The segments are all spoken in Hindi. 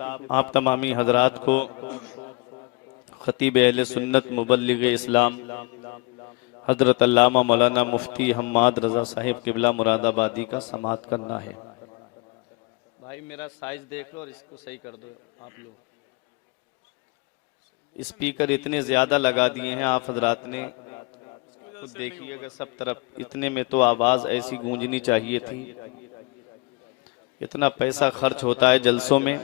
आप तमामी हजरात को खतीब अहले सुन्नत मुबल्लिग इस्लाम हजरत अल्लामा मौलाना मुफ्ती हम्माद रजा साहिब किबला मुरादाबादी का समाअत करना है। भाई मेरा साइज देख लो और इसको सही कर दो आप लोग। स्पीकर इतने ज्यादा लगा दिए हैं आप हजरात ने, खुद देखिएगा सब तरफ। इतने में तो आवाज ऐसी गूंजनी चाहिए थी। इतना पैसा खर्च होता है जलसों में,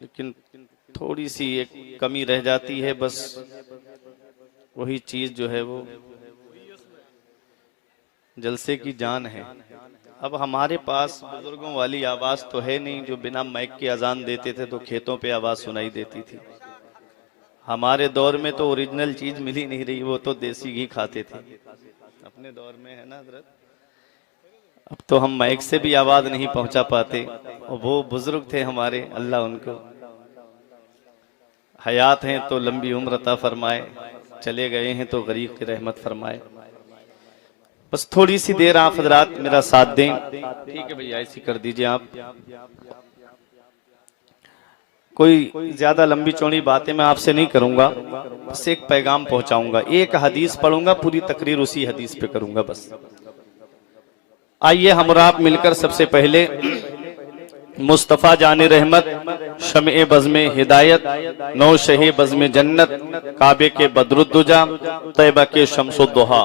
लेकिन थोड़ी सी एक कमी रह जाती है, बस वही चीज जो है वो जलसे की जान है। अब हमारे पास बुजुर्गों वाली आवाज तो है नहीं जो बिना माइक के अजान देते थे तो खेतों पे आवाज सुनाई देती थी। हमारे दौर में तो ओरिजिनल चीज मिल ही नहीं रही, वो तो देसी घी खाते थे अपने दौर में, है ना हजरत। अब तो हम माइक से भी आवाज नहीं पहुंचा पाते। और वो बुजुर्ग थे हमारे, अल्लाह उनको हयात हैं तो लंबी उम्र अता फरमाए, चले गए हैं तो गरीब की रहमत फरमाए। बस थोड़ी सी देर आप हजरात मेरा साथ दें। ठीक है भैया, ऐसी कर दीजिए आप। कोई ज्यादा लंबी चौड़ी बातें मैं आपसे नहीं करूंगा, बस एक पैगाम पहुंचाऊंगा। एक हदीस पढ़ूंगा, पूरी तकरीर उसी हदीस पे करूंगा बस। आइए हम और आप मिलकर सबसे पहले मुस्तफ़ा जाने रहमत, शमे बज़्मे हिदायत, नौ शहे बज़्मे जन्नत, काबे के बदरुद्दुजा, तैबा के शम्सुद्दुहा,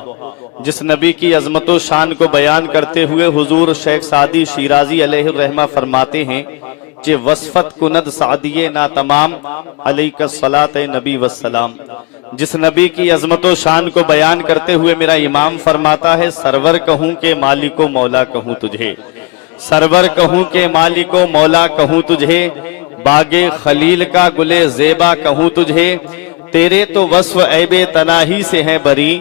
जिस नबी की अजमतो शान को बयान करते हुए हुजूर शेख सादी शिराजी अलैहिर्रहमा फरमाते हैं जे वसफत कुनद सादिये ना तमाम अलैका सलात नबी वस्सलाम। जिस नबी की अजमतो शान को बयान करते हुए मेरा इमाम फरमाता है, सरवर कहूँ के मालिको मौला कहूँ तुझे, सरवर कहूँ के मालिको मौला कहूँ तुझे, बागे खलील का गुले जेबा कहूँ तुझे, तेरे तो वस्फ ऐबे तनाही से है बरी,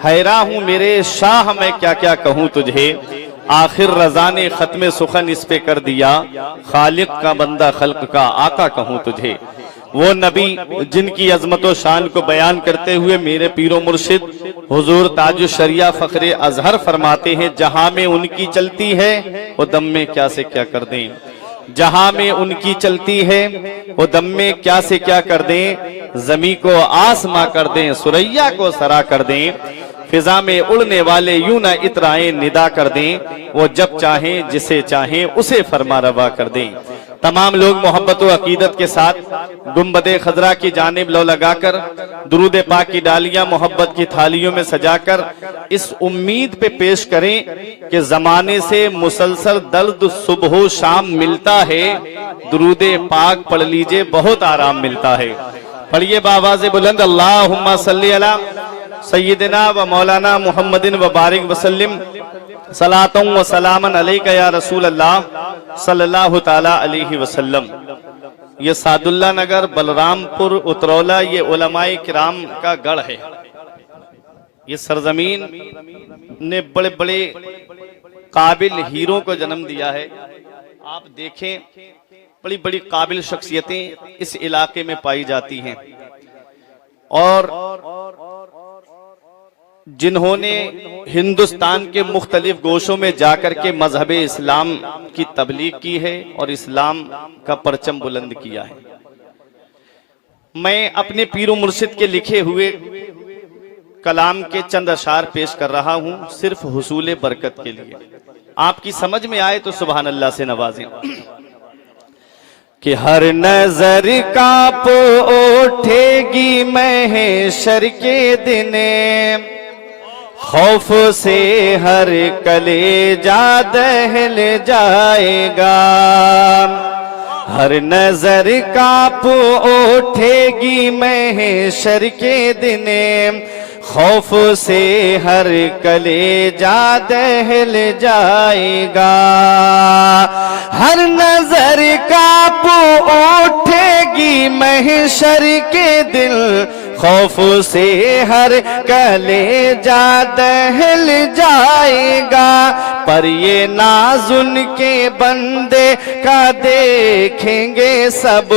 हैरा हूँ मेरे शाह मैं क्या क्या कहूँ तुझे। आखिर रजा ने खत्मे सुखन इस पे कर दिया, खालिक का बंदा खल्क का आका कहूँ तुझे। वो नबी जिनकी अजमत व शान को बयान करते हुए मेरे पीरो मुर्शिद हुजूर ताजुश शरिया फखरे अजहर फरमाते हैं, जहां में उनकी चलती है वो दम में क्या से क्या कर दें, जहां में उनकी चलती है वो दम में क्या से क्या कर दें, जमी को आसमां कर दें, सुरैया को सरा कर दें, फिजा में उड़ने वाले यूं न इतराएं निदा कर दें, वो जब चाहें जिसे चाहें उसे फरमा रवा कर दें। तमाम लोग मोहब्बत व अकीदत के साथ गुम्बदे खजरा की जानिब लो लगाकर दुरूद पाक की डालियां मोहब्बत की थालियों में सजाकर इस उम्मीद पे पेश करें कि जमाने से मुसलसल दर्द सुबह शाम मिलता है, दुरूद पाक पढ़ लीजिए बहुत आराम मिलता है। पढ़िए बावाज़े बुलंद, अल्लाहुम्मा सल्ली अला सय्यिदिना व मौलाना मुहम्मदिन व बारिक वसल्लिम सलातुम व सलामन अलैका या रसूल अल्लाह सल्लल्लाहु ताला अलैहि वसल्लम। ये सादुल्ला नगर बलरामपुर उतरौला ये उलमाए किराम का गढ़ है। ये सरजमीन ने बड़े बड़े काबिल हीरों को जन्म दिया है। आप देखें बड़ी बड़ी काबिल शख्सियतें इस इलाके में पाई जाती हैं और जिन्होंने हिंदुस्तान के मुख्तलिफ गोशों में जाकर के मजहब इस्लाम की तबलीग की है और इस्लाम का परचम बुलंद किया है। मैं अपने पीरो मुर्शिद के लिखे हुए कलाम के चंद अशार पेश कर रहा हूं, सिर्फ हुसूल बरकत के लिए। आपकी समझ में आए तो सुभान अल्लाह से नवाजें। कि हर नजर कांप उठेगी महशर के दिन, खौफ से हर कलेजा दहल जाएगा। हर नजर कांप उठेगी महशर के दिन, खौफ से हर कलेजा दहल जाएगा। हर नजर कांप उठेगी महशर के दिल, खौफ से हर कलेजा दहल जाएगा। पर ये नाज उनके बंदे का देखेंगे सब,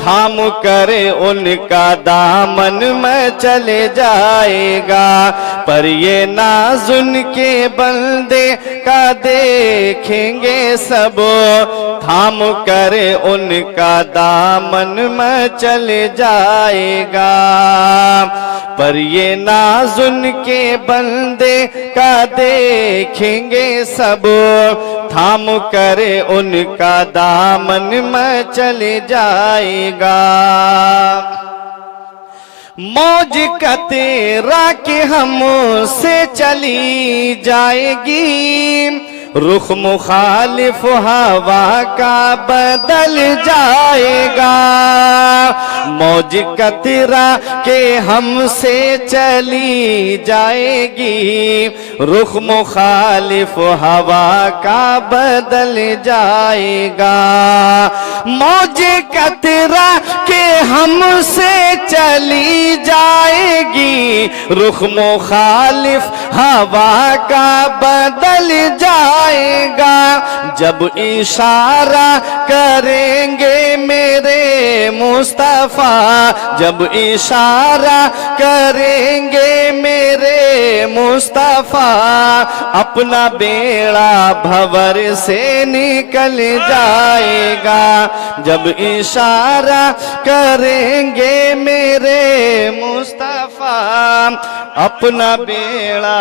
थाम कर उनका दामन में चले जाएगा। पर ये नाज उनके बंदे का देखेंगे सब, थाम कर उनका दामन में चले जाएगा। पर ये नाज उनके बंदे का देखेंगे सब, थाम कर उनका दामन में चले जाएगा। मौज का तेरा के हमसे चली जाएगी, रुख मुखालिफ हवा का बदल जाएगा। मौज कतरा के हमसे चली जाएगी, रुख मुखालिफ हवा का बदल जाएगा। मौज कतरा के हमसे चली जाएगी, रुख मुखालिफ हवा का बदल जाएगा। जब इशारा करेंगे मेरे मुस्तफा, जब इशारा करेंगे मेरे मुस्तफा, अपना बेड़ा भंवर से निकल जाएगा। जब इशारा करेंगे मेरे मुस्तफा, अपना बेड़ा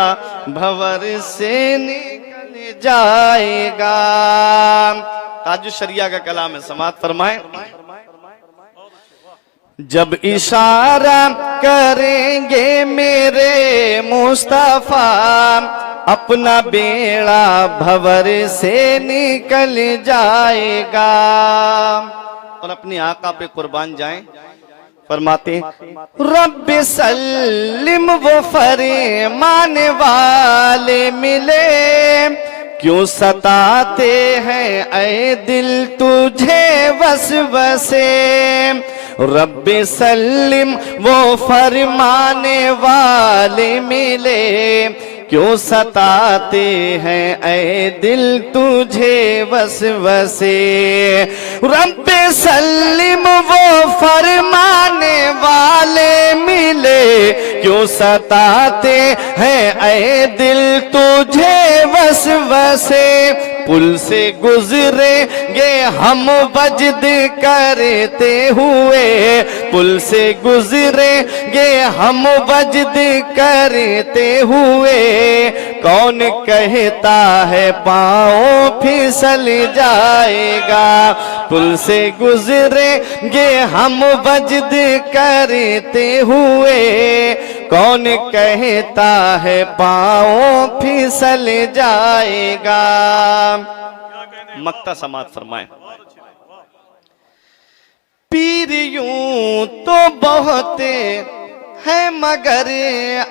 भंवर से निकल जाएगा। ताजुश शरिया का कलाम है, समात फरमाएं। जब इशारा करेंगे मेरे मुस्तफा, अपना बेड़ा भंवर से निकल जाएगा। और अपने आका पे कुर्बान जाएं। फरमाते रब सल्लिम वो फरमान वाले मिले, क्यों सताते हैं ऐ दिल तुझे वसवसे। रब सल्लिम वो फरमाने वाले मिले, क्यों सताते हैं ऐ दिल तुझे वसवसे। रब सल्लिम वो फरमाने वाले मिले, क्यों सताते हैं ऐ दिल तुझे वसवसे। पुल से गुजरेंगे हम वजद करते हुए, पुल से गुजरेंगे हम वजद करते हुए। कौन कहता है पाँव फिसल जाएगा, पुल से गुजरेंगे हम वजद करते हुए। कौन कहता है पाँव फिसल जाएगा। मक्ता समात फरमाए। पीर यूं तो बहुत है मगर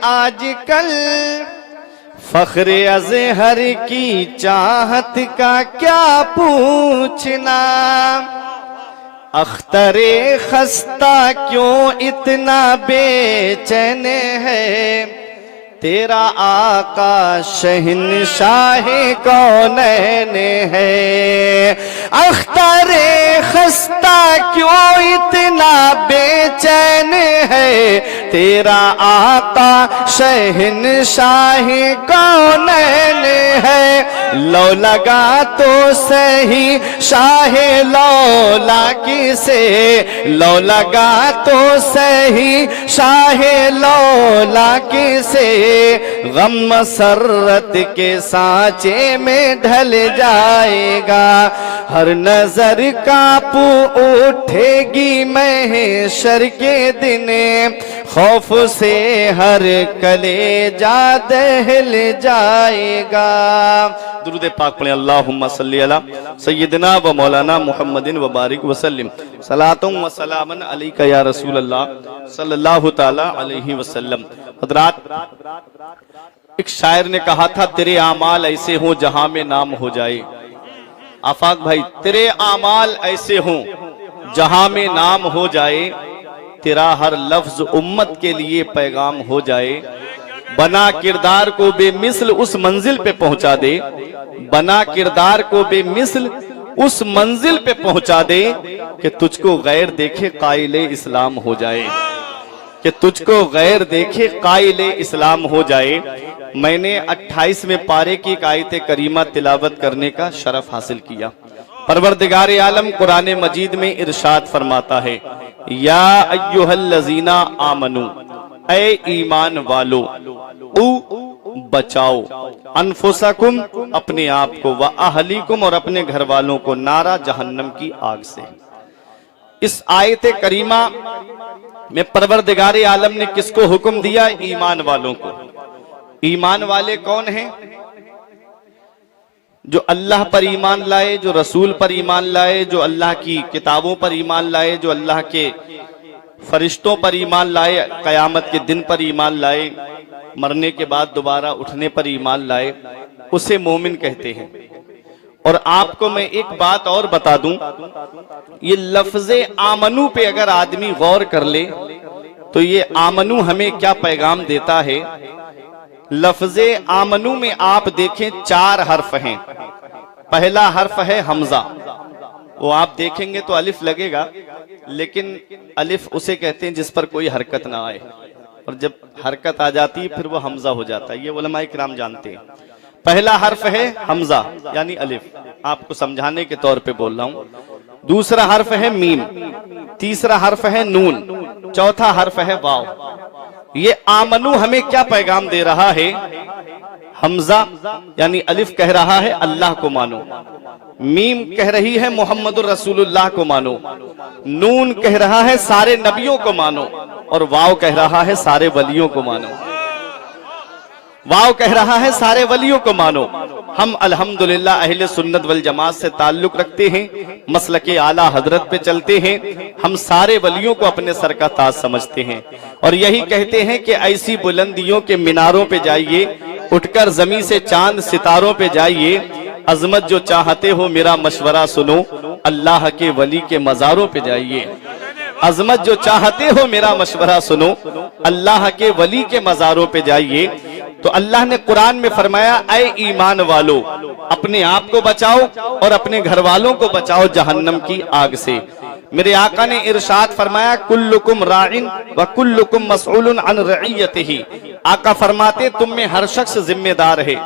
आजकल, फख्रे अज़हर की चाहत का क्या पूछना। अख्तरे खस्ता क्यों इतना बेचैन है, तेरा आका शहंशाहे कौनैन है। अख्तरे खस्ता क्यों इतना बेचैन है, तेरा आका शहंशाहे कौनैन है। लो लगा तो सही शाहे लौला किसे, लो लगा तो सही शाहे लौला किसे। गम मसरत के सांचे में ढल जाएगा, हर नजर कांप उठेगी महशर के दिन। खौफ से हर कलेजा दहल जाएगा। दुरूद पाक पढ़ें। अल्लाहुम्मा सल्ली अला सय्यिदना व मौलाना मुहम्मदिन व बारिक वसल्लिम। सलातुम व सलामन अलैका या रसूल अल्लाह सल्लल्लाहु ताला अलैहि वसल्लम। हज़रात, एक शायर ने कहा था, तेरे आमाल ऐसे हों जहां में नाम हो जाए। आफाक भाई, तेरे आमाल ऐसे हों जहां में नाम हो जाए, तेरा हर लफ्ज उम्मत के लिए पैगाम हो जाए। बना किरदार को बेमिसल उस मंजिल पे पहुंचा दे, बना किरदार को बेमिसल उस मंजिल पे पहुंचा दे कि तुझको गैर देखे कायले इस्लाम हो जाए, कि तुझको गैर देखे कायले इस्लाम हो जाए। मैंने 28वें पारे की एक आयत करीमा तिलावत करने का शरफ हासिल किया। परवरदिगार आलम कुरान मजीद में इरशाद फरमाता है, या अय्युहल्लज़ीना आमनू, ऐ ईमान वालो, उ बचाओ, अनफुसकुम अपने आप को, व अहलीकुम और अपने घर वालों को, नारा जहन्नम की आग से। इस आयत करीमा में परवरदिगार आलम ने किसको हुक्म दिया? ईमान वालों को। ईमान वाले कौन हैं? जो अल्लाह पर ईमान लाए, जो रसूल पर ईमान लाए, जो अल्लाह की किताबों पर ईमान लाए, जो अल्लाह के फरिश्तों पर ईमान लाए, कयामत के दिन पर ईमान लाए, मरने के बाद दोबारा उठने पर ईमान लाए, उसे मोमिन कहते हैं। और आपको मैं एक बात और बता दूं, ये लफ्ज़े आमनू पे अगर आदमी गौर कर ले तो ये आमनू हमें क्या पैगाम देता है। लफ्ज़े आमनू में आप देखें 4 हर्फ हैं। पहला हर्फ है हमजा, वो आप देखेंगे तो अलिफ लगेगा, लेकिन अलिफ उसे कहते हैं जिस पर कोई हरकत ना आए, और जब हरकत आ जाती है फिर वो हमजा हो जाता है। ये उलमाए किराम जानते हैं। पहला हर्फ है हमजा यानी अलिफ, आपको समझाने के तौर पे बोल रहा हूं। दूसरा हर्फ है मीम, तीसरा हर्फ है नून, चौथा हर्फ है वाव। ये आमनू हमें क्या पैगाम दे रहा है? हमजा यानी अलिफ कह रहा है अल्लाह को मानो, मीम कह रही है मोहम्मदुर रसूलुल्लाह को मानो, नून कह रहा है सारे नबियों को मानो, और वाव कह रहा है सारे वलियों को मानो। वाव कह रहा है सारे वलियों को मानो। हम अल्हम्दुलिल्लाह अहले सुन्नत वल जमात से ताल्लुक रखते हैं, मसलके आला हजरत पे चलते हैं, हम सारे वलियों को अपने सर का ताज समझते हैं, और यही कहते हैं कि ऐसी बुलंदियों के मीनारों पे जाइए, उठकर जमीन से चांद सितारों पे जाइए, अजमत जो चाहते हो मेरा मशवरा सुनो, अल्लाह के वली के मजारों पे जाइए। अजमत जो चाहते हो मेरा मशवरा सुनो, अल्लाह के वली के मजारों पे जाइए। तो अल्लाह ने कुरान में फरमाया, ऐ ईमान वालो, अपने आप को बचाओ और अपने घर वालों को बचाओ जहन्नम की आग से। मेरे आका ने इरशाद फरमाया, कुल्लुकुम राइन व कुल्लुकुम मसऊलुन अन रइयतिही। आका फरमाते तुम में हर शख्स जिम्मेदार है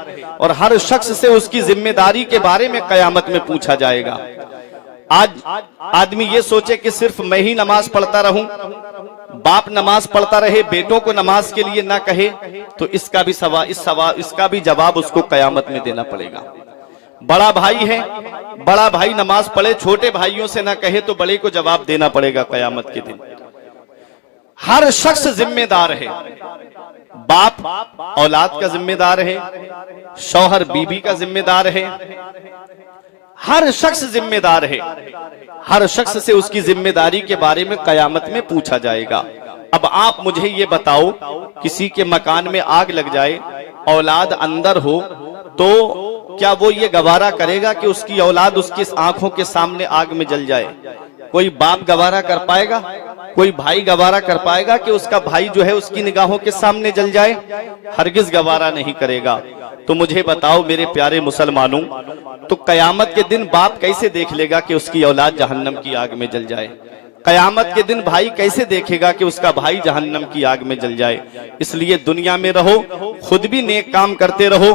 और हर शख्स से उसकी जिम्मेदारी के बारे में कयामत में पूछा जाएगा। आज आदमी ये सोचे कि सिर्फ मैं ही नमाज पढ़ता रहूं, बाप नमाज पढ़ता रहे, बेटों को नमाज के लिए ना कहे, तो इसका भी जवाब उसको कयामत में देना पड़ेगा। बड़ा भाई है, बड़ा भाई नमाज पढ़े, छोटे भाइयों से ना कहे तो बड़े को जवाब देना पड़ेगा कयामत के दिन। हर शख्स जिम्मेदार है। बाप औलाद का जिम्मेदार है, शौहर बीबी का जिम्मेदार है, हर शख्स जिम्मेदार है। हर शख्स से उसकी जिम्मेदारी के बारे में कयामत में पूछा जाएगा। अब आप मुझे ये बताओ, किसी के मकान में आग लग जाए, औलाद अंदर हो, तो क्या वो ये गवारा करेगा कि उसकी औलाद उसकी आंखों के सामने आग में जल जाए? कोई बाप गवारा कर पाएगा? कोई भाई गवारा कर पाएगा कि उसका भाई जो है उसकी निगाहों के सामने जल जाए? हरगिज गवारा नहीं करेगा। तो मुझे बताओ मेरे प्यारे मुसलमानों, तो कयामत के दिन बाप कैसे देख लेगा कि उसकी औलाद जहन्नम की आग में जल जाए? कयामत के दिन भाई कैसे देखेगा कि उसका भाई जहन्नम की आग में जल जाए? इसलिए दुनिया में रहो, खुद भी नेक काम करते रहो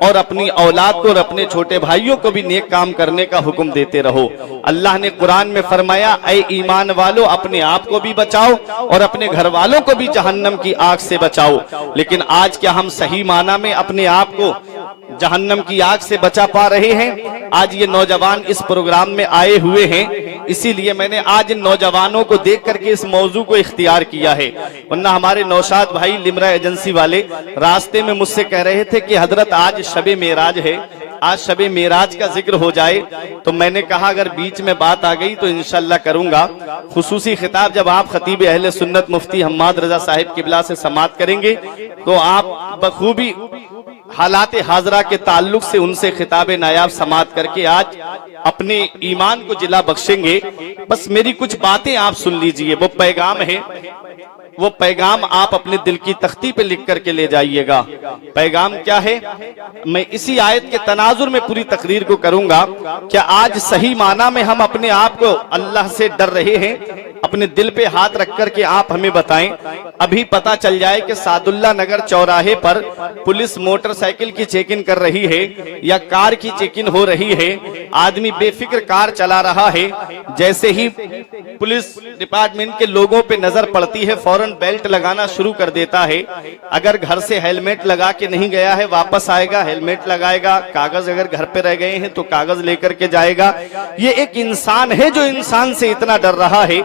और अपनी औलाद को और अपने छोटे भाइयों को भी नेक काम करने का हुक्म देते रहो। अल्लाह ने कुरान में फरमाया, ऐ ईमान वालो, अपने आप को भी बचाओ और अपने घर वालों को भी जहन्नम की आग से बचाओ। लेकिन आज क्या हम सही माना में अपने आप को जहन्नम की आग से बचा पा रहे हैं? आज ये नौजवान इस प्रोग्राम में आए हुए हैं, इसीलिए मैंने आज इन नौजवानों को देख करके इस मौजू को इख्तियार किया है। वरना हमारे नौशाद भाई लिमरा एजेंसी वाले रास्ते में मुझसे कह रहे थे कि हजरत आज शबे मेराज है, आज शबे मेराज का जिक्र हो जाए। तो मैंने कहा अगर बीच में बात आ गई तो इंशाल्लाह करूंगा। खुसूसी खिताब जब आप खतीब अहले सुन्नत मुफ्ती हम्माद रजा साहिब किबला से समाअत करेंगे तो आप बखूबी हालात हाजरा के ताल्लुक से उनसे खिताब नायाब समाअत करके आज अपने ईमान को जिला बख्शेंगे। बस मेरी कुछ बातें आप सुन लीजिए, वो पैगाम है। वो पैगाम आप अपने दिल की तख्ती पे लिख करके ले जाइएगा। पैगाम क्या है, मैं इसी आयत के तनाजुर में पूरी तकरीर को करूंगा। क्या आज सही माना में हम अपने आप को अल्लाह से डर रहे हैं? अपने दिल पे हाथ रख करके आप हमें बताएं। अभी पता चल जाए कि सादुल्ला नगर चौराहे पर पुलिस मोटरसाइकिल की चेकिंग कर रही है या कार की चेकिंग हो रही है, आदमी बेफिक्र कार चला रहा है, जैसे ही पुलिस डिपार्टमेंट के लोगों पे नजर पड़ती है फौरन बेल्ट लगाना शुरू कर देता है। अगर घर से हेलमेट लगा के नहीं गया है वापस आएगा, हेलमेट लगाएगा, कागज अगर घर पे रह गए हैं तो कागज लेकर के जाएगा। ये एक इंसान है जो इंसान से इतना डर रहा है,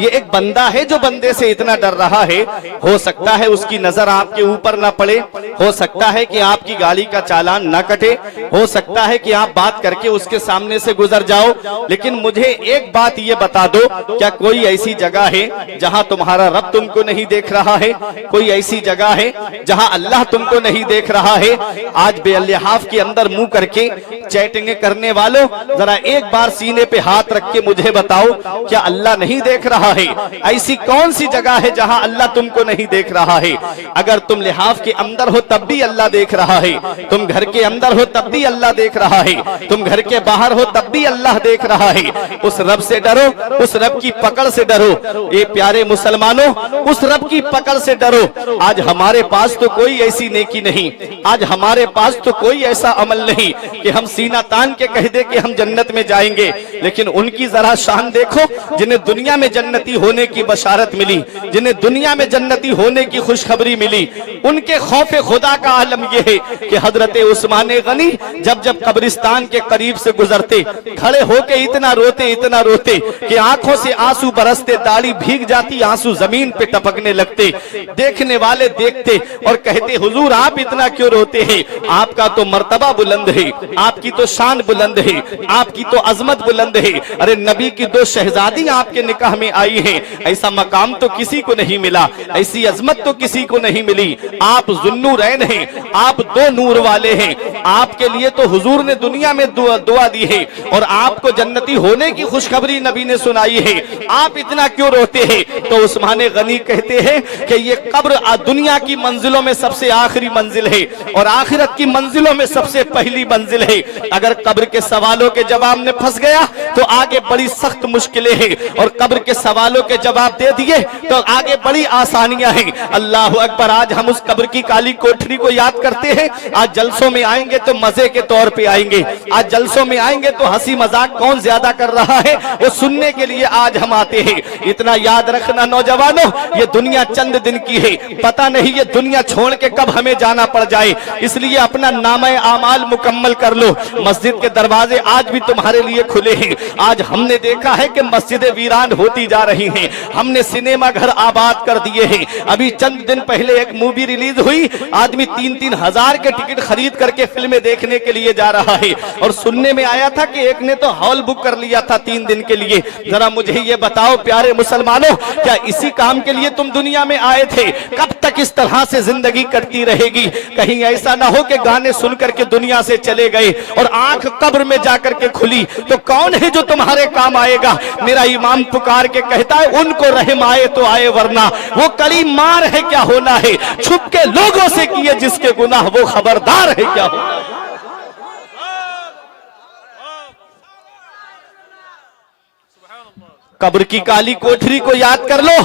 ये एक बंदा है जो बंदे से इतना डर रहा है। हो सकता है उसकी नजर आपके ऊपर ना पड़े, हो सकता है कि आपकी गाड़ी का चालान ना कटे, हो सकता है कि आप बात करके उसके सामने से गुजर जाओ, लेकिन मुझे एक बात ये बता दो, क्या कोई ऐसी जगह है जहां तुम्हारा रब तुमको नहीं देख रहा है? कोई ऐसी जगह है जहां अल्लाह तुमको नहीं देख रहा है? आज बेअल्लाहाफ के अंदर मुंह करके चैटिंग करने वालों, जरा एक बार सीने पे हाथ रख के मुझे बताओ, क्या अल्लाह नहीं देख रहा है? ऐसी कौन सी जगह है जहां अल्लाह तुमको नहीं देख रहा है? अगर तुम लिहाफ के अंदर हो तब भी अल्लाह देख रहा है, तुम घर के अंदर हो तब भी अल्लाह देख रहा है, तुम घर के बाहर हो तब भी अल्लाह देख रहा है। उस रब से डरो, उस रब की पकड़ से डरो। ये प्यारे मुसलमानों, उस रब की पकड़ से डरो। आज हमारे पास तो कोई ऐसी नेकी नहीं, आज हमारे पास तो कोई ऐसा अमल नहीं कि हम सीना तान के कह दे कि हम जन्नत में जाएंगे, लेकिन उनकी जरा शान देखो जिन्हें दुनिया में जन्नती होने की बशारत मिली, जिन्हें दुनिया में जन्नती होने की खुशखबरी मिली। उनके खौफे खुदा का आलम यह है कि हजरत उस्मान गनी जब जब कब्रिस्तान के करीब से गुजरते, खड़े होके इतना रोते कि आंखों से आंसू बरसते, दाढ़ी भीग जाती, आंसू जमीन पे टपकने लगते। देखने वाले देखते और कहते, हुजूर आप इतना क्यों रोते हैं? आपका तो मर्तबा बुलंद है, आपकी तो शान बुलंद है, आपकी तो अजमत बुलंद है। अरे नबी की दो शहजादी आपके निकाह में आई हैं, ऐसा मकाम तो किसी को नहीं मिला, ऐसी अजमत तो किसी को नहीं मिली। आप जुन्नूरैन हैं, आप दो नूर वाले हैं। आपके लिए तो हुजूर ने दुनिया में दुआ दी है और आपको जन्नती होने की खुशखबरी नबी ने सुनाई है, आप इतना क्यों रोते हैं? तो उस्मान गनी कहते हैं कि ये कब्र दुनिया की मंजिलों में सबसे आखिरी मंजिल है और आखिरत की मंजिलों में सबसे पहली मंजिल है। अगर कब्र के सवालों के जवाब में फंस गया तो आगे बड़ी सख्त मुश्किलें हैं, और कब्र के सवालों के जवाब दे दिए तो आगे बड़ी आसानियां हैं। अल्लाह अकबर। आज हम उस कब्र की काली कोठरी को याद करते हैं। आज जलसों में आएंगे तो मजे के तौर पे आएंगे, आज जलसों में आएंगे तो हंसी मजाक कौन ज्यादा कर रहा है वो सुनने के लिए आज हम आते हैं। इतना याद रखना नौजवानों, ये दुनिया चंद दिन की है, पता नहीं ये दुनिया छोड़ के कब हमें जाना पड़ जाए, इसलिए अपना नामे आमाल मुकम्मल कर लो। मस्जिद के दरवाजे आज भी तुम्हारे लिए खुले हैं। आज हमने देखा है कि मस्जिदें वीरान होती जा रही हैं, हमने सिनेमा घर आबाद कर दिए हैं। अभी चंद दिन पहले एक मूवी रिलीज हुई, आदमी 3-3 हजार के टिकट खरीद करके फिल्में देखने के लिए जा रहा है, और सुनने में आया था कि एक ने तो हॉल बुक कर लिया था 3 दिन के लिए। जरा मुझे ये बताओ प्यारे मुसलमानों, क्या इसी काम के लिए तुम दुनिया में आए थे? कब तक इस तरह से जिंदगी कटती रहेगी? कहीं ऐसा ना हो कि गाने सुन करके दुनिया से चले गए और आंख कब्र में जाकर के खुली तो कौन है जो तुम्हारे काम आएगा? मेरा इमाम पुकार के कहता है, उनको रहम आए तो आए, वरना वो कड़ी मार है क्या होना है। छुप के लोगों से किए जिसके गुनाह वो खबरदार है क्या होना है। कब्र की काली कोठरी को याद कर लो,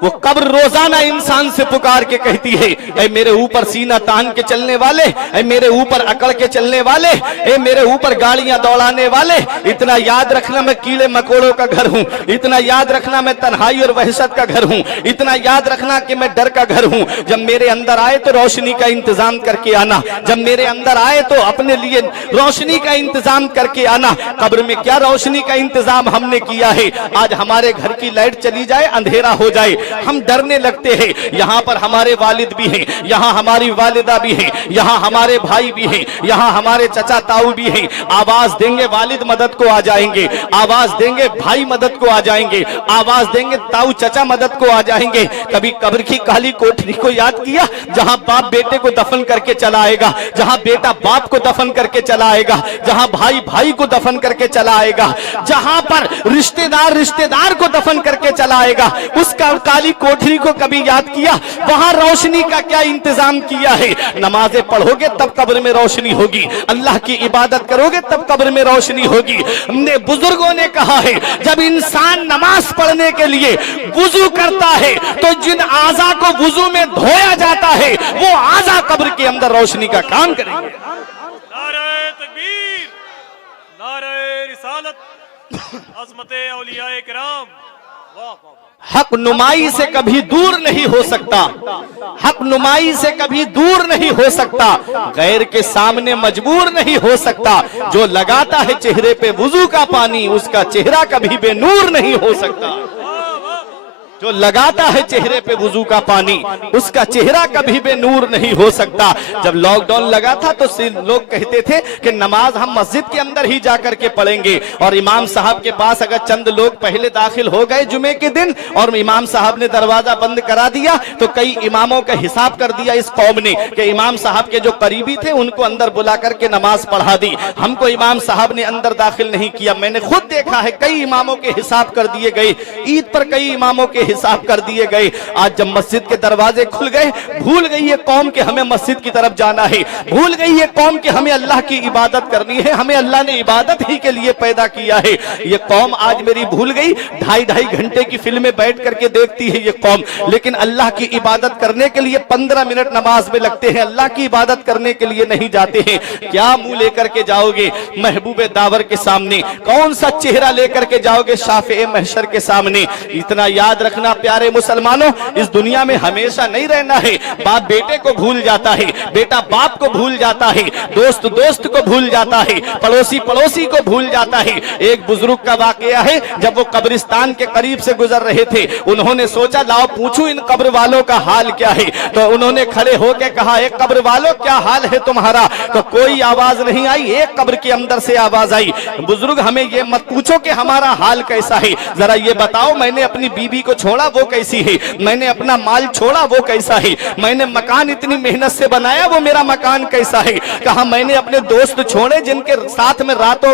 वो कब्र रोजाना इंसान से पुकार के कहती है, ऐ मेरे ऊपर सीना तान के चलने वाले, ऐ मेरे ऊपर अकड़ के चलने वाले, ऐ मेरे ऊपर गाड़ियां दौड़ाने वाले, इतना याद रखना मैं कीड़े मकोड़ों का घर हूँ, इतना याद रखना मैं तन्हाई और वहशत का घर हूँ, इतना याद रखना कि मैं डर का घर हूँ। जब मेरे अंदर आए तो रोशनी का इंतजाम करके आना, जब मेरे अंदर आए तो अपने लिए रोशनी का इंतजाम करके आना। कब्र में क्या रोशनी का इंतजाम हमने किया है? आज हमारे घर की लाइट चली जाए, अंधेरा हो जाए, हम डरने लगते हैं। यहाँ पर हमारे वालिद भी हैं, यहाँ हमारी वालिदा भी हैं, यहाँ हमारे भाई भी हैं, यहाँ हमारे चचा ताऊ भी हैं। आवाज देंगे वालिद मदद को आ जाएंगे, आवाज देंगे भाई मदद को आ जाएंगे, आवाज देंगे ताऊ चचा मदद को आ जाएंगे। कभी कब्र की काली कोठरी को याद किया, जहाँ बाप बेटे को दफन करके चला आएगा, जहाँ बेटा बाप को दफन करके चला आएगा, जहाँ भाई भाई को दफन करके चला आएगा, जहाँ पर रिश्तेदार रिश्तेदार को दफन करके चला आएगा। उसका वाली कोठरी को कभी याद किया? वहां रोशनी का क्या इंतजाम किया है? नमाजें पढ़ोगे तब कब्र में रोशनी होगी, अल्लाह की इबादत करोगे तब कब्र में रोशनी होगी। हमने बुजुर्गों ने कहा है जब इंसान नमाज पढ़ने के लिए वुजू करता है तो जिन आज़ा को वुजू में धोया जाता है वो आज़ा कब्र के अंदर रोशनी का काम करेंगे। नारे तकबीर, नारे रिसालत, अज़मते औलियाए किराम, वाह वाह। हक नुमाई से कभी दूर नहीं हो सकता, हक नुमाई से कभी दूर नहीं हो सकता, गैर के सामने मजबूर नहीं हो सकता। जो लगाता है चेहरे पे वुजू का पानी उसका चेहरा कभी बेनूर नहीं हो सकता। जो लगाता है चेहरे पे वुजू का पानी उसका चेहरा कभी बेनूर नहीं हो सकता। जब लॉकडाउन लगा था तो लोग कहते थे कि नमाज हम मस्जिद के अंदर ही जाकर के पढ़ेंगे, और इमाम साहब के पास अगर चंद लोग पहले दाखिल हो गए जुमे के दिन और इमाम साहब ने दरवाजा बंद करा दिया तो कई इमामों का हिसाब कर दिया इस कौम ने कि इमाम साहब के जो करीबी थे उनको अंदर बुला करके नमाज पढ़ा दी, हमको इमाम साहब ने अंदर दाखिल नहीं किया। मैंने खुद देखा है कई इमामों के हिसाब कर दिए गए, ईद पर कई इमामों के हिसाब कर दिए गए। आज जब मस्जिद के दरवाजे खुल गए, भूल गई ये कौम कि हमें मस्जिद की तरफ जाना है, भूल गई ये कौम कि हमें अल्लाह की इबादत करनी है, हमें अल्लाह ने इबादत ही के लिए पैदा किया है। ये कौम आज मेरी भूल गई, 2.5 घंटे की फिल्में बैठ करके देखती है ये कौम, लेकिन अल्लाह की इबादत करने के लिए 15 मिनट नमाज में लगते हैं, अल्लाह की इबादत करने के लिए नहीं जाते हैं। क्या मुंह लेकर के जाओगे महबूबे दावर के सामने? कौन सा चेहरा लेकर के जाओगे शाफ़े महशर के सामने? इतना याद रखना प्यारे मुसलमानों, इस दुनिया में हमेशा नहीं रहना है। बाप बेटे को भूल जाता है, बेटा बाप को भूल जाता है, दोस्त दोस्त को भूल जाता है, पड़ोसी पड़ोसी को भूल जाता है। एक बुजुर्ग का वाकया है, जब वो कब्रिस्तान के करीब से गुजर रहे थे, उन्होंने सोचा लाओ पूछूं इन कब्र वालों का हाल क्या है। तो उन्होंने खड़े होकर कहा, एक कब्र वालों क्या हाल है तुम्हारा? तो कोई आवाज नहीं आई, एक कब्र के अंदर से आवाज आई, बुजुर्ग हमें ये मत पूछो कि हमारा हाल कैसा है, जरा ये बताओ मैंने अपनी बीबी को छोड़ा वो कैसी है, मैंने अपना माल छोड़ा वो कैसा है, मैंने मकान इतनी मेहनत से बनाया वो मेरा मकान कैसा है। कहा मैंने अपने दोस्त छोड़े जिनके साथ में रातों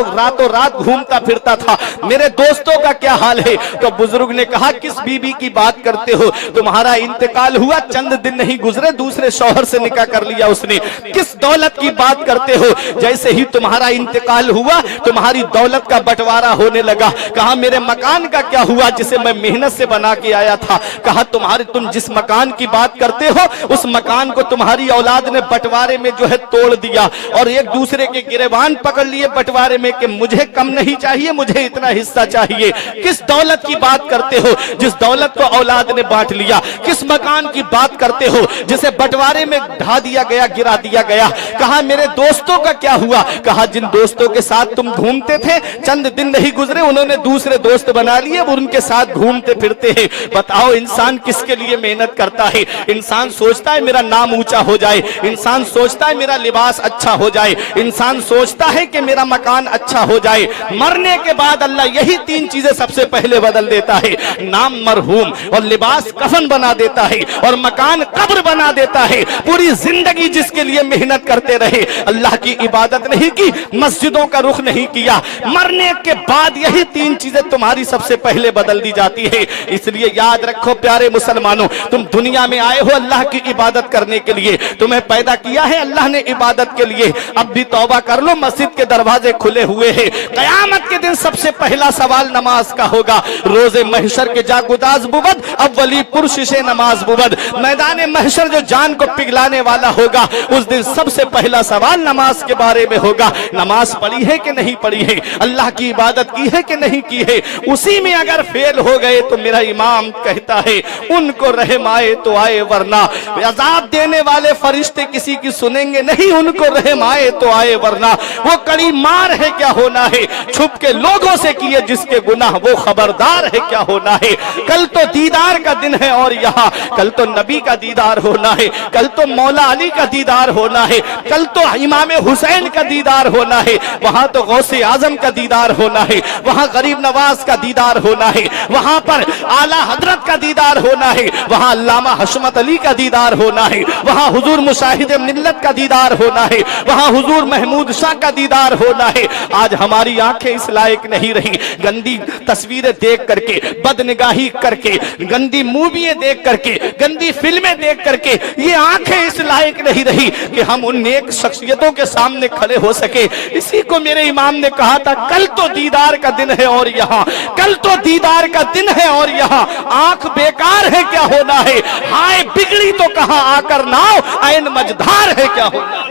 रात घूमता फिरता था, मेरे दोस्तों का क्या हाल है। तो बुजुर्ग ने कहा किस बीबी की बात करते हो, तुम्हारा इंतकाल हुआ चंद दिन नहीं गुजरे दूसरे शौहर से निकाह कर लिया उसने। किस दौलत की बात करते हो, जैसे ही तुम्हारा इंतकाल हुआ तुम्हारी दौलत का बंटवारा होने लगा। कहा मेरे मकान का क्या हुआ जिसे मैं मेहनत से बना के आया था। कहा तुम जिस मकान की बात करते हो उस मकान को तुम्हारी औलाद ने बंटवारे में जो है तोड़ दिया और एक दूसरे के गिरेबान पकड़ लिए बंटवारे में कि मुझे कम नहीं चाहिए, मुझे इतना हिस्सा चाहिए। किस दौलत की बात करते हो जिस दौलत को औलाद ने बांट लिया? किस मकान की बात करते हो जिसे बंटवारे में ढा दिया गया, गिरा दिया गया? कहा मेरे दोस्तों का क्या हुआ? कहा जिन दोस्तों के साथ तुम घूमते थे चंद दिन नहीं गुजरे उन्होंने दूसरे दोस्त बना लिए, वो उनके साथ घूमते फिरते हैं। बताओ इंसान किसके लिए मेहनत करता है? इंसान सोचता है मेरा नाम ऊंचा हो जाए, इंसान सोचता है मेरा लिबास अच्छा हो जाए, इंसान सोचता है कि मेरा मकान अच्छा हो जाए। मरने के बाद अल्लाह यही 3 चीजें सबसे पहले बदल देता है, नाम मरहूम और लिबास कफन बना देता है और मकान कब्र बना देता है। पूरी जिंदगी जिसके लिए मेहनत करते रहे, अल्लाह की इबादत नहीं की, मस्जिदों का रुख नहीं किया, मरने के बाद यही 3 चीजें तुम्हारी सबसे पहले बदल दी जाती है। इसलिए याद रखो प्यारे मुसलमानों, तुम दुनिया में आए हो अल्लाह की इबादत करने के लिए, तुम्हें पैदा किया है अल्लाह ने इबादत के लिए। अब भी तौबा कर लो, मस्जिद के दरवाजे खुले हुए हैं। कयामत के दिन सबसे पहला सवाल नमाज का होगा। रोजे महशर के जागुदाज बुबद अव्वली पुरशिशे नमाज बुबद, मैदान महशर जो जान को पिघलाने वाला होगा उस दिन सबसे पहला सवाल नमाज के बारे में होगा। नमाज पढ़ी है कि नहीं पढ़ी है, अल्लाह की इबादत की है कि नहीं की है। उसी में अगर फेल हो गए तो मेरा इमाम कहता है उनको रहम आए तो आए वरना अजाब देने वाले फरिश्ते किसी की सुनेंगे नहीं, उनको रहम आए तो आए वरना वो कड़ी मार है क्या होना है। छुप के लोगों से किए जिसके गुनाह वो खबरदार है क्या होना है। कल तो दीदार का दिन है और यहाँ कल तो नबी का दीदार होना है, कल तो मौला अली का दीदार होना है, कल तो इमाम हुसैन का दीदार होना है, वहां तो गौसे आजम का दीदार होना है, वहां गरीब नवाज का दीदार होना है, वहां पर आला आला हजरत का दीदार होना है, वहां अल्लामा हशमत अली का दीदार होना है, वहां हुजूर मुशाहिद मिल्लत का दीदार होना है, वहां हुजूर महमूद शाह का दीदार होना है। आज हमारी आंखें इस लायक नहीं रही, गंदी तस्वीरें देख करके, बदनिगाही करके, गंदी मूवियां देख करके, गंदी फिल्में देख करके ये आंखें इस लायक नहीं रही कि हम उन नेक शख्सियतों के सामने खड़े हो सके। इसी को मेरे इमाम ने कहा था, कल तो दीदार का दिन है और यहाँ, कल तो दीदार का दिन है और यहाँ आंख बेकार है क्या होना है, हाय बिगड़ी तो कहां आकर नाव, ऐन मझधार है क्या होना है।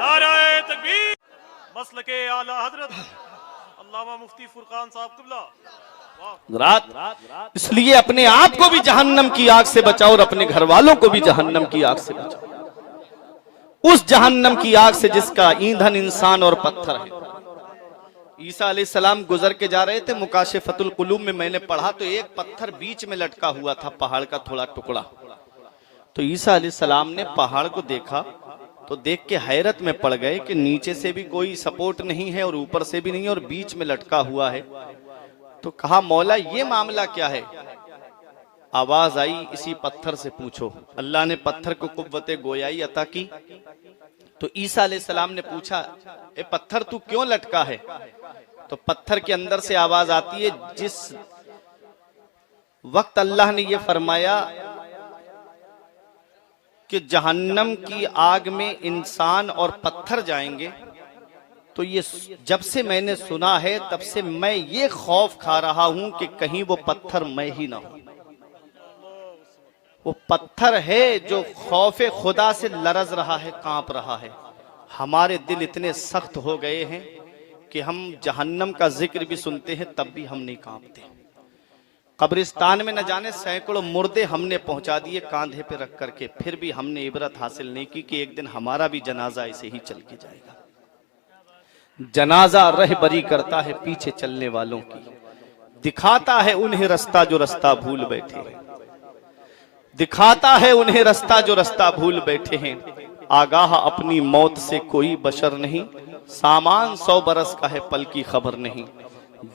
नारे तकबीर, मसलके आला हजरत अल्लामा मुफ्ती फुरकान साहब क़िबला। रात इसलिए अपने आप को भी जहन्नम की आग से बचाओ और अपने घर वालों को भी जहन्नम की आग से बचाओ, उस जहन्नम की आग से जिसका ईंधन इंसान और पत्थर है। ईसा अलैहिस्सलाम गुजर के जा रहे थे, मुकाशिफतुल कुलूब में मैंने पढ़ा तो एक पत्थर बीच में लटका हुआ था, पहाड़ का थोड़ा टुकड़ा। तो ईसा अलैहिस्सलाम ने पहाड़ को देखा तो देख के हैरत में पड़ गए कि नीचे से भी कोई सपोर्ट नहीं है और ऊपर से भी नहीं और बीच में लटका हुआ है। तो कहा, मौला ये मामला क्या है? आवाज आई, इसी पत्थर से पूछो। अल्लाह ने पत्थर को कुव्वते गोयाई अता की। तो ईसा अलैहिस्सलाम ने पूछा, ए पत्थर तू क्यों लटका है? तो पत्थर के अंदर से आवाज आती है, जिस वक्त अल्लाह ने यह फरमाया कि जहन्नम की आग में इंसान और पत्थर जाएंगे, तो ये जब से मैंने सुना है तब से मैं ये खौफ खा रहा हूं कि कहीं वो पत्थर मैं ही ना हूं। वो पत्थर है जो खौफे खुदा से लरज रहा है, कांप रहा है। हमारे दिल इतने सख्त हो गए हैं कि हम जहन्नम का जिक्र भी सुनते हैं तब भी हम नहीं कांपते। कब्रिस्तान में न जाने सैकड़ों मुर्दे हमने पहुंचा दिए कांधे पे रख करके, फिर भी हमने इबरत हासिल नहीं की कि एक दिन हमारा भी जनाजा ऐसे ही चल के जाएगा। जनाजा रहबरी करता है पीछे चलने वालों की, दिखाता है उन्हें रास्ता जो रास्ता भूल बैठे हैं, दिखाता है उन्हें रास्ता जो रास्ता भूल बैठे हैं। आगाह अपनी मौत से कोई बशर नहीं, सामान 100 बरस का है पल की खबर नहीं।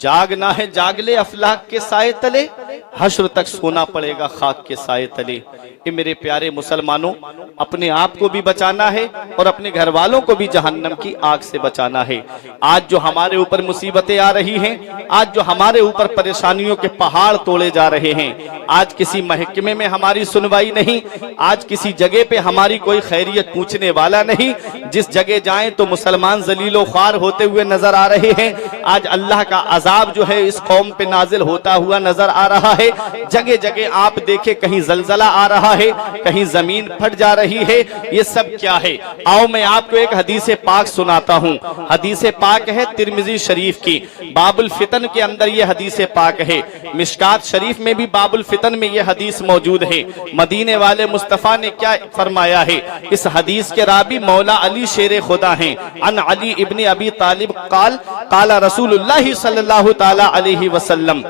जागना है जाग ले अफलाक के साए तले, हश्र तक सोना पड़ेगा खाक के साए तले। ये मेरे प्यारे मुसलमानों, अपने आप को भी बचाना है और अपने घर वालों को भी जहन्नम की आग से बचाना है। आज जो हमारे ऊपर मुसीबतें आ रही हैं, आज जो हमारे ऊपर परेशानियों के पहाड़ तोड़े जा रहे हैं, आज किसी महकमे में हमारी सुनवाई नहीं, आज किसी जगह पे हमारी कोई खैरियत पूछने वाला नहीं। जिस जगह जाएं तो मुसलमान जलीलो ख्वार होते हुए नजर आ रहे हैं। आज अल्लाह का अजाब जो है इस कौम पे नाजिल होता हुआ नजर आ रहा है। जगह जगह आप देखें, कहीं जलजला आ रहा है, कहीं जमीन फट जा रही है। ये सब क्या है? आओ मैं आपको एक हदीस पाक सुनाता हूँ। हदीस पाक है तिरमिजी शरीफ की, बाबुल फितन के अंदर ये हदीस पाक है। मिशकात शरीफ में भी बाबुल फितन में ये हदीस मौजूद है। मदीने वाले मुस्तफा ने क्या फरमाया है? इस हदीस के रावी मौला अली शेर खुदा हैं। अन अली इब्ने अबी तालिब काल काला रसूलुल्लाह सल्लल्लाहु ताला अलैहि वसल्लम।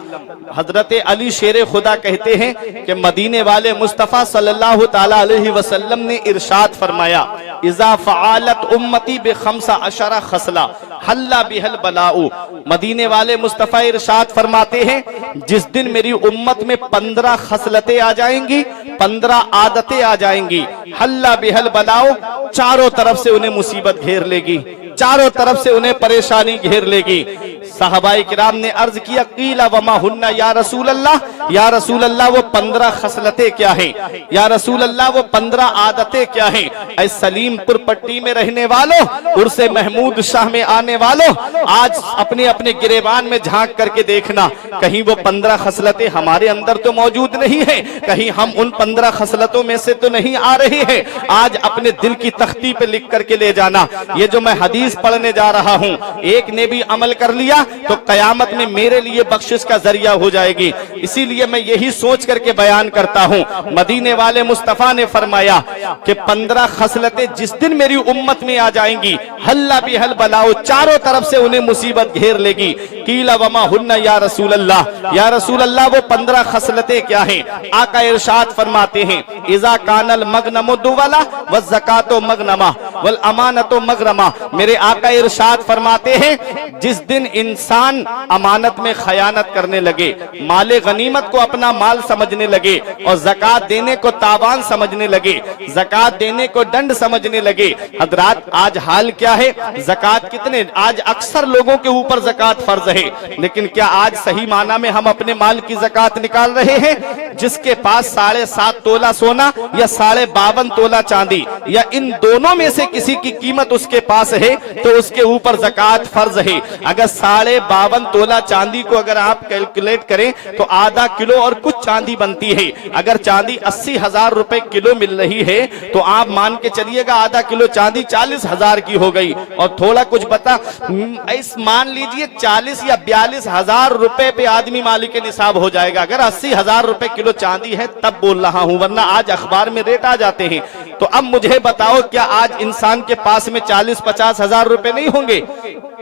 हजरत अली शेर खुदा कहते हैं कि मदीने वाले मुस्तफा सल्लल्लाहु ताला अलैहि वसल्लम ने इरशाद फरमाया, इज़ा फ़अलत उम्मती बिखम्सा अशरा खसला हल्ला बिहल बलाउ। मदीने वाले मुस्तफा इरशाद फरमाते हैं, जिस दिन मेरी उम्मत में 15 खसलतें आ जाएंगी, 15 आदतें आ जाएंगी, हल्ला बिहल बलाउ, चारों तरफ से उन्हें मुसीबत घेर लेगी, चारों तरफ से उन्हें परेशानी घेर लेगी। साहबाए किराम ने अर्ज किया, कीला वमा हुन्ना या रसूल अल्लाह, या रसूल अल्लाह वो 15 खसलतें क्या है? या रसूल अल्लाह वो 15 आदतें क्या है? ऐ सलीमपुर पट्टी में रहने वालों, उर्से महमूद शाह में आने वालों, आज अपने अपने गिरेबान में झांक करके देखना, कहीं वो 15 खसलतें हमारे अंदर तो मौजूद नहीं है, कहीं हम उन 15 खसलतों में से तो नहीं आ रही है। आज अपने दिल की तख्ती पे लिख करके ले जाना। ये जो मैं हदीस पढ़ने जा रहा हूँ, एक ने भी अमल कर लिया तो कयामत में मेरे लिए बख्शिश का जरिया हो जाएगी। इसीलिए मैं यही सोच करके बयान करता हूँ। मदीने वाले मुस्तफा ने फरमाया कि 15 खसलतें जिस दिन मेरी उम्मत में आ जाएंगी, हल्ला बिहल बलाओ, चारों तरफ से उन्हें मुसीबत घेर लेगी। कीला वमा हुन्ना या रसूल अल्लाह, या रसूल अल्लाह वो 15 खसलतें क्या है? आका इरशाद फरमाते हैं, इज़ा कानल मगनमु दुवला व ज़कातो मगनमा, वल अमानतो मगरमा। मेरे आका इरशाद फरमाते हैं, जिस दिन इंसान अमानत में खयानत करने लगे, माले गनीमत को अपना माल समझने लगे और ज़कात देने को तावान समझने लगे, ज़कात देने को दंड समझने लगे। हजरात, आज हाल क्या है? ज़कात कितने, आज अक्सर लोगों के ऊपर ज़कात फर्ज है, लेकिन क्या आज सही माना में हम अपने माल की ज़कात निकाल रहे हैं? जिसके पास 7.5 तोला सोना या 52.5 तोला चांदी या इन दोनों में से किसी की कीमत उसके पास है तो उसके ऊपर ज़कात फर्ज है। अगर 52.5 तोला चांदी को अगर आप कैलकुलेट करें तो आधा किलो और कुछ चांदी बनती है। अगर चांदी 80,000 रुपए किलो मिल रही है तो आप मान के चलिएगा आधा किलो चांदी 40,000 की हो गई। और थोड़ा कुछ बता, इस मान लीजिए 40 या 42,000 रुपए पे आदमी मालिक निसाब हो जाएगा। अगर 80,000 रुपए किलो चांदी है तब बोल रहा हूं, वरना आज अखबार में रेट आ जाते हैं। तो अब मुझे बताओ, क्या आज इंसान के पास में 40-50 हजार रुपए नहीं होंगे?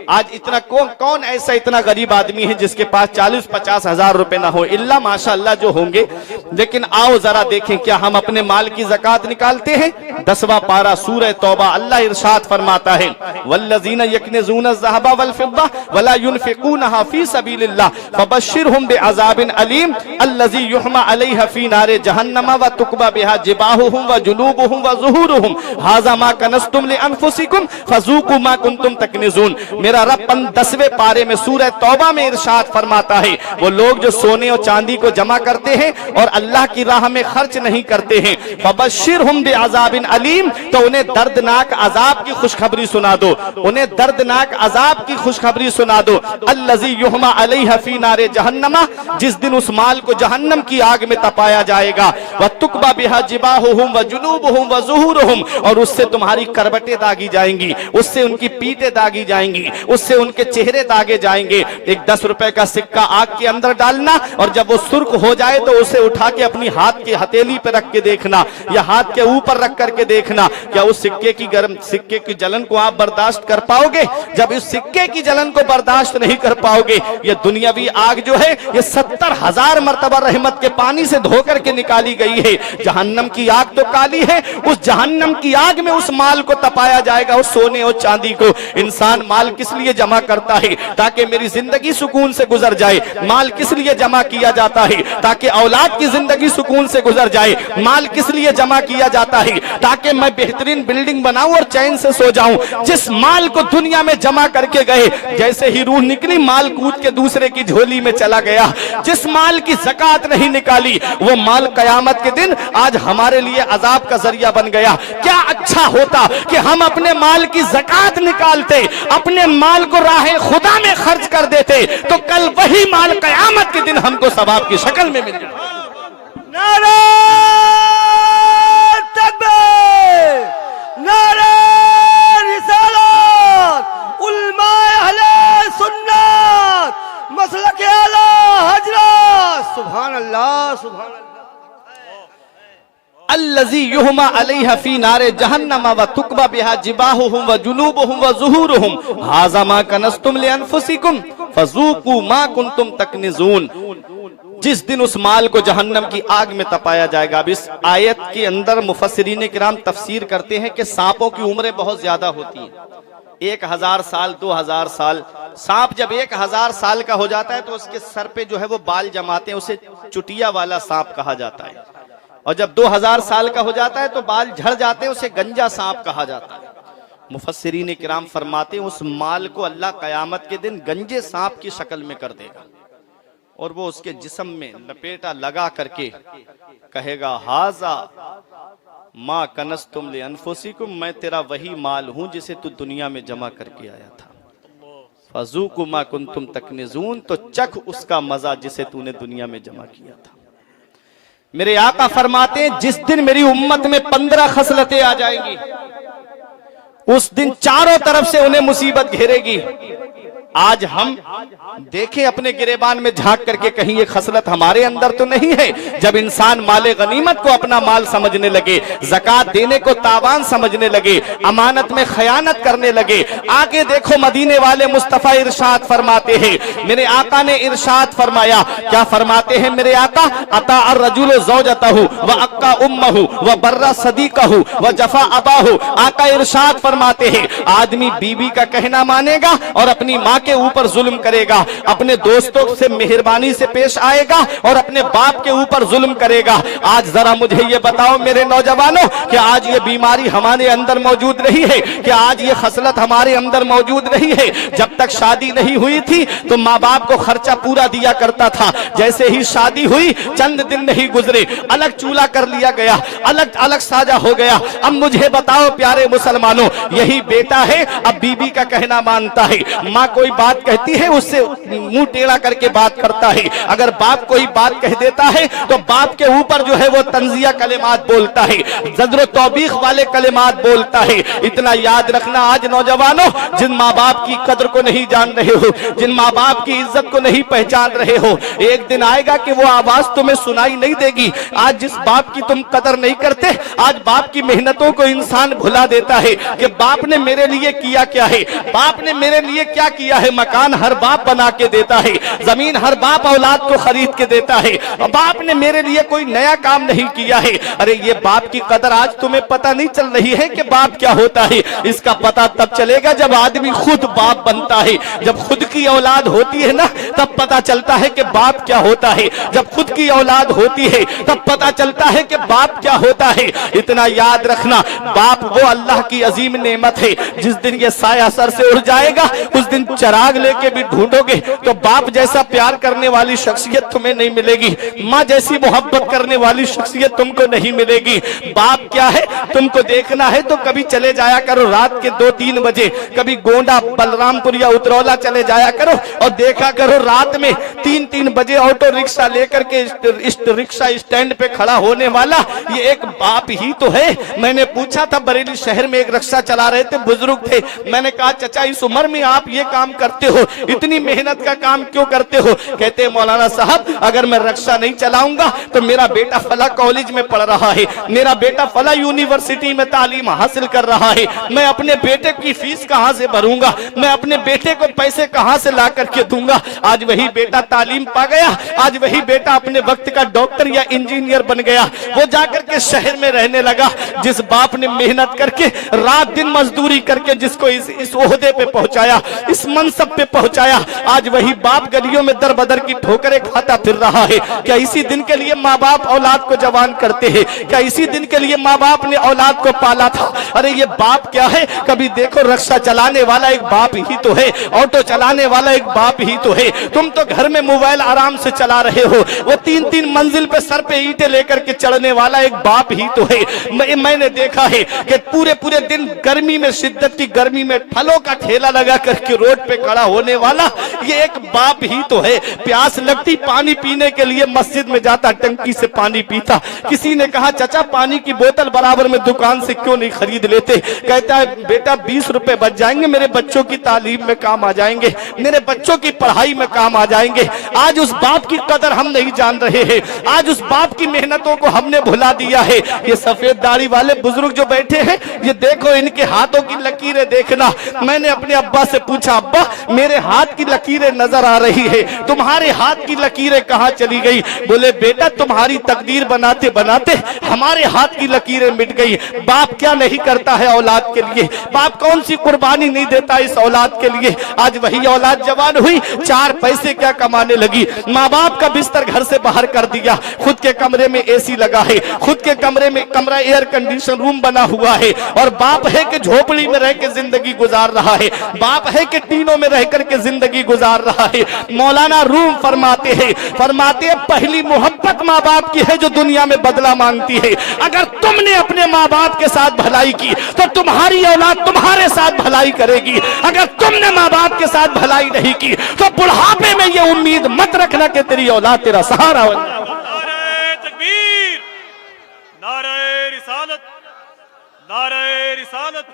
आज इतना कौन ऐसा इतना गरीब आदमी है जिसके पास 40-50 हजार रुपए ना हो? इल्ला माशाअल्लाह जो होंगे। लेकिन आओ जरा देखें, क्या हम अपने माल की ज़कात निकालते हैं? 10वां पारा सूरह तौबा, अल्लाह इरशाद फरमाता है, वल्लज़ीना यकनिज़ूना ज़हबा वल फिद्दा वला युनफ़िक़ूनहा फ़ी सबीलिल्लाह फ़बश्शिरहुम बिअज़ाबिन अलीम अल्लज़ी युहमा अलैहा फ़ी नारे जहन्नम व तुक़बा बिहा जिबाहुहुम व जुनूबुहुम व ज़ुहूरुहुम हाज़ा मा कनज़्तुम लिअन्फ़ुसिकुम फ़ज़ूक़ू मा कुन्तुम तकनिज़ून। मेरा रब 10वें पारे में सूरह तौबा में इरशाद फरमाता है, वो लोग जो सोने और चांदी को जमा करते हैं और अल्लाह की राह में खर्च नहीं करते हैं, फ़बश्शिरहुम बिअज़ाबिन अलीम, तो उन्हें दर्दनाक अजाब की खुशखबरी सुना दो, उन्हें दर्दनाक अजाब की खुशखबरी सुना दो। अल्लज़ी युहमा अलैहा फ़ी नारे जहन्नम, जिस दिन उस माल को जहन्नम की आग में तपाया जाएगा। व तुक़बा बिहा जिबाहुहुम व जुनूबुहुम व ज़ुहूरुहुम, और उससे तुम्हारी करवटें दागी जाएंगी, उससे उनकी पीठें दागी जाएंगी, उससे उनके चेहरे दागे जाएंगे। एक 10 रुपए का सिक्का आग के अंदर डालना और जब वो सुर्ख हो जाए तो उसे उठा के अपनी हाथ की हथेली पे रख के देखना या हाथ के ऊपर रख करके देखना, क्या उस सिक्के की जलन को आप बर्दाश्त कर पाओगे? जब इस सिक्के की जलन को बर्दाश्त नहीं कर पाओगे, ये दुनियावी आग जो है ये 70,000 मर्तबा रहमत के पानी से धो करके निकाली गई है। जहन्नम की आग तो काली है, उस जहन्नम की आग में उस माल को तपाया जाएगा, उस सोने और चांदी को। इंसान माल किस लिए जमा करता है? ताकि मेरी जिंदगी सुकून से गुजर जाए। माल किस लिए जमा किया जाता है? ताकि औलाद की जिंदगी सुकून से गुजर जाए। माल किस लिए जमा किया जाता है? ताकि मैं बेहतरीन बिल्डिंग बनाऊं और चैन से सो जाऊं। जिस माल को दुनिया में जमा करके गए, जैसे ही रूह निकली माल कूद के दूसरे की झोली में चला गया। जिस माल की ज़कात नहीं निकाली, वो माल कयामत के दिन आज हमारे लिए अजाब का जरिया बन गया। क्या अच्छा होता कि हम अपने माल की ज़कात निकालते, अपने माल को राहे खुदा में खर्च कर देते, तो कल वही माल कयामत के दिन हमको सवाब की शक्ल में मिल जाए। नारे तकबीर, नारे रिसालत, उलमाए अहले सुन्नत, मसलक आला हजरत, सुभान अल्लाह, सुभान अल्लाह। अल्लज़ी युहमा अलैहा फ़ी नारे जहन्नम व तुक़बा बिहा जिबाहुहुम व जुनूबुहुम व ज़ुहूरुहुम हाज़ा मा कनज़्तुम लिअन्फ़ुसिकुम फ़ज़ूक़ू मा कुन्तुम तकनिज़ून। जिस दिन उस माल को जहन्नम की आग में तपाया जाएगा। अब इस आयत के अंदर मुफस्सिरीन किराम तफसीर करते हैं कि सांपों की उम्रें बहुत ज्यादा होती हैं, 1000 साल 2000 साल। सांप जब 1000 साल का हो जाता है तो उसके सर पे जो है वो बाल जमाते हैं, उसे चुटिया वाला सांप कहा जाता है। और जब 2000 साल का हो जाता है तो बाल झड़ जाते हैं, उसे गंजा सांप कहा जाता है। मुफस्सिरीन किराम फरमाते हैं उस माल को अल्लाह कयामत के दिन गंजे सांप की शक्ल में कर देगा और वो उसके जिस्म में लपेटा लगा करके कहेगा, हाजा मा कनज़्तुम लिअन्फ़ुसिकुम, मैं तेरा वही माल हूं जिसे तू दुनिया में जमा करके आया था। फ़ज़ूक़ू मा कुन्तुम तकनिज़ून, तो चख उसका मजा जिसे तूने दुनिया में जमा किया था। मेरे आका फरमाते हैं जिस दिन मेरी उम्मत में 15 खसलतें आ जाएंगी, उस दिन चारों तरफ से उन्हें मुसीबत घेरेगी। आज हम देखें अपने गिरेबान में झांक करके, कहीं ये खसलत हमारे अंदर तो नहीं है। जब इंसान माले गनीमत को अपना माल समझने लगे, ज़कात देने को तावान समझने लगे, अमानत में खयानत करने लगे। आगे देखो मदीने वाले मुस्तफा इरशाद फरमाते हैं, मेरे आका ने इरशाद फरमाया, क्या फरमाते हैं मेरे आका? अता अर्रजुल ज़ौजतहु व अक्का उम्महु व बर्रा सदीकहु व जफा अबाहु। आका इरशाद फरमाते हैं, आदमी बीबी का कहना मानेगा और अपनी माँ के ऊपर जुल्म करेगा, अपने दोस्तों से मेहरबानी से पेश आएगा और अपने बाप के ऊपर जुल्म करेगा। आज जरा मुझे ये बताओ मेरे नौजवानों, कि आज ये बीमारी हमारे अंदर मौजूद रही है, कि आज ये खसलत हमारे अंदर मौजूद रही है। जब तक शादी नहीं हुई थी तो माँ बाप को खर्चा पूरा दिया करता था। जैसे ही शादी हुई, चंद दिन नहीं गुजरे, अलग चूल्हा कर लिया गया, अलग अलग साजा हो गया। अब मुझे बताओ प्यारे मुसलमानों, यही बेटा है अब बीबी का कहना मानता है। माँ कोई बात कहती है उससे मुंह टेढ़ा करके बात करता है। अगर बाप कोई बात कह देता है तो बाप के ऊपर जो है वो तंजिया कलिमात बोलता है, ज़ज्र तौबीख वाले कलिमात बोलता है। इतना याद रखना आज नौजवानों, जिन माँ बाप की कदर को नहीं जान रहे हो, जिन माँ बाप की इज्जत को नहीं पहचान रहे हो, एक दिन आएगा कि वो आवाज तुम्हें सुनाई नहीं देगी। आज जिस बाप की तुम कदर नहीं करते, आज बाप की मेहनतों को इंसान भुला देता है कि बाप ने मेरे लिए किया क्या है, बाप ने मेरे लिए क्या किया है। मकान हर बाप बना के देता है, जमीन हर बाप औलाद को खरीद के देता है, बाप ने मेरे लिए कोई नया काम नहीं किया है। अरे ये बाप की कदर आज तुम्हें पता नहीं चल रही है कि बाप क्या होता है। इसका पता तब चलेगा जब आदमी खुद बाप बनता है। जब खुद की औलाद होती है ना, तब पता चलता है कि बाप क्या होता है। जब खुद की औलाद होती है तब पता चलता है कि बाप क्या होता है। इतना याद रखना, बाप वो अल्लाह की अजीम नेमत है। जिस दिन ये साया सर से उड़ जाएगा, उस दिन चराग लेके भी ढूंढोगे तो बाप जैसा प्यार करने वाली शख्सियत तुम्हें नहीं मिलेगी, माँ जैसी मोहब्बत करने वाली शख्सियत तुमको नहीं मिलेगी। बाप क्या है तुमको देखना है तो कभी चले जाया करो रात के 2-3 बजे, कभी गोंडा बलरामपुर या उतरौला चले जाया करो और देखा करो रात में 3-3 बजे ऑटो रिक्शा लेकर के रिक्शा स्टैंड पे खड़ा होने वाला ये एक बाप ही तो है। मैंने पूछा था, बरेली शहर में एक रिक्शा चला रहे थे, बुजुर्ग थे। मैंने कहा चाचा इस उम्र में आप ये काम करते हो, इतनी मेहनत का काम क्यों करते हो? कहते मौलाना साहब अगर मैं रिक्शा नहीं चलाऊंगा तो मेरा बेटा फला कॉलेज में पढ़ रहा है, मेरा बेटा फला यूनिवर्सिटी में तालीम हासिल कर रहा है, मैं अपने बेटे की फीस कहां से भरूंगा, मैं अपने बेटे को पैसे कहां से ला करके दूंगा। आज वही बेटा तालीम पा गया, आज वही बेटा अपने वक्त का डॉक्टर या इंजीनियर बन गया, वो जाकर के शहर में रहने लगा। जिस बाप ने मेहनत करके रात दिन मजदूरी करके जिसको इस ओहदे पे पहुंचाया, इस मनसब पे पहुंचाया, आज वही बाप गलियों में दर बदर की ठोकरें खाता फिर रहा है। क्या इसी दिन के लिए माँ बाप औलाद को जवान करते हैं? क्या इसी दिन के लिए माँ बाप ने औलाद को पाला था? अरे ये बाप क्या है? कभी देखो रिक्शा चलाने वाला एक बाप ही तो है, ऑटो चलाने वाला एक बाप ही तो है। तुम तो घर में मोबाइल आराम से चला रहे हो, वो 3-3 मंजिल पे सर पे ईंटें लेकर के चढ़ने वाला एक बाप ही तो है। मैंने देखा है कि पूरे पूरे दिन गर्मी में, शिद्दत की गर्मी में फलों का ठेला लगा करके रोड पे खड़ा होने वाला ये एक बाप ही तो है। प्यास लगती पानी पीने के लिए मस्जिद में जाता, टंकी से पानी पीता। किसी ने कहा चाचा पानी की बोतल बराबर में दुकान से क्यों नहीं खरीद लेते? कहता है बेटा 20 रुपए बच जाएंगे, मेरे बच्चों की तालीम में काम आ जाएंगे, मेरे बच्चों की पढ़ाई में काम आ जाएंगे। आज उस बाप की कदर हम नहीं जान रहे हैं, आज उस बाप की मेहनतों को हमने भुला दिया है। ये सफेद दाढ़ी वाले बुजुर्ग जो बैठे हैं, ये देखो इनके हाथों की लकीरें देखना। मैंने अपने अब्बा से पूछा, अब्बा मेरे हाथ की लकीरें नजर आ रही है, तुम्हारे हाथ की लकीरें कहाँ चली गई? बोले बेटा तुम्हारी तकदीर बनाते बनाते हमारे हाथ की लकीरें मिट गई। बाप क्या नहीं करता है औलाद के लिए, बाप कौन सी कुर्बानी नहीं देता इस औलाद के लिए। आज वही औलाद जवान हुई, 4 पैसे क्या कमाने लगी, माँ बाप का बिस्तर घर से बाहर कर दिया, खुद के कमरे में एसी लगा है, खुद के कमरे में कमरा एयर कंडीशन रूम बना हुआ है, और बाप है कि झोपड़ी में रह के जिंदगी गुजार रहा है, बाप है कि टीनों में रह करके जिंदगी गुजार रहा है। मौलाना रूम फरमाते हैं पहली मोहब्बत माँ बाप की है जो दुनिया में बदला मांगती है। अगर तुमने अपने माँ बाप के साथ भलाई की तो तुम्हारी औलाद तुम्हारे साथ भलाई करेगी। अगर तुमने माँ बाप के साथ भलाई नहीं की तो बुढ़ापे में ये उम्मीद मत रखना कि तेरी औलाद तेरा सहारा हो। नारे तकबीर, नारे रिसालत, नारे रिसालत,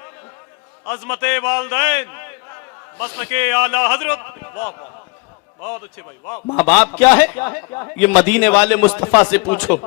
अज़मते वालिदैन, मसलके आला हजरत। वाह वाह, बहुत अच्छे भाई, वाह। माँ बाप क्या है ये मदीने वाले मुस्तफा से पूछो।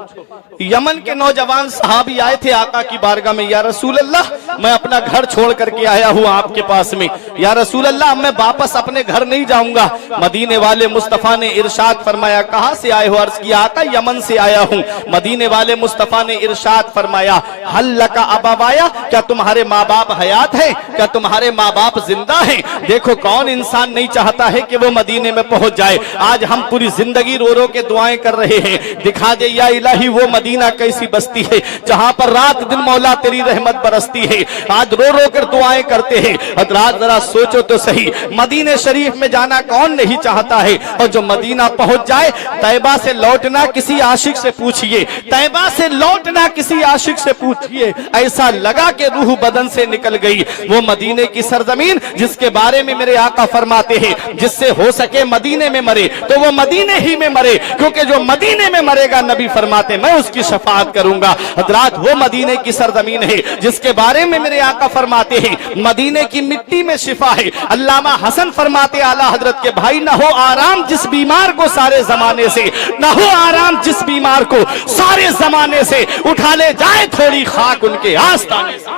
यमन के नौजवान सहाबी आए थे आका की बारगाह में, या रसूल अल्लाह मैं अपना घर छोड़ करके आया हूँ आपके पास में, या रसूल अल्लाह मैं वापस अपने घर नहीं जाऊंगा। मदीने वाले मुस्तफा ने इरशाद फरमाया कहाँ से आए हो? अर्ज किया आका यमन से आया हूँ। मदीने वाले मुस्तफा ने इरशाद फरमाया हल लका अबावाया, क्या तुम्हारे माँ बाप हयात है? क्या तुम्हारे माँ बाप जिंदा हैं? देखो कौन इंसान नहीं चाहता है कि वो मदीने में पहुंच जाए। आज हम पूरी जिंदगी रो रो के दुआएं कर रहे हैं, दिखा दे या इलाही वो मदीना कैसी बस्ती है जहां पर रात दिन मौला तेरी रहमत बरसती है। आज रो रो कर दुआएं करते हैं। हजरात जरा सोचो तो सही, मदीने शरीफ में जाना कौन नहीं चाहता है? और जो मदीना पहुंच जाए, तैबा से लौटना किसी आशिक से पूछिए, तैबा से लौटना किसी आशिक से पूछिए, ऐसा लगा कि रूह बदन से निकल गई। वो मदीने की सरजमीन जिसके बारे में मेरे आका फरमाते हैं जिससे हो सके मदीने में मरे तो वो मदीने ही में मरे, क्योंकि जो मदीने में मरेगा नबी फरमाते मैं उसकी शफाअत करूंगा। हजरात वो मदीने की सरजमीन है जिसके बारे में मेरे आका फरमाते हैं मदीने की मिट्टी में शिफा है। अल्लामा हसन फरमाते आला हजरत के भाई न हो आराम जिस बीमार को सारे जमाने से, न हो आराम जिस बीमार को सारे जमाने से, उठा ले जाए थोड़ी खाक उनके आस्ताने से।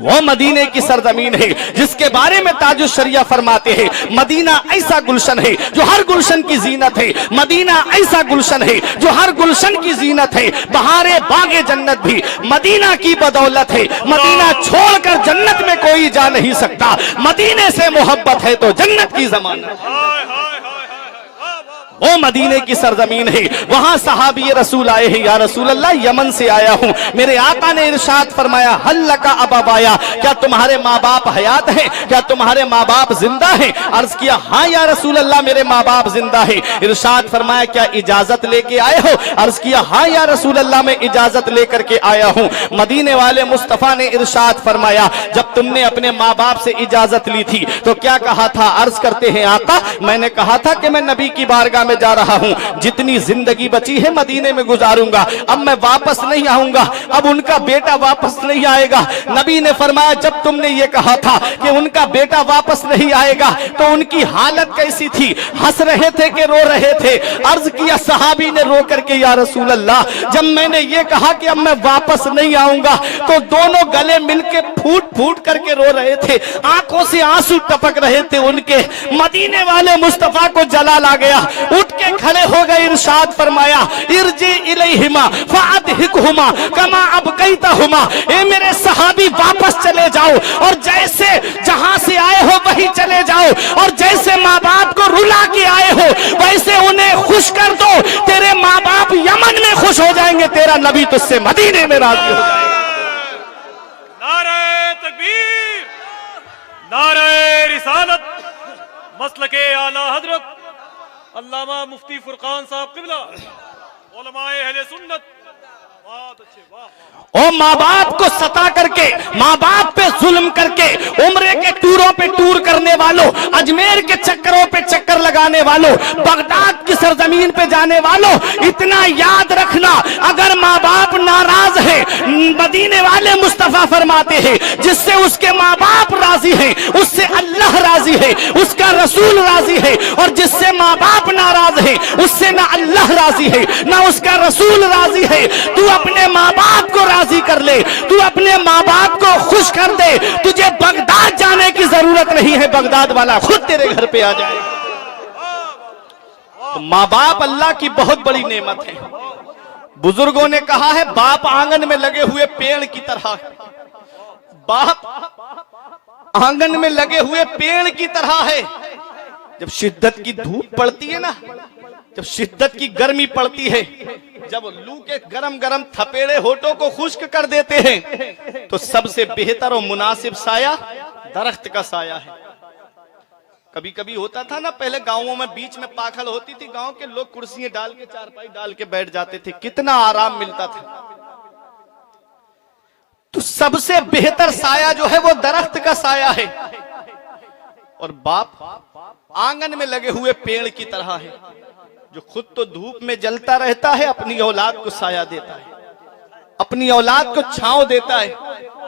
वो मदीने की सरजमीन है जिसके बारे में ताजुल शरिया फरमाते हैं मदीना ऐसा गुलशन है जो हर गुलशन की जीनत है। मदीना ऐसा गुलशन है जो हर गुलशन की जीनत है। बहारे बागे जन्नत भी मदीना की बदौलत है। मदीना छोड़कर जन्नत में कोई जा नहीं सकता। मदीने से मोहब्बत है तो जन्नत की जमानत। वो मदीने की सरजमीन है, वहां सहाबी रसूल आए हैं, या रसूल अल्लाह यमन से आया हूं। मेरे आका ने इरशाद फरमाया हल्ला का अबाबाया, क्या तुम्हारे माँ बाप हयात हैं? क्या तुम्हारे माँ बाप जिंदा हैं? अर्ज किया हाँ या रसूल अल्लाह मेरे माँ बाप जिंदा हैं। इरशाद फरमाया क्या इजाजत लेके आए हो? अर्ज किया हाँ या रसूल अल्लाह मैं इजाजत लेकर के आया हूँ। मदीने वाले मुस्तफा ने इरशाद फरमाया जब तुमने अपने माँ बाप से इजाजत ली थी तो क्या कहा था? अर्ज करते हैं आका मैंने कहा था कि मैं नबी की बारगाह में जा रहा हूं, जितनी जिंदगी बची है मदीने में गुजारूंगा, अब मैं वापस नहीं आऊंगा, अब उनका बेटा वापस नहीं आएगा। नबी ने फरमाया जब तुमने ये कहा था कि उनका बेटा वापस नहीं आएगा तो उनकी हालत कैसी थी? हंस रहे थे कि रो रहे थे? अर्ज किया सहाबी ने रो करके या रसूल अल्लाह जब मैंने ये कहा कि अब मैं वापस नहीं आऊंगा तो दोनों गले मिलके फूट फूट करके रो रहे थे, आंखों से आंसू टपक रहे थे उनके। मदीने वाले मुस्तफा को जलाल आ गया, उठ के खड़े हो गए, इरशाद फरमाया इरजी इलैहिमा फअदहिकहुमा कमा अबकैतहुमा, ए मेरे सहाबी वापस चले जाओ और जैसे जहां से आए हो वहीं चले जाओ, और जैसे माँ बाप को रुला के आए हो वैसे उन्हें खुश कर दो। तेरे माँ बाप यमन में खुश हो जाएंगे, तेरा नबी तुझसे मदीने में राजी हो जाएगा। नारे तकबीर, नारे रिसालत, मसलके आला हजरत अल्लामा मुफ्ती फुरकान साहब किबला, उलमाए अहले सुन्नत। बहुत अच्छे, वाह वाह। ओ माँ बाप को सता करके, माँ बाप पे जुल्म करके, उम्रे के टूरों पे टूर करने वालों, अजमेर के चक्करों पे चक्कर लगाने वालों, बगदाद की सरजमीन पे जाने वालों, इतना याद रखना अगर माँ बाप नाराज है, मदीने वाले मुस्तफा फरमाते हैं जिससे उसके माँ बाप राजी हैं उससे अल्लाह राजी है, उसका रसूल राजी है, और जिससे माँ बाप नाराज है उससे ना अल्लाह राजी है ना उसका रसूल राजी है। तू अपने माँ बाप को राजी कर ले, तू अपने माँ बाप को खुश कर दे, तुझे बगदाद जाने की जरूरत नहीं है, बगदाद वाला खुद तेरे घर पे आ जाएगा। तो माँ बाप अल्लाह की बहुत बड़ी नेमत है। बुजुर्गों ने कहा है बाप आंगन में लगे हुए पेड़ की तरह, बाप आंगन में लगे हुए पेड़ की तरह है। जब शिद्दत की धूप पड़ती है ना, जब शिद्दत की गर्मी पड़ती है, जब लू के गरम गरम थपेड़े होठों को खुश्क कर देते हैं तो सबसे बेहतर और मुनासिब साया दरख्त का साया है। कभी कभी होता था ना पहले गांवों में बीच में पाखल होती थी, गांव के लोग कुर्सियां डाल के चारपाई डाल के बैठ जाते थे, कितना आराम मिलता था। तो सबसे बेहतर साया जो है वो दरख्त का साया है, और बाप आंगन में लगे हुए पेड़ की तरह है जो खुद तो धूप में जलता रहता है, अपनी औलाद को साया देता है, अपनी औलाद को छांव देता है।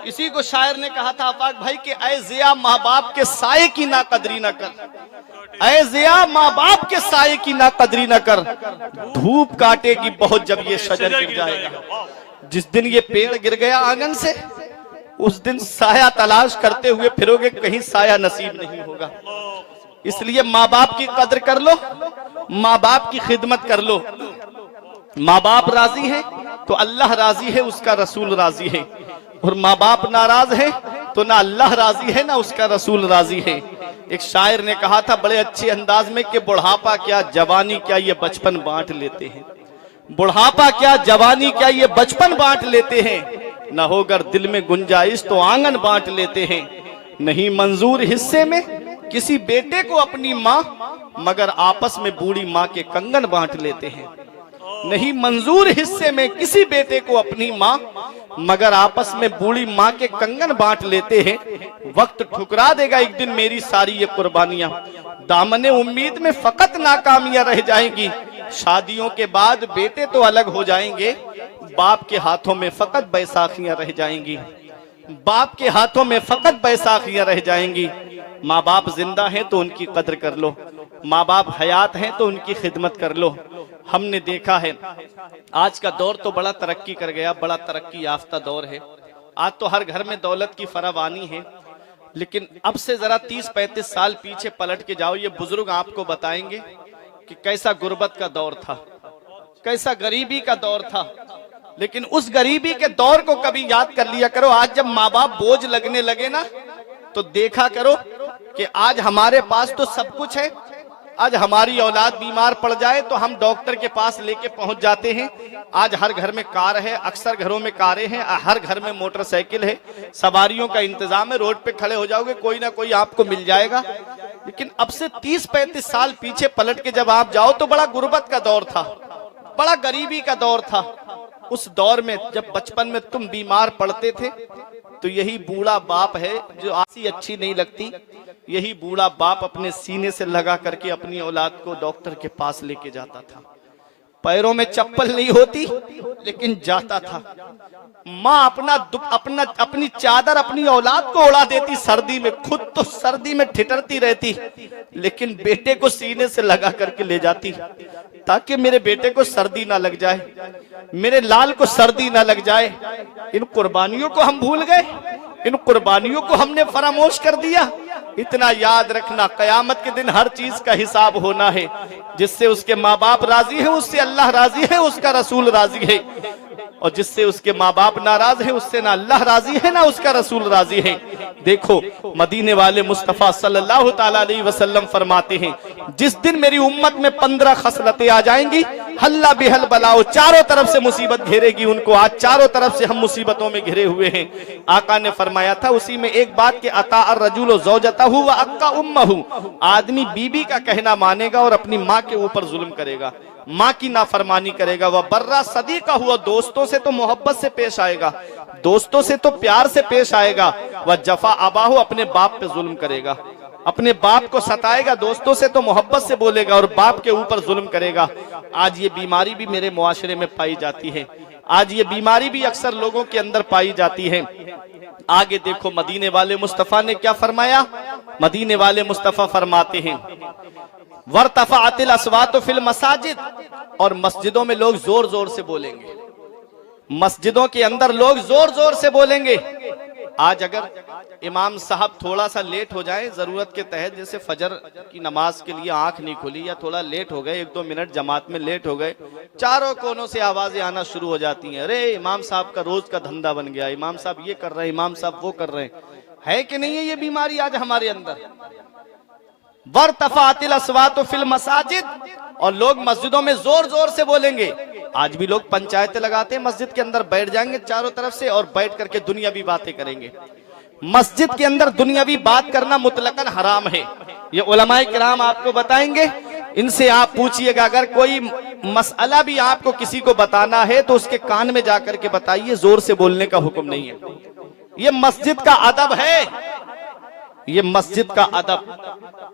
इसी को शायर ने कहा था आफाक भाई कि ऐ जिया माँ बाप के साये की ना कदरी ना कर, ऐ जिया माँ बाप के साये की ना कदरी ना कर, धूप काटेगी बहुत जब ये शजर गिर जाएगा। जिस दिन ये पेड़ गिर गया आंगन से, उस दिन साया तलाश करते हुए फिरोगे, कहीं साया नसीब नहीं होगा। इसलिए माँ बाप की कद्र कर लो, माँ बाप की खिदमत कर लो। माँ बाप राजी है तो अल्लाह राजी है, उसका रसूल राजी है, और माँ बाप नाराज है तो ना अल्लाह राजी है ना उसका रसूल राजी है। एक शायर ने कहा था बड़े अच्छे अंदाज में कि बुढ़ापा क्या जवानी क्या ये बचपन बांट लेते हैं, बुढ़ापा क्या जवानी क्या ये बचपन बांट लेते हैं, न होकर दिल में गुंजाइश तो आंगन बांट लेते हैं। नहीं मंजूर हिस्से में किसी बेटे को अपनी माँ, मगर आपस में बूढ़ी माँ के कंगन बांट लेते हैं। नहीं मंजूर हिस्से में किसी बेटे को अपनी माँ, मगर आपस में बूढ़ी माँ के कंगन बांट लेते हैं। वक्त ठुकरा देगा एक दिन मेरी सारी ये कुर्बानियां, दामने उम्मीद में फकत नाकामियां रह जाएंगी। शादियों के बाद बेटे तो अलग हो जाएंगे, बाप के हाथों में फकत बैसाखियां रह जाएंगी, बाप के हाथों में फकत बैसाखियां रह जाएंगी। माँ बाप जिंदा हैं तो उनकी कद्र कर लो, माँ बाप हयात हैं तो उनकी खिदमत कर लो। हमने देखा है आज का दौर तो बड़ा तरक्की कर गया, बड़ा तरक्की याफ्ता दौर है। आज तो हर घर में दौलत की फरावानी है, लेकिन अब से जरा 30-35 साल पीछे पलट के जाओ, ये बुजुर्ग आपको बताएंगे कि कैसा गुर्बत का दौर था, कैसा गरीबी का दौर था। लेकिन उस गरीबी के दौर को कभी याद कर लिया करो। आज जब माँ बाप बोझ लगने लगे ना, तो देखा करो कि आज हमारे पास तो सब कुछ है। आज हमारी औलाद बीमार पड़ जाए तो हम डॉक्टर के पास लेके पहुंच जाते हैं। आज हर घर में कार है, अक्सर घरों में कारें हैं, हर घर में मोटरसाइकिल है, सवारियों का इंतजाम है, रोड पे खड़े हो जाओगे कोई ना कोई आपको मिल जाएगा। लेकिन अब से 30-35 साल पीछे पलट के जब आप जाओ तो बड़ा गुर्बत का दौर था, बड़ा गरीबी का दौर था। उस दौर में जब बचपन में तुम बीमार पड़ते थे तो यही बूढ़ा बाप है जो आंसी अच्छी नहीं लगती, यही बूढ़ा बाप अपने सीने से लगा करके अपनी औलाद को डॉक्टर के पास लेके जाता था। पैरों में चप्पल नहीं होती लेकिन जाता था। माँ अपनी चादर अपनी औलाद को उड़ा देती सर्दी में, खुद तो सर्दी में ठिठरती रहती, लेकिन बेटे को सीने से लगा करके ले जाती ताकि मेरे बेटे को सर्दी ना लग जाए, मेरे लाल को सर्दी ना लग जाए। इन कुर्बानियों को हम भूल गए, इन कुर्बानियों को हमने फरामोश कर दिया। इतना याद रखना, कयामत के दिन हर चीज का हिसाब होना है। जिससे उसके माँ बाप राजी है उससे अल्लाह राजी है, उसका रसूल राजी है, और जिससे उसके माँ बाप नाराज है उससे ना अल्लाह राजी है ना उसका रसूल राजी है। देखो मदीने वाले मुस्तफा सल्लल्लाहु ताला अलैहि वसल्लम फरमाते हैं, जिस दिन मेरी उम्मत में 15 खसलतें आ जाएंगी, हल्ला बेहल बलाओ, चारों तरफ से मुसीबत घेरेगी उनको। आज चारों तरफ से हम मुसीबतों में घिरे हुए हैं। आका ने फरमाया था उसी में एक बात के अता अर्रजुलु ज़ौजतहु व अक्का उम्महु, आदमी बीबी का कहना मानेगा और अपनी माँ के ऊपर जुल्म करेगा, माँ की नाफरमानी करेगा। वह बर्रा सदीका हुआ, दोस्तों से तो मोहब्बत से पेश आएगा, दोस्तों से तो प्यार से पेश आएगा। वह जफा अबाहु, अपने बाप पे जुल्म करेगा, अपने बाप को सताएगा, दोस्तों से तो मोहब्बत से बोलेगा और बाप के ऊपर जुल्म करेगा। आज ये बीमारी भी मेरे मुआशरे में पाई जाती है, आज ये बीमारी भी अक्सर लोगों के अंदर पाई जाती है। आगे देखो मदीने वाले मुस्तफा ने क्या फरमाया। मदीने वाले मुस्तफा फरमाते हैं वरतफ़अतिल अस्वातु फिल मसाजिद, और मस्जिदों में लोग जोर जोर से बोलेंगे, मस्जिदों के अंदर लोग जोर जोर से बोलेंगे। आज अगर इमाम साहब थोड़ा सा लेट हो जाए जरूरत के तहत, जैसे फजर की नमाज के लिए आंख नहीं खुली या थोड़ा लेट हो गए, 1-2 मिनट जमात में लेट हो गए, चारों कोनों से आवाजें आना शुरू हो जाती हैं, अरे इमाम साहब का रोज का धंधा बन गया, इमाम साहब ये कर रहे हैं, इमाम साहब वो कर रहे हैं। है कि नहीं है ये बीमारी आज हमारे अंदर। वरतफ़अतिल अस्वातु फिल मसाजिद, और लोग मस्जिदों में जोर जोर से बोलेंगे। आज भी लोग पंचायतें लगाते हैं, मस्जिद के अंदर बैठ जाएंगे चारों तरफ से और बैठ करके दुनियावी बातें करेंगे। मस्जिद के अंदर दुनियावी बात करना मुतलकन हराम है, ये उलमाए किराम आपको बताएंगे। इनसे आप पूछिएगा, अगर कोई मसला भी आपको किसी को बताना है तो उसके कान में जाकर के बताइए, जोर से बोलने का हुक्म नहीं है। ये मस्जिद का अदब है, ये मस्जिद का अदब।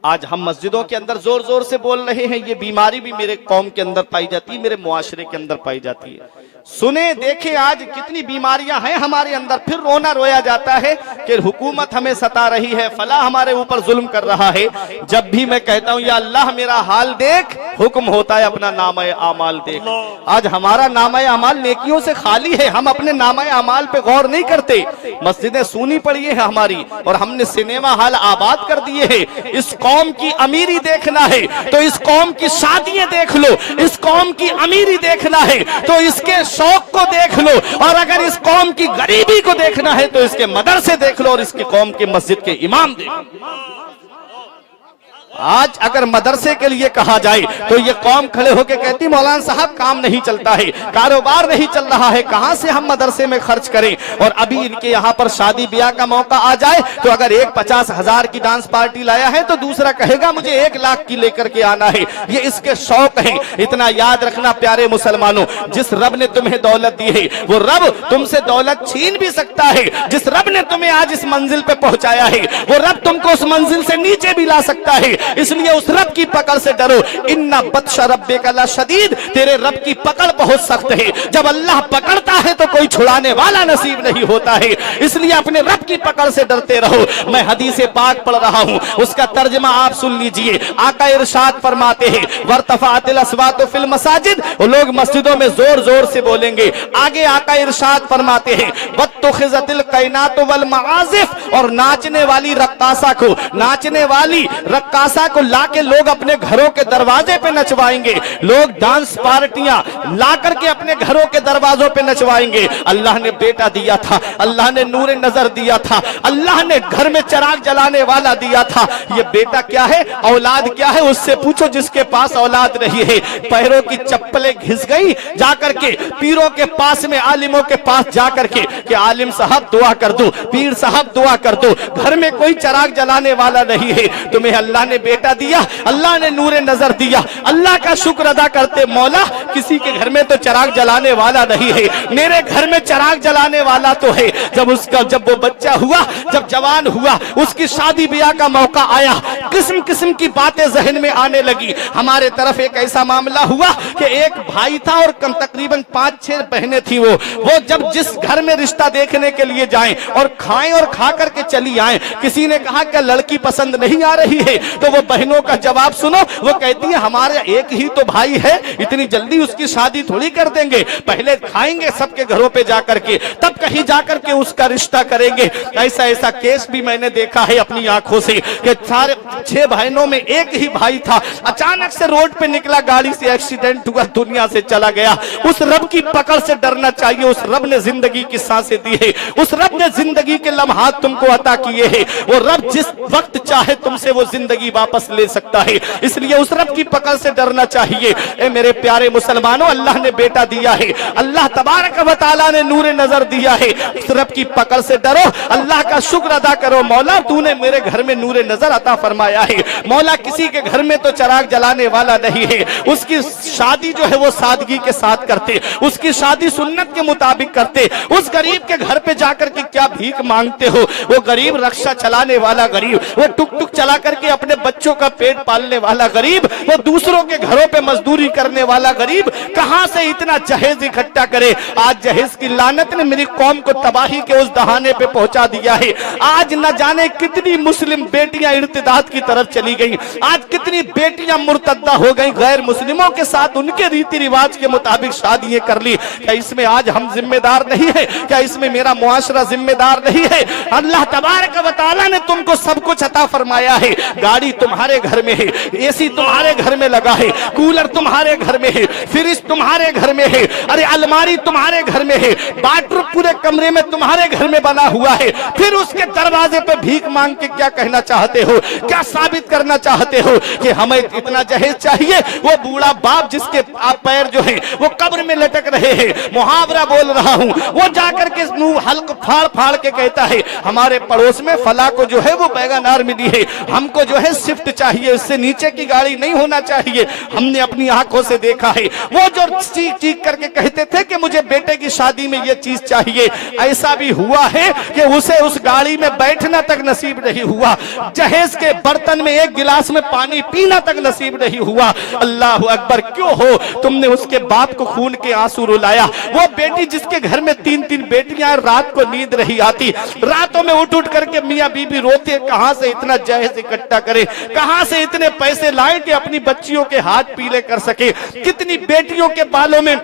आज हम मस्जिदों के अंदर जोर जोर से बोल रहे हैं, ये बीमारी भी मेरे कौम के अंदर पाई जाती है, मेरे मुआशरे के अंदर पाई जाती है। सुने देखे आज कितनी बीमारियां हैं हमारे अंदर, फिर रोना रोया जाता है कि हुकूमत हमें सता रही है, फला हमारे ऊपर जुल्म कर रहा है। जब भी मैं कहता हूं या अल्लाह मेरा हाल देख, हुक्म होता है अपना नामा आमाल देख। आज हमारा नामा आमाल नेकियों से खाली है, हम अपने नामा आमाल पे गौर नहीं करते। मस्जिदें सूनी पड़ी है हमारी और हमने सिनेमा हॉल आबाद कर दिए हैं। इस कौम की अमीरी देखना है तो इस कौम की शादियां देख लो, इस कौम की अमीरी देखना है तो इसके शौक को देख लो, और अगर इस कौम की गरीबी को देखना है तो इसके मदरसे देख लो और इसकी कौम के मस्जिद के इमाम देख लो। आज अगर मदरसे के लिए कहा जाए तो ये कौम खड़े होकर कहती मौलाना साहब काम नहीं चलता है, कारोबार नहीं चल रहा है, कहां से हम मदरसे में खर्च करें। और अभी इनके यहाँ पर शादी ब्याह का मौका आ जाए तो अगर एक 50,000 की डांस पार्टी लाया है तो दूसरा कहेगा मुझे 1 लाख की लेकर के आना है। ये इसके शौक है। इतना याद रखना प्यारे मुसलमानों, जिस रब ने तुम्हें दौलत दी है वो रब तुमसे दौलत छीन भी सकता है। जिस रब ने तुम्हें आज इस मंजिल पे पहुंचाया है वो रब तुमको उस मंजिल से नीचे भी ला सकता है। इसलिए उस रब की पकड़ से डरो। इन्ना बत्श रब्बिका लशदीद, तेरे रब की पकड़ बहुत सख्त है। जब अल्लाह पकड़ता है तो कोई छुड़ाने वाला नसीब नहीं होता है। इसलिए अपने रब की पकड़ से डरते रहो। मैं हदीस पाक पढ़ रहा हूं, उसका तर्जमा आप सुन लीजिए। आका इरशाद फरमाते हैं वर्तफातिल अस्वातु फिल मसाजिद, वो लोग मस्जिदों में जोर जोर से बोलेंगे। आगे आका इरशाद फरमाते हैं वत्तुखिज़तिल कैनातु वल मआज़िफ, और नाचने वाली रक्कासा को, नाचने वाली रक्कासा को लाके लोग अपने घरों के दरवाजे पे नचवाएंगे। लोग डांस पार्टियां ला करके अपने घरों के दरवाजों पे नचवाएंगे। अल्लाह ने बेटा दिया था, अल्लाह ने नूर नजर दिया था, अल्लाह ने घर में चिराग जलाने वाला दिया था। ये बेटा क्या है, औलाद क्या है, उससे पूछो जिसके पास औलाद नहीं है। पैरों की चप्पलें घिस गई जाकर के पीरों के पास में, आलिमों के पास जाकर के कि आलिम साहब दुआ कर दो, पीर साहब दुआ कर दो। घर में कोई चिराग जलाने वाला नहीं है। तुम्हें अल्लाह ने बेटा दिया, अल्लाह ने नूरे नजर दिया, अल्लाह का शुक्र अदा करते मौला किसी के घर में तो चिराग जलाने वाला नहीं है, मेरे घर में चिराग जलाने वाला तो है। जब वो बच्चा हुआ, जब जवान हुआ, उसकी शादी ब्याह का मौका आया, किस्म किस्म की बातें जहन में आने लगी। हमारे तरफ एक ऐसा मामला हुआ कि एक भाई था और तकरीबन 5-6 बहनें थी। वो जब जिस घर में रिश्ता देखने के लिए जाएं और खाएं और खा करके चली आएं, किसी ने कहा कि लड़की पसंद नहीं आ रही है तो वो बहनों का जवाब सुनो। वो कहती है हमारे एक ही तो भाई है, इतनी जल्दी उसकी शादी थोड़ी कर देंगे, पहले खाएंगे सबके घरों पे जाकर के, तब कहीं जाकर के उसका रिश्ता करेंगे। ऐसा ऐसा केस भी मैंने देखा है अपनी आंखों से कि सारे 6 बहनों में एक ही भाई था, अचानक से रोड पे निकला, गाड़ी से एक्सीडेंट हुआ, दुनिया से चला गया। उस रब की पकड़ से डरना चाहिए। उस रब ने जिंदगी की सांसें दी है, उस रब ने जिंदगी के लम्हात तुमको अता किए हैं। वो रब जिस वक्त चाहे तुमसे वो जिंदगी वापस ले सकता है। इसलिए उस रब की पकड़ से डरना चाहिए। ए मेरे प्यारे मुसलमानों, अल्लाह ने बेटा दिया है, अल्लाह तबारक व तआला ने नूर नजर दिया है। उस रब की पकड़ से डरो, अल्लाह का शुक्र अदा करो। मौला तूने मेरे घर में नूर नजर अता फरमाया है। मौला किसी के घर में तो चिराग जलाने वाला नहीं है, उसकी शादी जो है वो सादगी के साथ करते, उसकी शादी सुन्नत के मुताबिक करते। उस गरीब के घर पे जाकर के क्या भीख मांगते हो? वो गरीब रक्षा चलाने वाला गरीब, वो टुक टुक चला करके अपने बच्चों का पेट पालने वाला गरीब, वो दूसरों के घरों पे मजदूरी करने वाला गरीब कहां से इतना जहेज इकट्ठा करे? आज जहेज की लानत ने मेरी कौम को तबाही के उस दहाने पे पहुंचा दिया है। आज न जाने कितनी मुस्लिम बेटियां इर्तिदाद की तरफ चली गई, आज कितनी बेटियां मुर्तद्दा हो गई, गैर मुस्लिमों के साथ उनके रीति रिवाज के मुताबिक शादियां कर ली। क्या इसमें आज हम जिम्मेदार नहीं है? क्या इसमें मेरा मुआशरा जिम्मेदार नहीं है? अल्लाह तबारक व तआला ने तुमको सब कुछ अता फरमाया है। गाड़ी तुम्हारे घर में है, एसी तुम्हारे घर में लगा है, कूलर तुम्हारे घर में है, फ्रिज तुम्हारे घर में है, अरे अलमारी तुम्हारे घर में है, बाथरूम पूरे कमरे में तुम्हारे घर में बना हुआ है। फिर उसके दरवाजे पे भीख मांग के क्या कहना चाहते हो? क्या साबित करना चाहते हो कि हमें इतना जहेज चाहिए? वो बूढ़ा बाप जिसके पैर जो है वो कब्र में लटक रहे हैं, मुहावरा बोल रहा हूं, वो जाकर के मुंह हल्क फाड़ फाड़ के कहता है हमारे पड़ोस में फला को जो है वो बैगनार मिली है, हमको जो है स्विफ्ट चाहिए, उससे नीचे की गाड़ी नहीं होना चाहिए। हमने अपनी आंखों से देखा है वो जो चीख चीख करके कहते थे कि मुझे बेटे की शादी में ये चीज चाहिए, ऐसा भी हुआ है कि उसे उस गाड़ी में बैठना तक नसीब नहीं हुआ, जहेज के बर्तन में एक गिलास में पानी पीना तक नसीब नहीं हुआ। अल्लाह अकबर, क्यों हो तुमने उसके बाप को खून के आंसू रुलाया। वो बेटी जिसके घर में 3-3 बेटियां, रात को नींद नहीं आती, रातों में उठ उठ करके मियां बीबी रोते, कहां से इतना जहेज इकट्ठा करे, कहां से इतने पैसे लाए कि अपनी बच्चियों के हाथ पीले कर सके। कितनी बेटियों के बालों में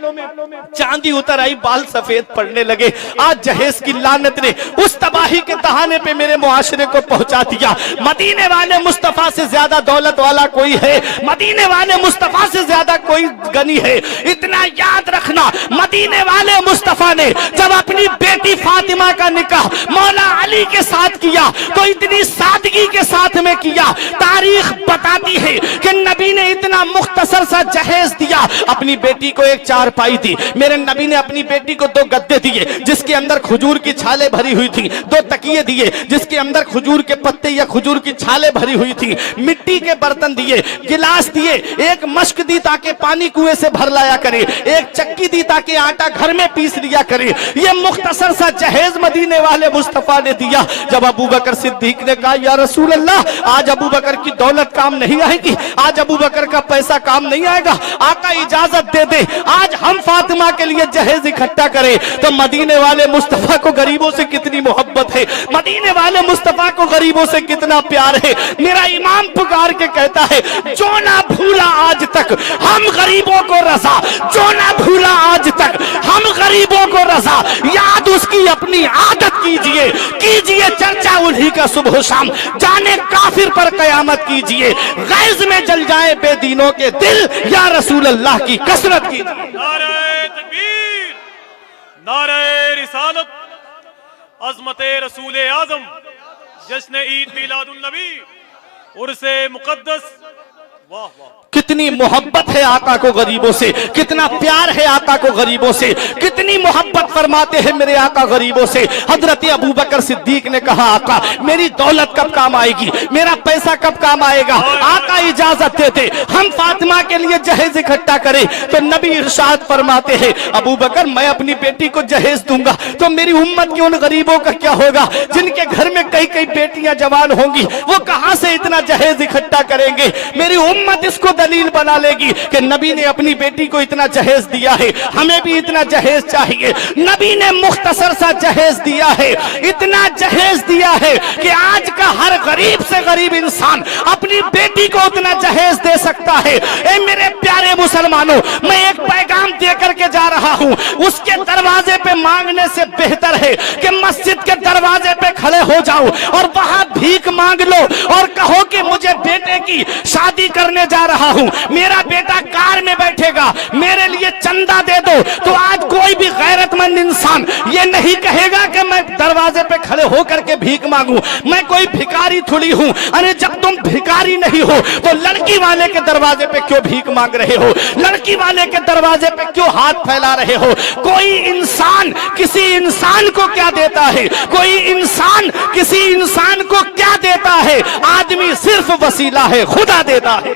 चांदी उतर आई, बाल सफेद पड़ने लगे। आज जहेज की लानत ने उस तबाही के तहाने पे मेरे मुआशरे को पहुंचा दिया। मदीने वाले मुस्तफा से ज्यादा दौलत वाला कोई है, मदीने वाले मुस्तफा से ज्यादा कोई गनी है। इतना याद रखना, मदीने वाले मुस्तफा ने जब अपनी बेटी फातिमा का निकाह मौला अली के साथ किया तो इतनी सादगी के साथ में किया। तारीख बताती है कि नबी ने इतना मुख्तसर सा जहेज दिया। अपनी बेटी को एक चारपाई दी, मेरे नबी ने अपनी बेटी को 2 गद्दे दिए जिसके अंदर खजूर की छाले भरी हुई थी, 2 तकिए दिए जिसके अंदर खजूर के पत्ते या खजूर की छाले भरी हुई थी, मिट्टी के बर्तन दिए, गिलास दिए, एक मश्क दी ताकि पानी कुएं से भर लाया करे, एक चक्की दी ताकि आटा घर में पीस लिया करे। ये मुख्तसर सा जहेज मदीने वाले मुस्तफा ने दिया। जब अबू बकर सिद्दीक ने कहा या रसूल अल्लाह, आज अबू बकर की दौलत काम नहीं आएगी, आज अबू बकर का पैसा काम नहीं आएगा, आका इजाजत दे दे आज हम फातिमा के लिए जहेज इकट्ठा करें। तो मदीने वाले मुस्तफा को गरीबों से कितनी मोहब्बत है, मदीने वाले मुस्तफा को गरीबों से कितना प्यार है। मेरा इमाम पुकार के कहता है, जो ना भूला आज तक हम गरीबों को रजा, जो ना भूला आज तक हम गरीबों को रजा, याद उसकी अपनी आदत कीजिए, कीजिए चर्चा उन्हीं का सुबह शाम, जाने काफिर पर कयामत कीजिए, गैज में जल जाए बेदीनों के दिल, या रसूल अल्लाह की कसरत कीजिए। नारे तकबीर, नारे रिसालत, अज़मते रसूल आज़म, जश्न ईद मिलादुन नबी, उर्से मुक़द्दस। वाह वाह, कितनी मोहब्बत है आका को गरीबों से, कितना प्यार है आका को गरीबों से, कितनी मोहब्बत फरमाते हैं मेरे आका गरीबों से। हजरत अबू बकर सिद्दीक ने कहा, आका मेरी दौलत कब काम आएगी, मेरा पैसा कब काम आएगा, आका इजाजत देते हम फातिमा के लिए जहेज इकट्ठा करें। तो नबी इरशाद फरमाते हैं, अबू बकर मैं अपनी बेटी को जहेज दूंगा तो मेरी उम्मत के उन गरीबों का क्या होगा जिनके घर में कई कई बेटियां जवान होंगी, वो कहां से इतना जहेज इकट्ठा करेंगे। मेरी उम्मत इसको दलील बना लेगी कि नबी ने अपनी बेटी को इतना जहेज दिया है, हमें भी इतना जहेज चाहिए। नबी ने मुख्तसर सा जहेज दिया है, इतना जहेज दिया है कि आज का हर गरीब से गरीब इंसान अपनी बेटी को उतना जहेज दे सकता है। ए मेरे प्यारे मुसलमानों, मैं एक पैगाम दे करके जा रहा हूं, उसके दरवाजे पे मांगने से बेहतर है कि मस्जिद के दरवाजे पे खड़े हो जाओ और वहां भीख मांग लो और कहो कि मुझे बेटे की शादी करने जा रहा हूं, मेरा बेटा कार में बैठेगा, मेरे लिए चंदा दे दो। तो आज कोई भी गैरतमंद इंसान ये नहीं कहेगा कि मैं दरवाजे पे खड़े होकर के भीख मांगू, मैं कोई भिखारी थोड़ी हूं। अरे जब तुम भिखारी नहीं हो तो लड़की वाले के दरवाजे पे क्यों भीख मांग रहे हो, लड़की वाले के दरवाजे पे क्यों हाथ फैला रहे हो। कोई इंसान किसी इंसान को क्या देता है, कोई इंसान किसी इंसान को क्या देता है, आदमी सिर्फ वसीला है, खुदा देता है।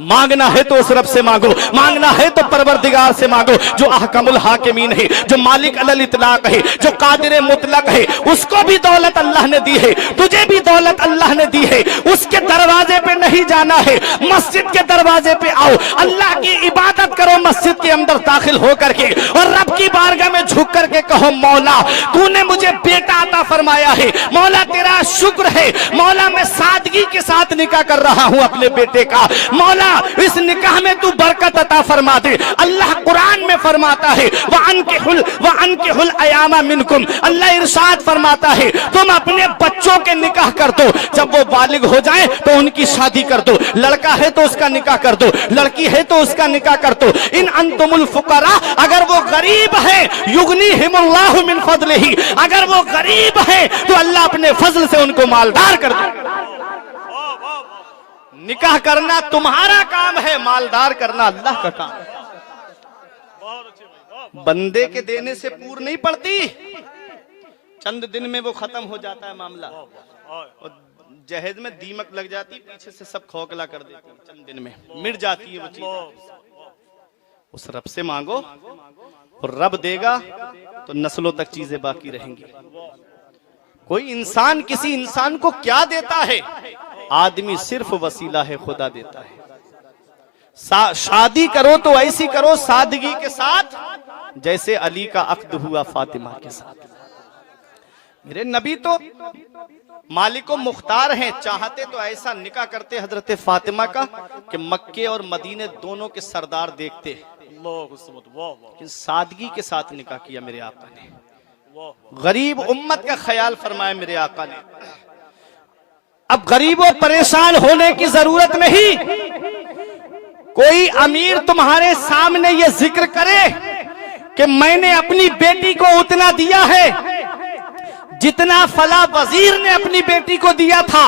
मांगना है तो उस रब से मांगो, मांगना है तो परवरदिगार से मांगो जो अहकमुल हाकिमीन है, जो मालिक अलल इतलाक है, जो कादिर मुतलक है। उसको भी दौलत अल्लाह ने दी है, तुझे भी दौलत अल्लाह ने दी है। उसके दरवाजे पे नहीं जाना है, मस्जिद के दरवाजे पे आओ, अल्लाह की इबादत करो मस्जिद के अंदर दाखिल हो करके और रब की बारगाह में झुक करके कहो, मौला तूने मुझे बेटा अता फरमाया है, मौला तेरा शुक्र है, मौला मैं सादगी के साथ निकाह कर रहा हूं अपने बेटे का, मौला इस निकाह में तू बरकत अता फरमा दे। अल्लाह कुरान में फरमाता है, व अनकिहुल अयामा मिनकुम, अल्लाह इरशाद फरमाता है तुम अपने बच्चों के निकाह कर दो, जब वो बालिग हो जाए तो उनकी शादी कर दो। लड़का है तो उसका निकाह कर दो, लड़की है तो उसका निकाह कर दो। इन अंतुमुल फुकरा, अगर वो गरीब है युगनीहिमुल्लाहु मिन फज़लिही, अगर वो गरीब है तो अल्लाह अपने फजल से उनको मालदार कर दे। निकाह करना तुम्हारा काम है, मालदार करना अल्लाह का काम है। बंदे के देने से पूर नहीं पड़ती, चंद दिन में वो खत्म हो जाता है मामला। जहेज में दीमक लग जाती, पीछे से सब खोखला कर देती, चंद दिन में मिट जाती है वो चीज। उस रब से मांगो और रब देगा तो नस्लों तक चीजें बाकी रहेंगी। कोई इंसान किसी इंसान को क्या देता है? आदमी सिर्फ वसीला है, खुदा देता है। शादी करो तो ऐसी करो सादगी के साथ जैसे अली का अक्द हुआ फातिमा के साथ। मेरे नबी तो मालिको मुख्तार हैं, चाहते तो ऐसा निकाह करते हजरत फातिमा का कि मक्के और मदीने दोनों के सरदार देखते, लेकिन सादगी के साथ निकाह किया मेरे आका ने। गरीब उम्मत का ख्याल फरमाया मेरे आका ने। अब गरीबों परेशान होने की जरूरत नहीं। कोई अमीर तुम्हारे सामने ये जिक्र करे कि मैंने अपनी बेटी को उतना दिया है जितना फला वजीर ने अपनी बेटी को दिया था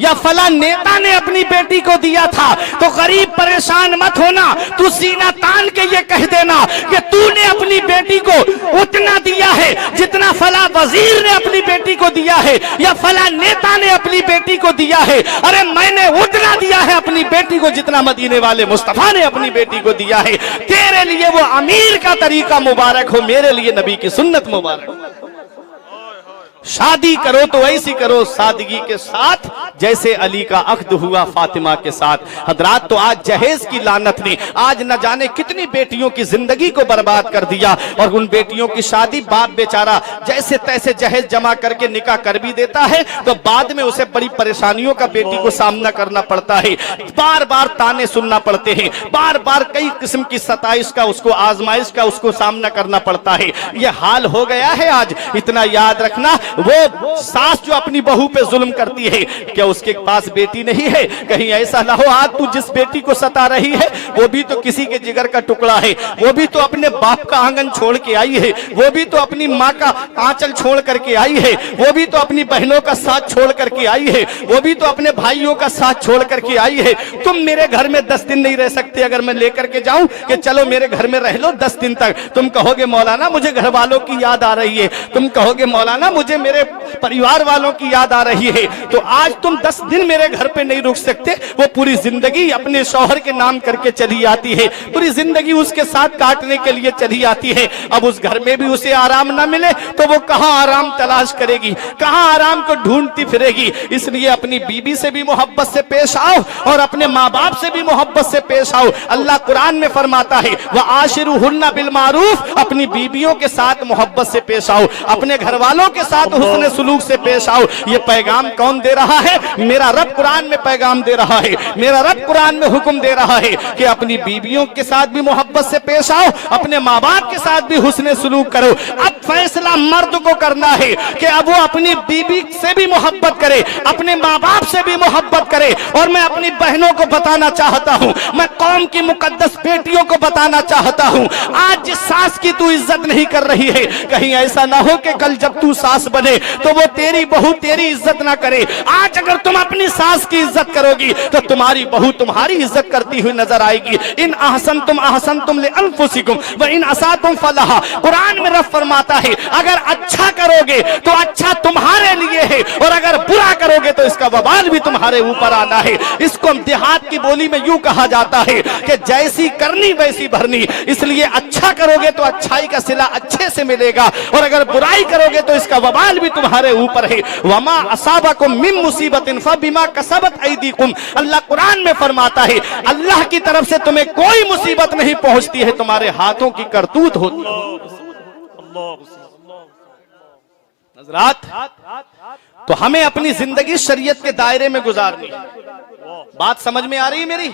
या फला नेता ने अपनी बेटी को दिया था, तो गरीब परेशान मत होना। तू सीना तान के ये कह देना कि तूने अपनी बेटी को उतना दिया है जितना फला वजीर ने अपनी बेटी को दिया है या फला नेता ने अपनी बेटी को दिया है। अरे मैंने उतना दिया है अपनी बेटी को जितना मदीने वाले मुस्तफा ने अपनी बेटी को दिया है। तेरे लिए वो अमीर का तरीका मुबारक हो, मेरे लिए नबी की सुन्नत मुबारक हो। शादी करो तो ऐसी करो सादगी के साथ जैसे अली का अक्द हुआ फातिमा के साथ। हजरात, तो आज जहेज की लानत ने आज न जाने कितनी बेटियों की जिंदगी को बर्बाद कर दिया। और उन बेटियों की शादी बाप बेचारा जैसे तैसे जहेज जमा करके निकाह कर भी देता है, तो बाद में उसे बड़ी परेशानियों का बेटी को सामना करना पड़ता है। बार बार ताने सुनना पड़ते हैं, बार बार कई किस्म की सताइश का, उसको आजमाइश का उसको सामना करना पड़ता है। यह हाल हो गया है आज। इतना याद रखना, वो सास जो अपनी बहू पे जुल्म करती है, क्या उसके पास बेटी नहीं है? कहीं ऐसा ना हो आज तू जिस बेटी को सता रही है वो भी तो किसी के जिगर का टुकड़ा है, वो भी तो अपने बाप का आंगन छोड़ के आई है, वो भी तो अपनी माँ का आंचल छोड़ करके आई है, वो भी तो अपनी बहनों का साथ छोड़ करके आई है, वो भी तो अपने भाइयों का साथ छोड़ करके आई है। तुम मेरे घर में 10 दिन नहीं रह सकते। अगर मैं लेकर के जाऊं कि चलो मेरे घर में रह लो 10 दिन तक, तुम कहोगे मौलाना मुझे घर वालों की याद आ रही है, तुम कहोगे मौलाना मुझे मेरे परिवार वालों की याद आ रही है। तो आज तुम 10 दिन मेरे घर पे नहीं रुक सकते। वो पूरी जिंदगी अपने शौहर के नाम करके चली आती है, पूरी जिंदगी उसके साथ काटने के लिए चली आती है। अब उस घर में भी उसे आराम ना मिले तो वो कहां आराम तलाश करेगी, कहां आराम को ढूंढती फिरेगी। इसलिए अपनी बीबी से भी मोहब्बत से पेश आओ और अपने माँ बाप से भी मोहब्बत से पेश आओ। अल्लाह कुरान में फरमाता है वह आशिरुहुन्ना बिल मारूफ, अपनी बीबियों के साथ मोहब्बत से पेश आओ, अपने घर वालों के साथ हुस्न सुलूक से पेश आओ। ये पैगाम कौन दे रहा है? मेरा रब कुरान में पैगाम दे रहा है, मेरा रब कुरान में हुक्म दे रहा है कि अपनी बीबियों के साथ भी मोहब्बत से पेश आओ, अपने माँ बाप के साथ भी हुस्न सुलूक करो। अब फैसला मर्द को करना है कि अब वो अपनी बीबी से भी मोहब्बत करे, अपने माँ बाप से भी मोहब्बत करे। और मैं अपनी बहनों को बताना चाहता हूँ, मैं कौम की मुकद्दस बेटियों को बताना चाहता हूँ, आज जिस सास की तू इज्जत नहीं कर रही है, कहीं ऐसा ना हो कि कल जब तू सास बने तो वो तेरी बहू तेरी इज्जत ना करे। आज अगर तुम अपनी सास की इज्जत करोगी तो तुम्हारी बहू तुम्हारी इज्जत करती हुई नजर आएगी। इन अहसन तुम ले अनफुसिकुम व इन असातुम फलाहा। कुरान में रब फरमाता है अगर अच्छा करोगे तो अच्छा तुम्हारे लिए है और अगर बुरा करोगे तो इसका वबाल भी तुम्हारे ऊपर आना है। इसको देहात की बोली में यूं कहा जाता है कि जैसी करनी वैसी भरनी। इसलिए अच्छा करोगे तो अच्छाई का सिला अच्छे से मिलेगा और अगर बुराई करोगे तो इसका वबाल भी तुम्हारे ऊपर है। वमा असाबकुम मिन मुसीबतिन फबिमा कसबत ऐदीकुम। अल्लाह कुरान में फरमाता है अल्लाह की तरफ से तुम्हें कोई मुसीबत नहीं पहुंचती है, तुम्हारे हाथों की करतूत होती है। हज़रात, तो हमें अपनी जिंदगी शरीयत के दायरे में गुजारनी है। बात समझ में आ रही है मेरी?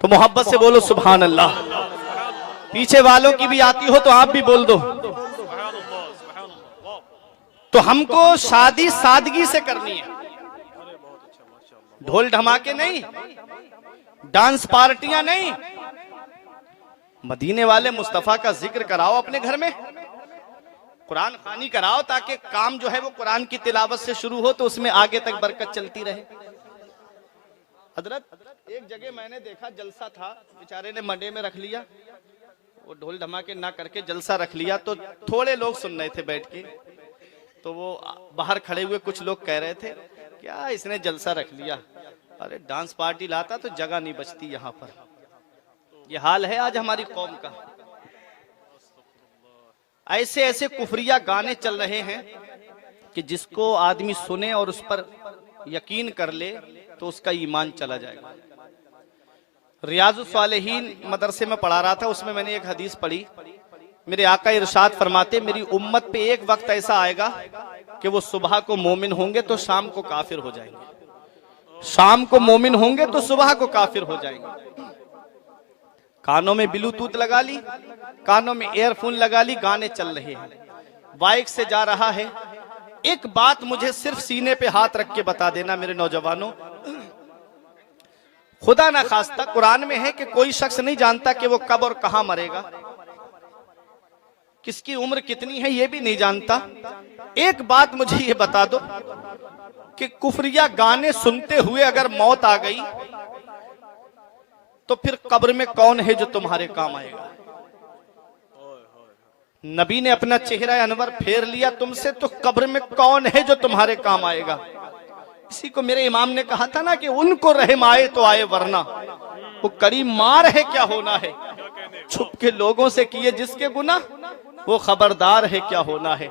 तो मोहब्बत से बोलो सुभान अल्लाह। पीछे वालों की भी आती हो तो आप भी बोल दो। तो हमको शादी सादगी से करनी है, ढोल धमाके नहीं, डांस पार्टियां नहीं। मदीने वाले मुस्तफा का जिक्र कराओ अपने घर में, कुरान खानी कराओ ताकि काम जो है वो कुरान की तिलावत से शुरू हो तो उसमें आगे तक बरकत चलती रहे। हजरत, एक जगह मैंने देखा जलसा था, बेचारे ने मंडे में रख लिया, वो ढोल धमाके ना करके जलसा रख लिया। तो थोड़े लोग सुन रहे थे बैठ के, तो वो बाहर खड़े हुए कुछ लोग कह रहे थे क्या इसने जलसा रख लिया, अरे डांस पार्टी लाता तो जगह नहीं बचती यहाँ पर। ये हाल है आज हमारी कौम का। ऐसे ऐसे कुफरिया गाने चल रहे हैं कि जिसको आदमी सुने और उस पर यकीन कर ले तो उसका ईमान चला जाएगा। रियाजुस सालिहीन मदरसे में पढ़ा रहा था, उसमें मैंने एक हदीस पढ़ी। मेरे आका इरशाद फरमाते, मेरी उम्मत पे एक वक्त ऐसा आएगा कि वो सुबह को मोमिन होंगे तो शाम को काफिर हो जाएंगे, शाम को मोमिन होंगे तो सुबह को काफिर हो जाएंगे। कानों में ब्लूटूथ लगा ली, कानों में एयरफोन लगा ली, गाने चल रहे हैं, बाइक से जा रहा है। एक बात मुझे सिर्फ सीने पे हाथ रख के बता देना मेरे नौजवानों, खुदा ना खास्ता कुरान में है कि कोई शख्स नहीं जानता कि वो कब और कहां मरेगा, किसकी उम्र कितनी है ये भी नहीं जानता। एक बात मुझे ये बता दो कि कुफरिया गाने सुनते हुए अगर मौत आ गई तो फिर कब्र में कौन है जो तुम्हारे काम आएगा? नबी ने अपना चेहरा अनवर फेर लिया तुमसे, तो कब्र में कौन है जो तुम्हारे काम आएगा? इसी को मेरे इमाम ने कहा था ना कि उनको रहम आए तो आए, वरना वो करीम मार है क्या होना है। छुप के लोगों से किए जिसके गुनाह, वो खबरदार है क्या होना है।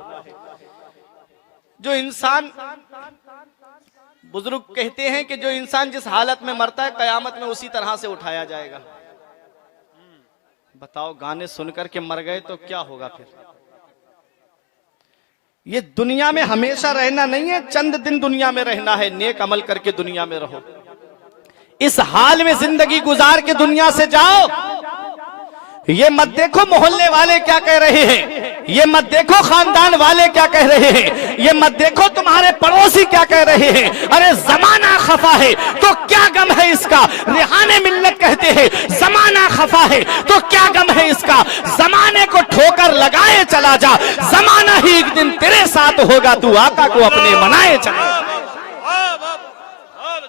जो इंसान, बुजुर्ग कहते हैं कि जो इंसान जिस हालत में मरता है कयामत में उसी तरह से उठाया जाएगा। बताओ, गाने सुनकर के मर गए तो क्या होगा फिर? ये दुनिया में हमेशा रहना नहीं है, चंद दिन दुनिया में रहना है। नेक अमल करके दुनिया में रहो। इस हाल में जिंदगी गुजार के दुनिया से जाओ। ये मत देखो मोहल्ले वाले क्या कह रहे हैं, ये मत देखो खानदान वाले क्या कह रहे हैं, ये मत देखो तुम्हारे पड़ोसी क्या कह रहे हैं। अरे जमाना खफा है तो क्या गम है इसका। रिहाने मिल्लत कहते हैं जमाना खफा है तो क्या गम है इसका। जमाने को ठोकर लगाए चला जा, जमाना ही एक दिन तेरे साथ होगा, तू आका को अपने मनाए चला।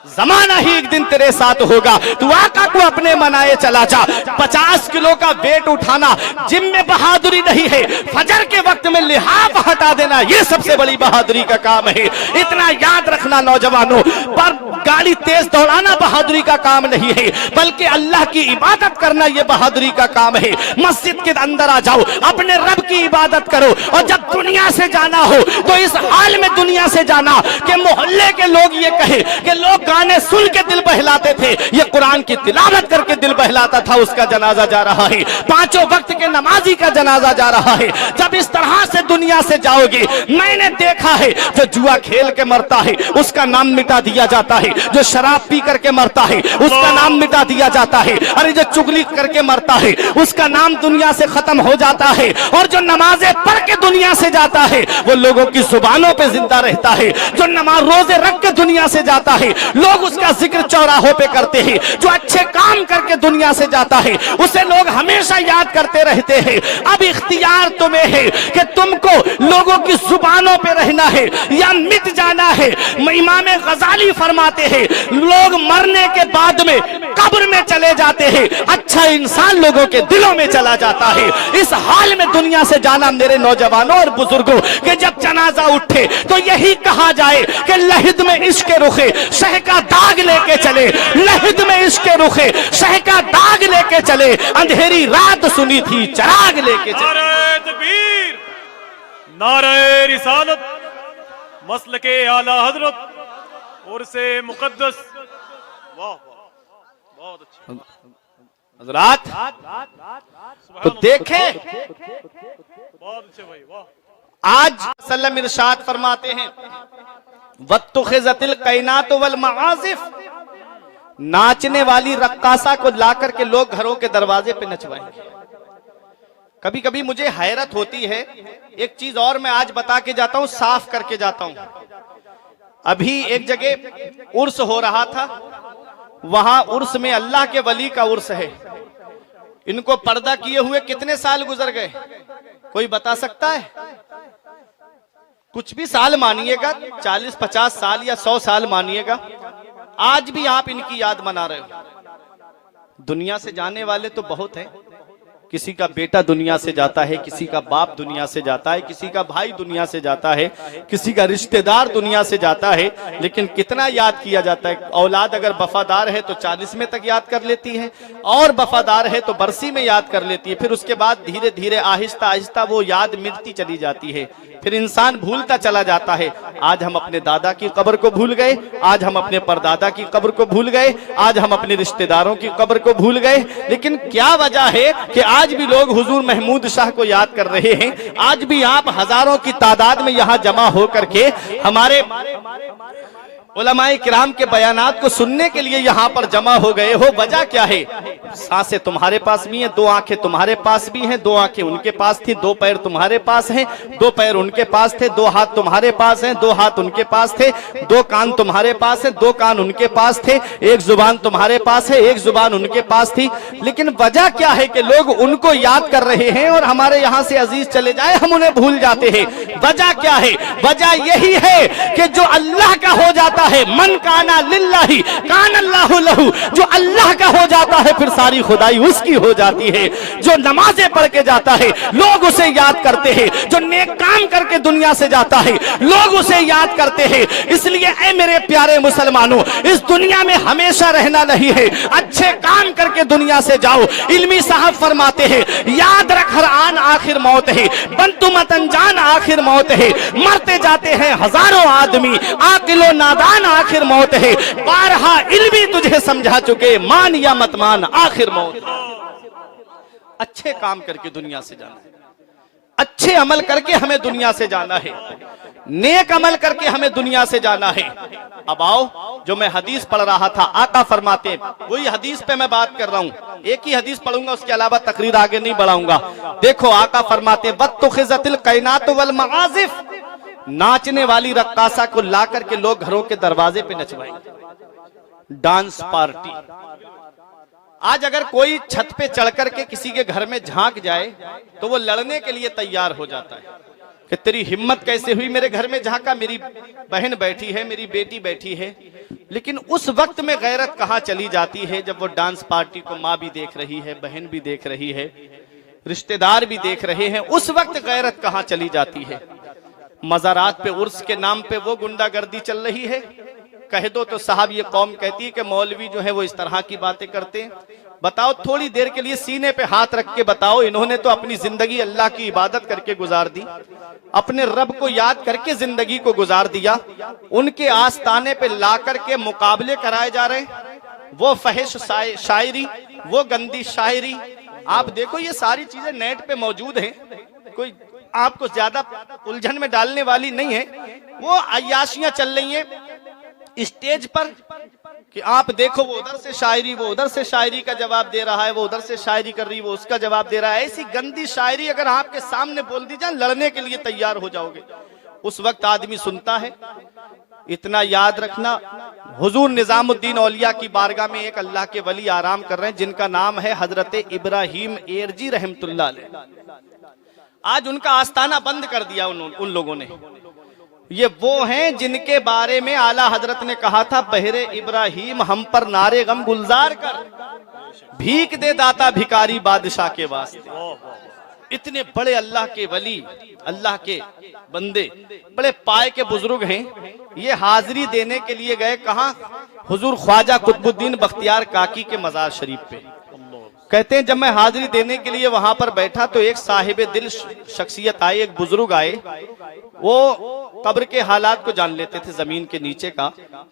जमाना ही एक दिन तेरे साथ होगा, तू आका को अपने मनाए चला जा। 50 किलो का वेट उठाना जिम में बहादुरी नहीं है, फजर के वक्त में लिहाफ हटा देना ये सबसे बड़ी बहादुरी का काम है। इतना याद रखना नौजवानों, पर गाड़ी तेज दौड़ाना बहादुरी का काम नहीं है, बल्कि अल्लाह की इबादत करना ये बहादुरी का काम है। मस्जिद के अंदर आ जाओ, अपने रब की इबादत करो, और जब दुनिया से जाना हो तो इस हाल में दुनिया से जाना कि मोहल्ले के लोग ये कहे कि लोग गाने सुन के दिल बहलाते थे, ये कुरान की तिलावत करके दिल बहलाता था, उसका जनाजा जा रहा है। 5 वक्त के नमाजी का जनाजा जा रहा है। जब इस तरह से दुनिया से जाओगे, मैंने देखा है जो जुआ खेल के मरता है उसका नाम मिटा दिया जाता है, जो शराब पी करके मरता है उसका नाम मिटा दिया जाता है, अरे जो चुगली करके मरता है उसका नाम दुनिया से खत्म हो जाता है, और जो नमाजें पढ़ के दुनिया से जाता है वो लोगों की जुबानों पे जिंदा रहता है। जो नमाज रोजे रख के दुनिया से जाता है लोग उसका जिक्र चौराहों पे करते हैं। जो अच्छे काम करके दुनिया से जाता है उसे लोग हमेशा याद करते रहते हैं। अब इख्तियार तुम्हें है कि तुमको लोगों की जुबानों पे रहना है या मिट जाना है। इमाम गजाली फरमाते हैं लोग मरने के बाद में कब्र में चले जाते हैं, अच्छा इंसान लोगों के दिलों में चला जाता है। इस हाल में दुनिया से जाना मेरे नौजवानों और बुजुर्गों कि जब जनाजा उठे तो यही कहा जाए कि लहिद में इश्क रुखे शह का दाग लेके चले, लहिद में इश्क रुखे शह का दाग लेके चले, अंधेरी रात सुनी थी चराग लेके चले। नारे तकबीर, नारे रिसालत, मसलके आला हजरत और से मुकद्दस। वाह वाह, बहुत अच्छा हजरात। तो देखें बहुत अच्छे भाई, वाह। आज सल्लम इरशाद फरमाते हैं वत्तुखिज़तिल कैनात वल मआज़िफ, नाचने वाली रक्कासा को लाकर के लोग घरों के दरवाजे पे नचवाएंगे। कभी कभी मुझे हैरत होती है, एक चीज और मैं आज बता के जाता हूं, साफ करके जाता हूं। अभी एक जगह उर्स हो रहा था, वहां उर्स में अल्लाह के वली का उर्स है। इनको पर्दा किए हुए कितने साल गुजर गए, कोई बता सकता है? कुछ भी साल मानिएगा, 40-50 साल या 100 साल मानिएगा, आज भी आप इनकी याद मना रहे हो। दुनिया से जाने वाले तो बहुत हैं, किसी का बेटा दुनिया से जाता है, किसी का बाप दुनिया से जाता है, किसी का भाई दुनिया से जाता है, किसी का रिश्तेदार दुनिया से जाता है, लेकिन कितना याद किया जाता है। औलाद अगर वफादार है तो 40 में तक याद कर लेती है, और वफादार है तो बरसी में याद कर लेती है। फिर उसके बाद धीरे धीरे आहिस्ता आहिस्ता वो याद मिटती चली जाती है, फिर इंसान भूलता चला जाता है। आज हम अपने दादा की कब्र को भूल गए, आज हम अपने परदादा की कब्र को भूल गए, आज हम अपने रिश्तेदारों की कब्र को भूल गए। लेकिन क्या वजह है कि आज भी लोग हुजूर महमूद शाह को याद कर रहे हैं? आज भी आप हजारों की तादाद में यहाँ जमा होकर के हमारे उलमाए किराम के बयानात को सुनने के लिए यहाँ पर जमा हो गए हो। वजह क्या है? सांसें तुम्हारे पास भी हैं, 2 आंखें तुम्हारे पास भी हैं, 2 आंखें उनके पास थी, 2 पैर तुम्हारे पास हैं, 2 पैर उनके पास थे, 2 हाथ तुम्हारे पास हैं, 2 हाथ उनके पास थे, 2 कान तुम्हारे पास हैं, 2 कान उनके पास थे, 1 जुबान तुम्हारे पास है, 1 जुबान उनके पास थी। लेकिन वजह क्या है कि लोग उनको याद कर रहे हैं और हमारे यहाँ से अजीज चले जाए हम उन्हें भूल जाते हैं। वजह क्या है? वजह यही है कि जो अल्लाह का हो जाता है, मन काना लिल्लाही कान अल्लाहु लहू, जो अल्लाह का हो जाता है फिर सारी खुदाई उसकी हो जाती है। जो नमाजें पढ़ के जाता है लोग उसे याद करते हैं, जो नेक काम करके दुनिया से जाता है लोग उसे याद करते हैं। इसलिए ऐ मेरे प्यारे मुसलमानों, इस दुनिया में हमेशा रहना नहीं है, अच्छे काम करके दुनिया से जाओ। इल्मी साहब फरमाते हैं, याद रख हर आन आखिर मौत है, बंतु मत अनजान आखिर मौत है। मरते जाते हैं हजारों आदमी, आकिलो नादान आखिर मौत है। बारहा इल्मी तुझे समझा चुके, मान या मत मान आखिर मौत। अच्छे काम करके दुनिया से जाना है, अच्छे अमल करके हमें दुनिया से जाना है, नेक अमल करके हमें दुनिया से जाना है। अब आओ, जो मैं हदीस पढ़ रहा था, आका फरमाते, वही हदीस पे मैं बात कर रहा हूं। एक ही हदीस पढ़ूंगा, उसके अलावा तकरीर आगे नहीं बढ़ाऊंगा। देखो आका फरमाते, वत्तुखिज़तिल कैनात वल मआज़िफ, नाचने वाली रक्कासा को ला करके लोग घरों के दरवाजे पे नचवाएंगे। Dance party. आज अगर कोई छत पे चढ़ करके किसी के घर में झांक जाए तो वो लड़ने के लिए तैयार हो जाता है कि तेरी हिम्मत कैसे हुई मेरे घर में झांका, मेरी बहन बैठी है, मेरी बेटी बैठी है। लेकिन उस वक्त में गैरत कहाँ चली जाती है जब वो डांस पार्टी को माँ भी देख रही है, बहन भी देख रही है, रिश्तेदार भी देख रहे हैं। उस वक्त गैरत कहाँ चली जाती है? मज़ारात पे उर्स के नाम पे वो गुंडागर्दी चल रही है। कह दो तो साहब ये कौम कहती है कि मौलवी जो है वो इस तरह की बातें करते हैं। बताओ, थोड़ी देर के लिए सीने पे हाथ रख के बताओ, इन्होंने तो अपनी जिंदगी अल्लाह की इबादत करके गुजार दी, अपने रब को याद करके जिंदगी को गुजार दिया। उनके आस्ताने पे ला करके मुकाबले कराए जा रहे हैं, वो फहिश शायरी, वो गंदी शायरी। आप देखो ये सारी चीजें नेट पे मौजूद हैं, कोई आपको ज्यादा उलझन में डालने वाली नहीं है। वो अय्याशियां चल रही हैं स्टेज पर कि आप देखो, वो उधर से शायरी, वो उधर से शायरी का जवाब दे रहा है, वो उधर से शायरी कर रही है, वो उसका जवाब दे रहा है। ऐसी गंदी शायरी अगर आपके सामने बोल दी जाए, लड़ने के लिए तैयार हो जाओगे। उस वक्त आदमी सुनता है। इतना याद रखना, हुजूर निजामुद्दीन औलिया की बारगाह में एक अल्लाह के वली आराम कर रहे हैं जिनका नाम है हजरत इब्राहिम एरजी रहमतुल्लाह अलैह। आज उनका आस्ताना बंद कर दिया उन लोगों ने। ये वो हैं जिनके बारे में आला हजरत ने कहा था, बहरे इब्राहिम हम पर नारे गम गुलजार कर, भीख दे दाता भिकारी बादशाह के वास्ते। इतने बड़े अल्लाह के वली, अल्लाह के बंदे, बड़े पाए के बुजुर्ग हैं। ये हाजिरी देने के लिए गए कहाँ? हुजूर ख्वाजा कुतुबुद्दीन बख्तियार काकी के मजार शरीफ पे। कहते हैं जब मैं हाजिरी देने के लिए वहां पर बैठा तो एक साहिब दिल शख्सियत आए, एक बुजुर्ग आए। वो कब्र के हालात को जान लेते थे जमीन के नीचे का।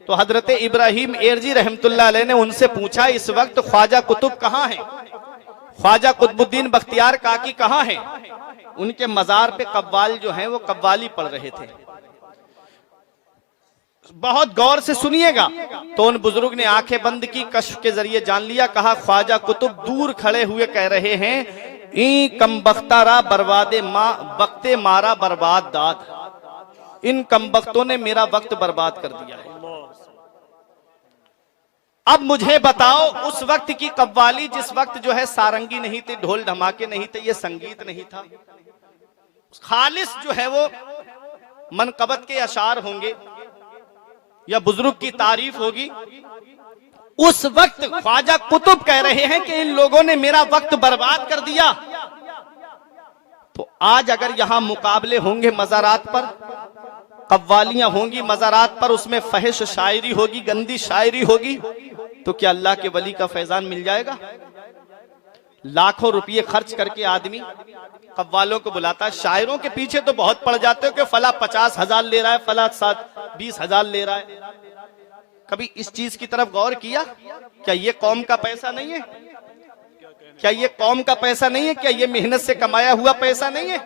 तो हजरत इब्राहिम एरजी रहमतुल्लाह अलैह ने उनसे पूछा, इस वक्त ख्वाजा कुतुब कहाँ हैं? ख्वाजा कुतुबुद्दीन बख्तियार काकी कहाँ हैं? उनके मजार पे कव्वाल जो हैं वो कव्वाली पढ़ रहे थे। बहुत गौर से सुनिएगा। तो उन बुजुर्ग ने आंखें बंद की, कश्फ के जरिए जान लिया। कहा, ख्वाजा कुतुब दूर खड़े हुए कह रहे हैं, ई कमबख्तारा बर्बादे वक्ते मारा बर्बाद दाद, इन कमबख्तों ने मेरा वक्त बर्बाद कर दिया है। अब मुझे बताओ, उस वक्त की कव्वाली, जिस वक्त जो है सारंगी नहीं थी, ढोल धमाके नहीं थे, ये संगीत नहीं था, खालिस जो है वो मनकबत के अशार होंगे या बुजुर्ग की तारीफ होगी। उस वक्त ख्वाजा कुतुब कह रहे हैं कि इन लोगों ने मेरा वक्त बर्बाद कर दिया। तो आज अगर यहां मुकाबले होंगे मज़ारात पर, कव्वालियां होंगी मज़ारात पर, उसमें फहिश शायरी होगी, गंदी शायरी होगी, तो क्या अल्लाह के वली का फैजान मिल जाएगा? लाखों रुपये खर्च करके आदमी कव्वालों को बुलाता है, शायरों के पीछे तो बहुत पड़ जाते हो कि फला 50,000 ले रहा है, फला 20,000 ले रहा है। कभी इस चीज की तरफ गौर किया? क्या ये कौम का पैसा नहीं है? क्या ये कौम का पैसा नहीं है? क्या ये मेहनत से कमाया हुआ पैसा नहीं है?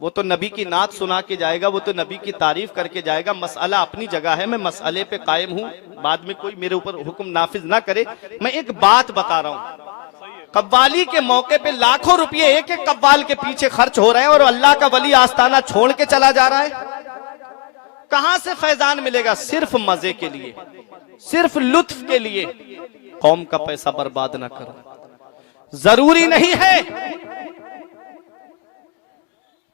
वो तो नबी की नात सुना के जाएगा, वो तो नबी की तारीफ करके जाएगा। मसला अपनी जगह है, मैं मसले पे कायम हूं, बाद में कोई मेरे ऊपर हुक्म नाफिज ना करे। मैं एक बात बता रहा हूं, कव्वाली के मौके पे लाखों रुपए एक एक कव्वाल के पीछे खर्च हो रहे हैं और अल्लाह का वली आस्ताना छोड़ के चला जा रहा है। कहां से फैजान मिलेगा? सिर्फ मजे के लिए, सिर्फ लुत्फ के लिए। कौम का पैसा बर्बाद ना करो। जरूरी नहीं है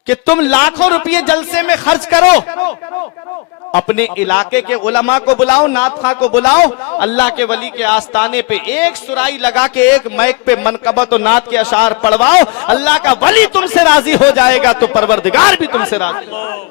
कि तुम लाखों रुपए जलसे में खर्च करो। अपने इलाके के उलमा को बुलाओ, नातखा को बुलाओ, अल्लाह के वली के आस्ताने पे एक सुराई लगा के एक माइक पे मनकबत और नात के अशार पढ़वाओ, अल्लाह का वली तुमसे राजी हो जाएगा तो परवरदिगार भी तुमसे राजी।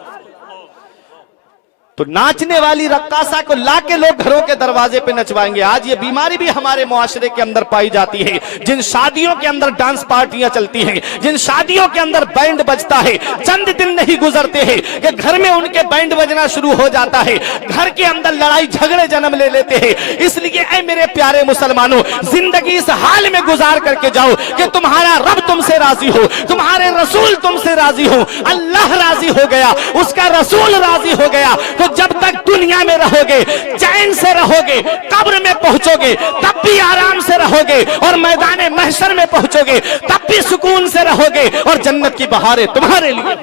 तो नाचने वाली रक्कासा को लाके लोग घरों के दरवाजे पे नचवाएंगे। आज ये बीमारी भी हमारे मुआशरे के अंदर पाई जाती है। जिन शादियों के अंदर डांस पार्टियां चलती हैं, जिन शादियों के अंदर बैंड बजता है, चंद दिन नहीं गुजरते हैं कि घर में उनके बैंड बजना शुरू हो जाता है, घर के अंदर लड़ाई झगड़े जन्म ले लेते हैं। इसलिए ऐ मेरे प्यारे मुसलमानों, जिंदगी इस हाल में गुजार करके जाओ कि तुम्हारा रब तुमसे राजी हो, तुम्हारे रसूल तुमसे राजी हो। अल्लाह राजी हो गया, उसका रसूल राजी हो गया, तो जब तक दुनिया में रहोगे, चैन से रहोगे, कब्र में पहुंचोगे तब भी आराम से रहोगे, और मैदान महशर में पहुंचोगे तब भी सुकून से रहोगे, और जन्नत की बहारें तुम्हारे लिए,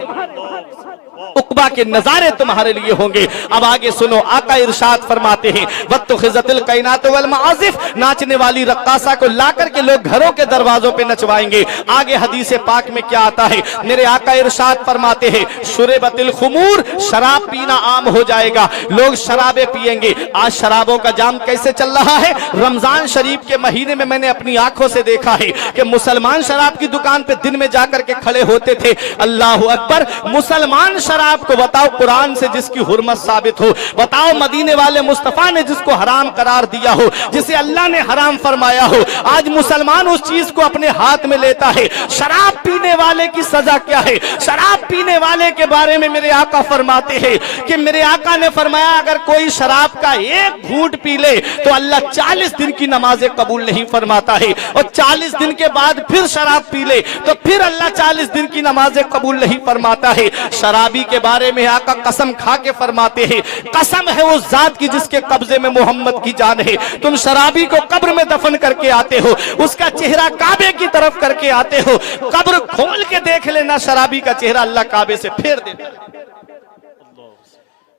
उक़बा के नजारे तुम्हारे लिए होंगे। अब आगे सुनो, आका इरशाद फरमाते हैं, वत्तखिज़तिल कायनात वल मआज़िफ, नाचने वाली रक्कासा को लाकर के लोग घरों के दरवाजों पे नचवाएंगे। आगे हदीस पाक में क्या आता है? मेरे आका इरशाद फरमाते हैं, शुरबतिल खुमूर, शराब पीना आम हो जाएगा, लोग शराबें पिएंगे। आज शराबों का जाम कैसे चल रहा है? रमजान शरीफ के महीने में मैंने अपनी आंखों से देखा है कि मुसलमान शराब की दुकान पे दिन में जाकर के खड़े होते थे। अल्लाहु अकबर, मुसलमान शराब को बताओ कुरान से जिसकी हुर्मत साबित हो, बताओ मदीने वाले मुस्तफा ने जिसको हराम करार दिया हो, जिसे अल्लाह ने हराम फरमाया हो, आज मुसलमान उस चीज को अपने हाथ में लेता है। शराब पीने वाले की सजा क्या है? शराब पीने वाले के बारे में मेरे आका फरमाते हैं कि मेरे आका ने फरमाया, अगर कोई शराब का एक घूंट पी ले तो अल्लाह 40 दिन की नमाजें कबूल नहीं फरमाता है, और 40 दिन के बाद फिर शराब पी ले तो फिर अल्लाह 40 दिन की नमाजें कबूल नहीं फरमाता है। शराबी के बारे में आका कसम खा के फरमाते हैं, कसम है उस जात की जिसके कब्जे में मोहम्मद की जान है, तुम शराबी को कब्र में दफन करके आते हो, उसका चेहरा काबे की तरफ करके आते हो, कब्र खोल के देख लेना, शराबी का चेहरा अल्लाह काबे से फेर देता है।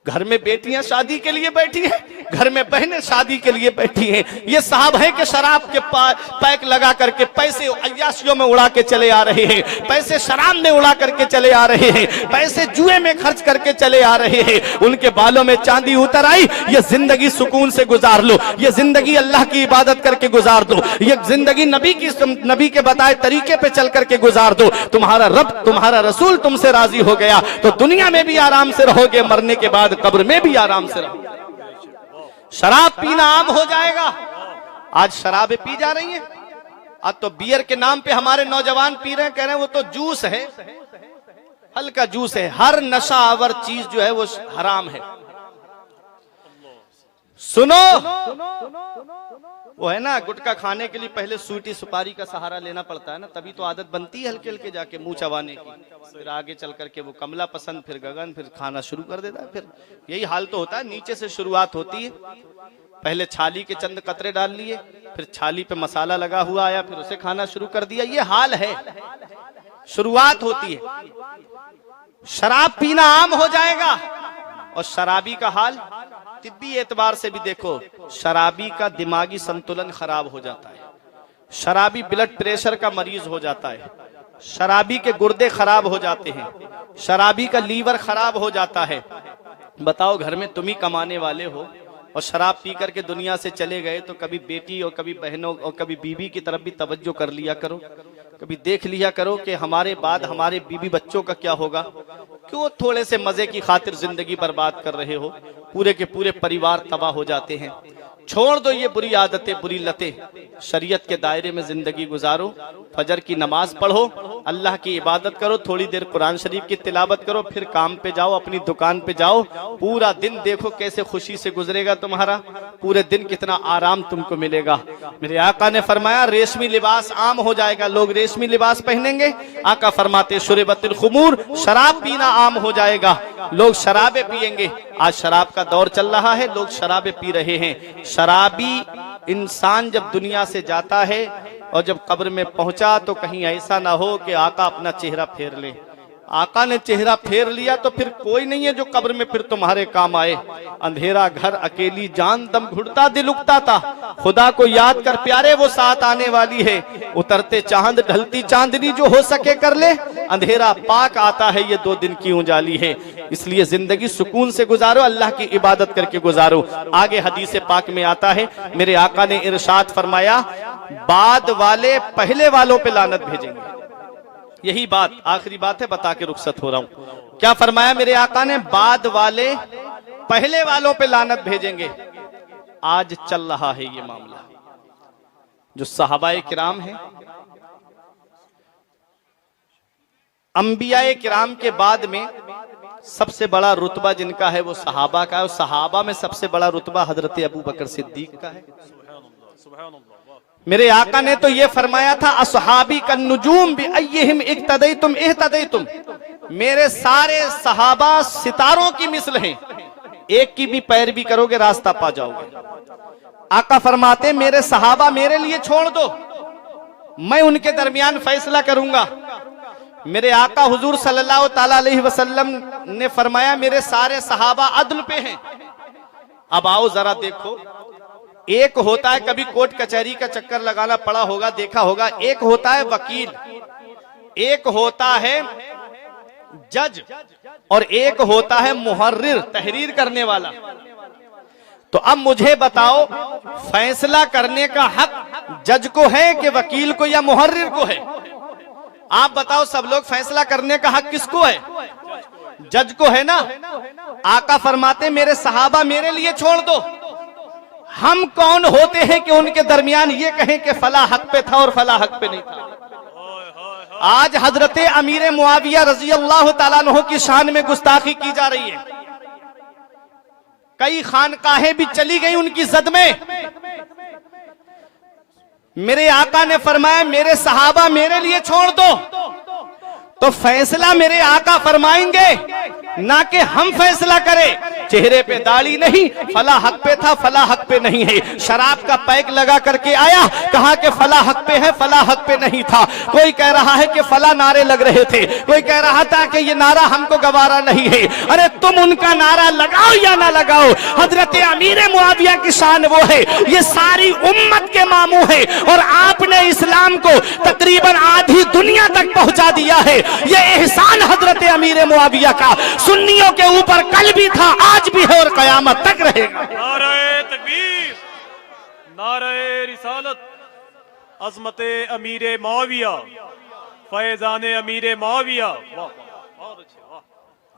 घर में बेटियां शादी के लिए बैठी हैं, घर में बहनें शादी के लिए बैठी हैं। ये साहब है कि शराब के पैक लगा करके पैसे अय्याशियों में उड़ा के चले आ रहे हैं, पैसे शराब में उड़ा करके चले आ रहे हैं, पैसे जुए में खर्च करके चले आ रहे हैं। उनके बालों में चांदी उतर आई, ये जिंदगी सुकून से गुजार लो, ये जिंदगी अल्लाह की इबादत करके गुजार दो, ये जिंदगी नबी के बताए तरीके पे चल करके गुजार दो। तुम्हारा रब, तुम्हारा रसूल तुमसे राजी हो गया तो दुनिया में भी आराम से रहोगे, मरने के बाद कब्र में भी आराम से रहोगे। शराब पीना आम हो जाएगा। आज शराबें पी जा रही हैं, आज तो बियर के नाम पे हमारे नौजवान पी रहे हैं, कह रहे हैं वो तो जूस है, हल्का जूस है। हर नशा आवर चीज जो है वो हराम है। सुनो, वो है ना, गुटखा खाने के लिए पहले स्वीटी सुपारी का सहारा लेना पड़ता है ना, तभी तो आदत बनती है हल्के हल्के जाके मुंह चबाने की, फिर आगे चल करके वो कमला पसंद, फिर गगन, फिर खाना शुरू कर देता है। फिर यही हाल तो होता है, नीचे से शुरुआत होती है, पहले छाली के चंद कतरे डाल लिए, फिर छाली पे मसाला लगा हुआ आया, फिर उसे खाना शुरू कर दिया। ये हाल है, शुरुआत होती है। शराब पीना आम हो जाएगा, और शराबी का हाल तिब्बी एतबार से भी देखो, शराबी का दिमागी संतुलन खराब हो जाता है, शराबी ब्लड प्रेशर का मरीज हो जाता है, शराबी के गुर्दे खराब हो जाते हैं, शराबी का लीवर खराब हो जाता है। बताओ, घर में तुम ही कमाने वाले हो और शराब पी करके दुनिया से चले गए, तो कभी बेटी और कभी बहनों और कभी बीवी की तरफ भी तवज्जो कर लिया करो। कभी देख लिया करो कि हमारे बाद हमारे बीवी बच्चों का क्या होगा। क्यों थोड़े से मजे की खातिर जिंदगी बर्बाद कर रहे हो, पूरे के पूरे परिवार तबाह हो जाते हैं। छोड़ दो ये बुरी आदतें, बुरी लतें, शरीयत के दायरे में जिंदगी गुजारो, फजर की नमाज पढ़ो, अल्लाह की इबादत करो, थोड़ी देर कुरान शरीफ की तिलावत करो, फिर काम पे जाओ, अपनी दुकान पे जाओ। पूरा दिन देखो कैसे खुशी से गुजरेगा तुम्हारा, पूरे दिन कितना आराम तुमको मिलेगा। मेरे आका ने फरमाया रेशमी लिबास आम हो जाएगा, लोग रेशमी लिबास पहनेंगे। आका फरमाते शुरबतुल खुमूर, शराब पीना आम हो जाएगा, लोग शराबे पिएंगे। आज शराब का दौर चल रहा है, लोग शराबे पी रहे हैं। शराबी इंसान जब दुनिया से जाता है और जब कब्र में पहुंचा तो कहीं ऐसा ना हो कि आका अपना चेहरा फेर ले। आका ने चेहरा फेर लिया तो फिर कोई नहीं है जो कब्र में फिर तुम्हारे काम आए। अंधेरा घर, अकेली जान, दम घुटता दिल उगता था, खुदा को याद कर प्यारे वो साथ आने वाली है। उतरते चांद ढलती चांदनी, जो हो सके कर ले, अंधेरा पाक आता है, ये 2 दिन की उजाली है। इसलिए जिंदगी सुकून से गुजारो, अल्लाह की इबादत करके गुजारो। आगे हदीस पाक में आता है, मेरे आका ने इरशाद फरमाया बाद वाले पहले वालों पे लानत भेजेंगे। यही बात आखिरी बात है, बता के रुखसत हो रहा हूं। क्या फरमाया मेरे आका ने? बाद वाले पहले वालों पे लानत भेजेंगे। आज चल रहा है ये मामला। जो सहाबाए किराम हैं, अंबियाए किराम के बाद में सबसे बड़ा रुतबा जिनका है वो सहाबा का है, और सहाबा में सबसे बड़ा रुतबा हजरत अबू बकर सिद्दीक का है। मेरे आका ने तो ये फरमाया था असहाबी का नुजूम भी अय्यहिम इक्तदैतुम इहतदैतुम, मेरे सारे सहाबा सितारों की मिसल हैं, एक की भी पैरवी करोगे रास्ता पा जाओगे। आका फरमाते मेरे सहाबा मेरे लिए छोड़ दो, मैं उनके दरमियान फैसला करूंगा। मेरे आका हुजूर सल्लल्लाहु ताला अलैहि वसल्लम ने फरमाया मेरे सारे सहाबा अदल पे हैं। अब आओ जरा देखो, एक होता है, कभी कोर्ट कचहरी का चक्कर लगाना पड़ा होगा, देखा होगा, एक होता है वकील, एक होता है जज, और एक होता है मुहर्रिर, तहरीर करने वाला। तो अब मुझे बताओ फैसला करने का हक जज को है कि वकील को या मुहर्रिर को है? आप बताओ, सब लोग फैसला करने का हक किसको है? जज को है ना। आका फरमाते मेरे सहाबा मेरे लिए छोड़ दो। हम कौन होते हैं कि उनके दरमियान ये कहें कि फला हक पे था और फला हक पे नहीं था। आज हजरत अमीर मुआविया रजी अल्लाह तआला अन्हु की शान में गुस्ताखी की जा रही है। कई खानकाहें भी चली गई उनकी जद में। मेरे आका ने फरमाया मेरे सहाबा मेरे लिए छोड़ दो, तो फैसला मेरे आका फरमाएंगे, ना कि हम फैसला करें। चेहरे पे दाढ़ी नहीं, फला हक पे था फला हक पे नहीं है। शराब का पैक लगा करके आया, कहा कि फला हक पे है फला हक पे नहीं था। कोई कह रहा है कि फला नारे लग रहे थे, कोई कह रहा था कि ये नारा हमको गवारा नहीं है। अरे तुम उनका नारा लगाओ या ना लगाओ, हजरत अमीर मुआविया की शान वो है, ये सारी उम्मत के मामू है, और आपने इस्लाम को तकरीबन आधी दुनिया तक पहुंचा दिया है। ये एहसान हजरत अमीर मुआविया का सुन्नियों के ऊपर कल भी था, आज भी है और कयामत तक रहेगा। नारे तकबीर, नारे रिसालत, अजमते अमीर मुआविया, फैजान अमीर मुआविया। वाह, बहुत अच्छे, वाह।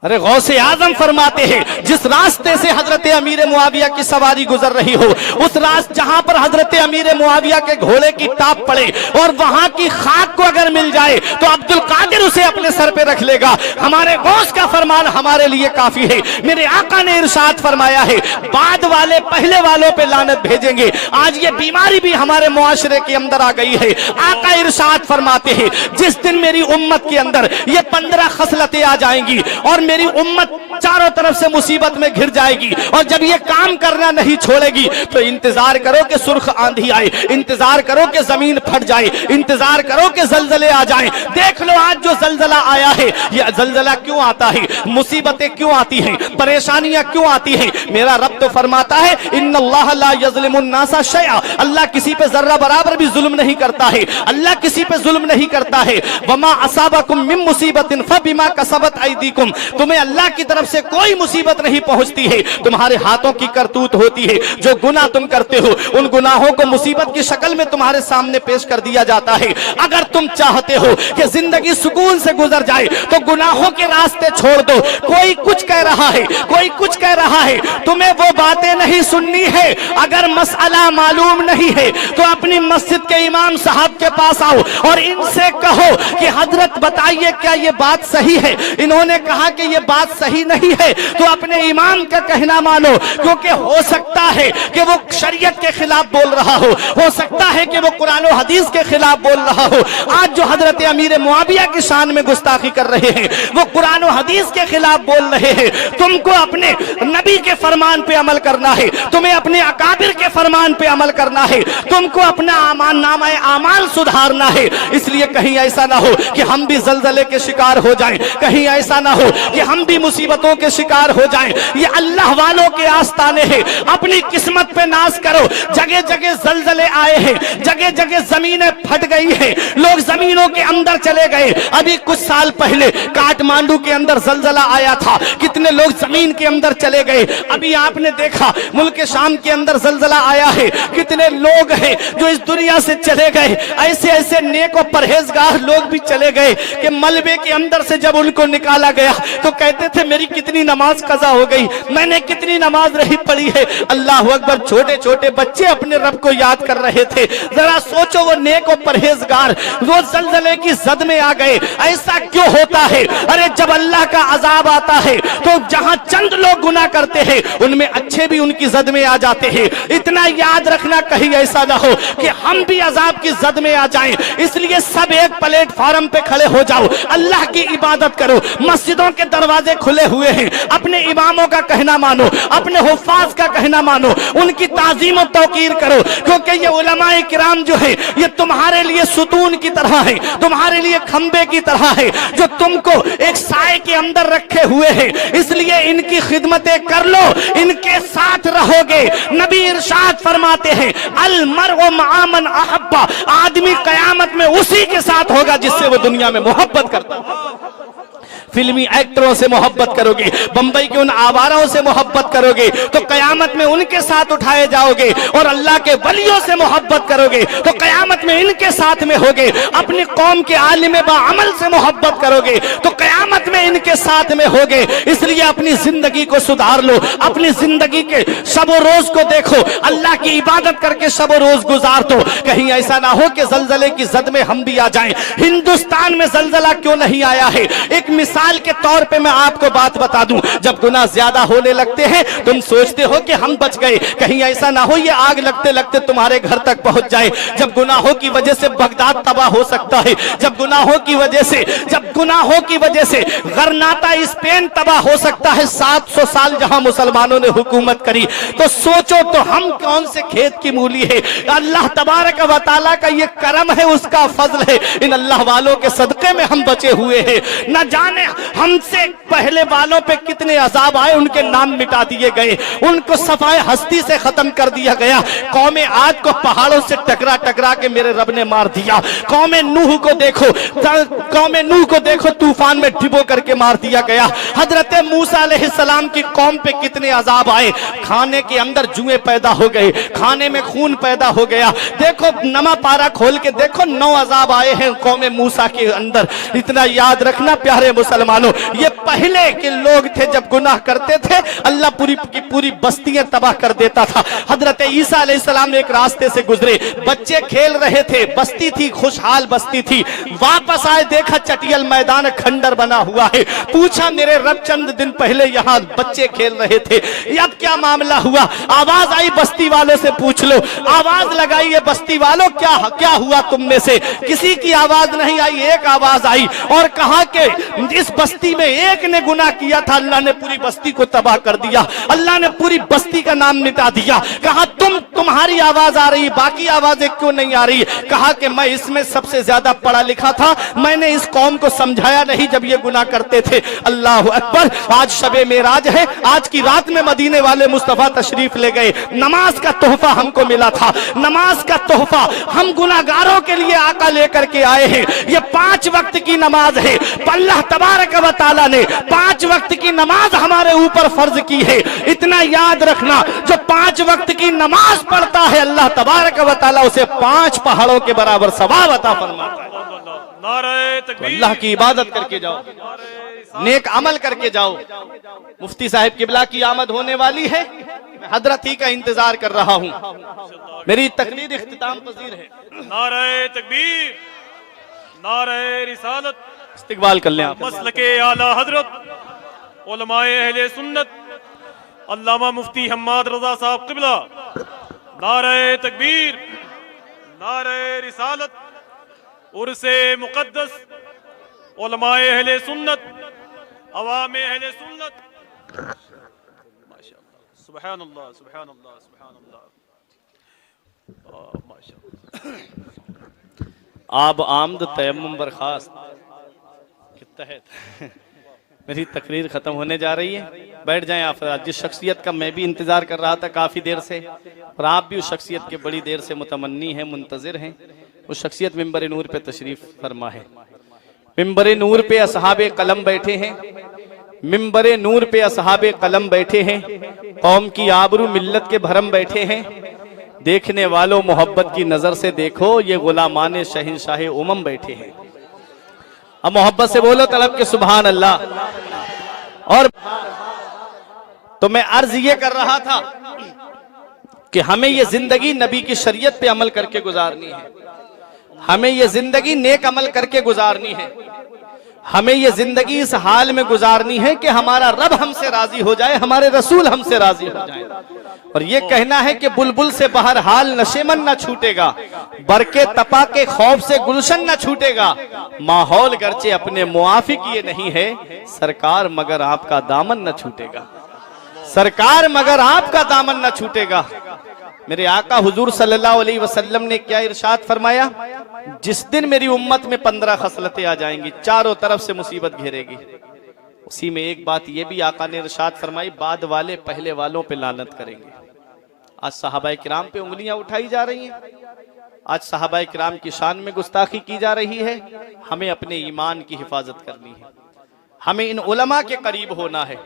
अरे गौसे आजम फरमाते हैं जिस रास्ते से हजरत अमीर मुआविया की सवारी गुजर रही हो, उस रास्ते जहां पर हजरत अमीर मुआविया के घोड़े की टाप पड़े और वहां की खाक को अगर मिल जाए तो अब्दुल कादिर उसे अपने सर पे रख लेगा। हमारे गौस का फरमान हमारे लिए काफी है। मेरे आका ने इरशाद फरमाया है बाद वाले पहले वालों पे लानत भेजेंगे। आज ये बीमारी भी हमारे मुआशरे के अंदर आ गई है। आका इरशाद फरमाते हैं जिस दिन मेरी उम्मत के अंदर ये 15 खसलतें आ जाएंगी और मेरी उम्मत चारों तरफ से मुसीबत में घिर जाएगी, और जब ये काम करना नहीं छोड़ेगी तो इंतजार करो कि सुर्ख आंधी आए, इंतजार करो कि जमीन फट जाए, इंतजार करो कि जलजले आ जाएं। देख लो आज जो जलजला आया है, ये जलजला क्यों आता है, मुसीबतें क्यों आती हैं, परेशानियां क्यों आती हैं? मेरा रब तो फरमाता है इन्नल्लाह ला यज़लिमुन नासा शैआ, अल्लाह किसी पे जर्रा बराबर भी जुल्म नहीं करता है, अल्लाह किसी पे जुल्म नहीं करता है। वमा असाबकुम मिन मुसीबतिन फबिमा कसबत ऐदीकुम, तुम्हें अल्लाह की तरफ से कोई मुसीबत नहीं पहुंचती है, तुम्हारे हाथों की करतूत होती है। जो गुनाह तुम करते हो उन गुनाहों को मुसीबत की शक्ल में तुम्हारे सामने पेश कर दिया जाता है। अगर तुम चाहते हो कि जिंदगी सुकून से गुजर जाए तो गुनाहों के रास्ते छोड़ दो। कोई कुछ कह रहा है, कोई कुछ कह रहा है, तुम्हें वो बातें नहीं सुननी है। अगर मसला मालूम नहीं है तो अपनी मस्जिद के इमाम साहब के पास आओ और इनसे कहो कि हजरत बताइए क्या ये बात सही है। इन्होंने कहा कि ये बात सही नहीं है तो अपने इमाम का कहना मानो, क्योंकि हो सकता है कि वो शरीयत के खिलाफ बोल रहा हो सकता है कि वो कुरान और हदीस के खिलाफ बोल रहा हो। आज जो हजरत अमीर मुआविया की शान में गुस्ताखी कर रहे हैं वो कुरान और हदीस के खिलाफ बोल रहे हैं। तुमको अपने नबी के फरमान पे अमल करना है, तुम्हें अपने अकाबिर के फरमान पे अमल करना है, तुमको अपना नामाए आमाल सुधारना है। इसलिए कहीं ऐसा ना हो कि हम भी जलजले के शिकार हो जाएं, कहीं ऐसा ना हो कि हम भी मुसीबतों के शिकार हो जाएं। ये अल्लाह वालों के आस्ताने हैं, अपनी किस्मत पे नाज करो। जगह जगह जलजले आए हैं, जगह जगह जमीनें फट गई हैं, लोग जमीनों के अंदर चले गए। अभी कुछ साल पहले काठमांडू के अंदर जलजला आया था, कितने लोग जमीन के अंदर चले गए। अभी आपने देखा मुल्क शाम के अंदर जलजला आया है, कितने लोग हैं जो इस दुनिया से चले गए। ऐसे ऐसे नेक और परहेजगार लोग भी चले गए कि मलबे के अंदर से जब उनको निकाला गया तो कहते थे मेरी कितनी नमाज कज़ा हो गई, मैंने कितनी नमाज नहीं पढ़ी है। अल्लाह अकबर, छोटे छोटे बच्चे अपने रब को याद कर रहे थे। जरा सोचो वो नेक और परहेजगार वो जलजले की जद में आ गए। ऐसा क्यों होता है? अरे जब अल्लाह का अजाब आता है तो जहां चंद लोग गुनाह करते हैं उनमें अच्छे भी उनकी जद में आ जाते हैं। इतना याद रखना कहीं ऐसा ना हो कि हम भी अजाब की जद में आ जाएं। इसलिए सब एक प्लेटफार्म पे खड़े हो जाओ, अल्लाह की इबादत करो। मस्जिदों के दरवाजे खुले हुए हैं, अपने इमामों का कहना मानो, अपने हुफ्फाज का कहना मानो, उनकी ताजीम और तौकीर करो, क्योंकि ये उलमाए किराम जो है ये तुम्हारे लिए सुतून की तरह है, तुम्हारे लिए खंबे की तरह है जो तुमको एक साए के अंदर रखे हुए हैं। इसलिए इनकी खिदमतें कर लो, इनके साथ रहोगे। नबी इरशाद फरमाते हैं अल मर्उ मअ मन अहब्बा, आदमी कयामत में उसी के साथ होगा जिससे वो दुनिया में मोहब्बत करता है। फिल्मी एक्टरों से मोहब्बत करोगे, बंबई के उन आवाराओं से मोहब्बत करोगे तो कयामत में उनके साथ उठाए जाओगे। और अल्लाह के वलियों से मोहब्बत करोगे तो कयामत में इनके साथ में होगे। अपनी कौम के आलिम बाअमल से मोहब्बत करोगे तो कयामत में इनके साथ में होगे। इसलिए अपनी जिंदगी को सुधार लो, अपनी जिंदगी के शब रोज को देखो, अल्लाह की इबादत करके शब रोज गुजार दो। कहीं ऐसा ना हो कि जलजले की जद में हम भी आ जाएं। हिंदुस्तान में जलजला क्यों नहीं आया है? एक मिसाल के तौर पे मैं आपको बात बता दूं, जब गुनाह ज्यादा होने लगते हैं तुम सोचते हो कि हम बच गए, कहीं ऐसा ना हो ये आग लगते लगते तुम्हारे घर तक पहुंच जाए। जब गुनाहों की वजह से बगदाद तबाह हो सकता है, जब गुनाहों की वजह से गरनाता स्पेन तबाह हो सकता है। 700 साल जहां मुसलमानों ने हुकूमत करी, तो सोचो तो हम कौन से खेत की मूली है? अल्लाह तबारक व तआला का ये करम है, उसका फजल है। इन अल्लाह वालों के सदके में हम बचे हुए हैं। न जाने हमसे पहले वालों पे कितने अजाब आए, उनके नाम मिटा दिए गए, उनको सफाए हस्ती से खत्म कर दिया गया। कौमे आद को पहाड़ों से टकरा टकरा के मेरे रब ने मार दिया। कौमे नूह को देखो तूफान में डिबो करके मार दिया गया। हजरत मूसा अलैहिस्सलाम की कौम पे कितने अजाब आए, खाने के अंदर जुएं पैदा हो गए, खाने में खून पैदा हो गया। देखो नमा पारा खोल के देखो 9 अजाब आए हैं कौमे मूसा के अंदर। इतना याद रखना प्यारे मुसलमानों, ये पहले के लोग थे जब गुनाह करते थे अल्लाह पूरी की पूरी बस्तियां तबाह कर देता था। हजरत ईसा अलैहिस्सलाम एक रास्ते से गुजरे, बच्चे खेल रहे थे, बस्ती थी खुशहाल बस्ती थी। वापस आए, देखा चटियल मैदान खंडर बना हुआ है। पूछा मेरे रब चंद दिन पहले यहाँ बच्चे खेल रहे थे, अब क्या मामला हुआ? आवाज आई बस्ती वालों से पूछ लो। आवाज लगाई बस्ती वालों, क्या हुआ तुम में से? किसी की आवाज नहीं आई, एक आवाज आई और कहा कि इस बस्ती में एक ने गुनाह किया था, अल्लाह ने पूरी बस्ती को तबाह कर दिया, अल्लाह ने पूरी बस्ती का नाम मिटा दिया। कहा तुम्हारी आवाज आ रही, बाकी आवाजें क्यों नहीं आ रही? कहा कि मैं इसमें सबसे ज्यादा पढ़ा लिखा था, मैंने इस कौम को समझाया नहीं जब ये गुनाह करते थे। अल्लाह अकबर। आज शबे मेराज है, आज की रात में मदीने वाले मुस्तफा तशरीफ ले गए। नमाज का तोहफा हमको मिला था, नमाज का तोहफा हम गुनाहगारों के लिए आका लेकर के आए हैं। ये 5 वक्त की नमाज है। अल्लाह तबारक व तआला ने 5 वक्त की नमाज हमारे ऊपर फर्ज की है। इतना याद रखना, जो 5 वक्त की नमाज पढ़ता है अल्लाह तबारक व तआला उसे 5 पहाड़ों के बराबर सवाब अता फरमाता है। नारे तो तकबीर, अल्लाह की इबादत करके जाओ, नेक अमल करके जाओ। मुफ्ती साहिब किबला की आमद होने वाली है, मैं हजरत ही का इंतजार कर रहा हूँ। मेरी तकरीर इख्तिताम पजीर है। नारे तकबीर, नारे रिसालत, इस्तिकबाल कर लें आप। मसलके आला हजरत उलमाए अहले सुन्नत अल्लामा मुफ्ती हम्माद रजा साहब किबला। नारे तकबीर, नारे रिसालत, उर्से मुकद्दस उलमाए अहले सुन्नत, अवामे अहले सुन्नत। माशाअल्लाह, सुभान अल्लाह, सुभान अल्लाह, सुभान अल्लाह। माशाअल्लाह। आब आमद तयम्मुम बरखास्त के तहत मेरी तकरीर खत्म होने जा रही है। बैठ जाएं आप। जिस शख्सियत का मैं भी इंतजार कर रहा था काफी देर से, और आप भी उस शख्सियत के बड़ी देर से मुतमन्नी हैं, मुंतजिर हैं, उस शख्सियत मिंबर नूर पे तशरीफ फरमा है। मिंबर नूर पे असहाबे कलम बैठे हैं, मिंबर नूर पे असहाबे कलम बैठे हैं, कौम की आबरू मिल्लत के भरम बैठे हैं। देखने वालों मोहब्बत की नजर से देखो, ये गुलामाने शहंशाह उमम बैठे हैं। अब मोहब्बत से बोलो तलब के सुभान अल्लाह। और तो मैं अर्ज ये कर रहा था कि हमें ये जिंदगी नबी की शरीयत पे अमल करके गुजारनी है, हमें ये जिंदगी नेक अमल करके गुजारनी है, हमें ये जिंदगी इस हाल में गुजारनी है कि हमारा रब हमसे राजी हो जाए, हमारे रसूल हमसे राजी हो जाए। और ये कहना है कि बुलबुल से बहर हाल नशेमन न छूटेगा, बरके तपा के खौफ से गुलशन न छूटेगा, माहौल गर्चे अपने मुआफिक ये नहीं है, सरकार मगर आपका दामन न छूटेगा, सरकार मगर आपका दामन न छूटेगा। मेरे आका हुजूर सल्लल्लाहु अलैहि वसल्लम ने क्या इरशाद फरमाया, जिस दिन मेरी उम्मत में 15 खसलतें आ जाएंगी, चारों तरफ से मुसीबत घेरेगी। उसी में एक बात ये भी आका ने इरशाद फरमाई, बाद वाले पहले वालों पे लानत करेंगे। आज सहाबाए किराम पे उंगलियां उठाई जा रही हैं, आज सहाबाए किराम की शान में गुस्ताखी की जा रही है। हमें अपने ईमान की हिफाजत करनी है, हमें इन उलमा के करीब होना है।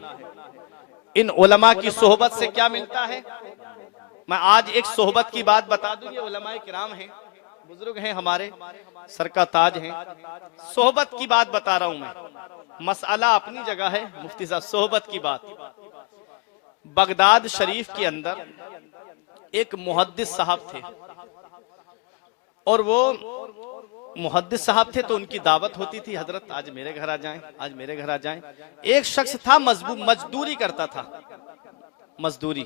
इन उलमा की सोहबत से क्या मिलता है, मैं आज एक सोहबत की बात बता दूं। ये उलमाए किराम हैं, बुजुर्ग हैं, हमारे सर का ताज हैं। सोहबत की बात बता रहा हूं मैं, मसला अपनी जगह है। मुफ्ती साहब, सोहबत की बात, बगदाद शरीफ के अंदर एक मुहद्दिस साहब थे, और वो मुहद्दिस साहब थे तो उनकी दावत होती थी, हजरत आज मेरे घर आ जाएं, आज मेरे घर आ जाएं। एक शख्स था मजदूरी करता था, मजदूरी,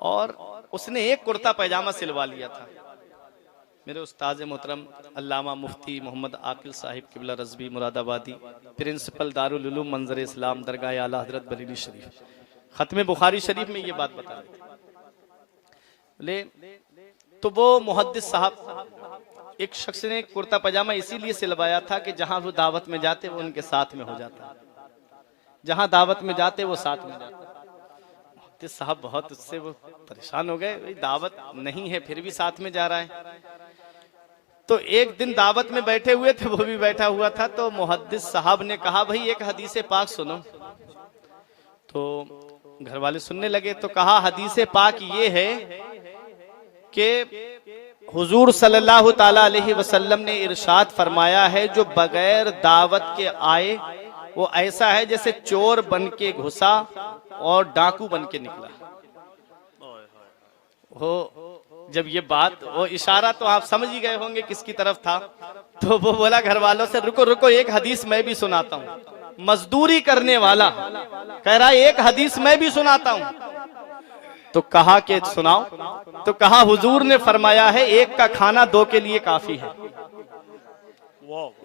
और उसने एक कुर्ता पैजामा सिलवा लिया था। मेरे उस्ताद मोहतरम अल्लामा मुफ्ती मोहम्मद आकिल साहिब किबला रज़वी मुरादाबादी, प्रिंसिपल दारुल उलूम मंजर इस्लाम दरगाह आला हजरत बरेली शरीफ, खत्म बुखारी शरीफ में ये बात बता रहे थे। बोले तो वो मुहद्दिस साहब, एक शख्स ने कुर्ता पैजामा इसीलिए सिलवाया था कि जहां वो दावत में जाते वो उनके साथ में हो जाता, जहां दावत में जाते वो साथ में जाता। मुहद्दिस साहब बहुत उससे वो परेशान हो गए, दावत नहीं है फिर भी साथ में जा रहा है। तो एक दिन दावत में बैठे हुए थे, वो भी बैठा हुआ था, तो मुहद्दिस साहब ने कहा, भाई एक हदीस पाक सुनो। तो घर वाले सुनने लगे, तो कहा हदीस पाक ये है कि हुजूर सल्लल्लाहु ताला अलैहि वसल्लम ने इरशाद फरमाया है, जो बगैर दावत के आए वो ऐसा है जैसे चोर बन के घुसा और डाकू बन के निकला। हो जब ये बात, वो इशारा तो आप समझ ही गए होंगे किसकी तरफ था। तो वो बोला घर वालों से, रुको रुको एक हदीस मैं भी सुनाता हूँ। मजदूरी करने वाला कह रहा है एक हदीस मैं भी सुनाता हूँ। तो कहा कि सुनाओ। तो कहा हुजूर ने फरमाया है, एक का खाना दो के लिए काफी है,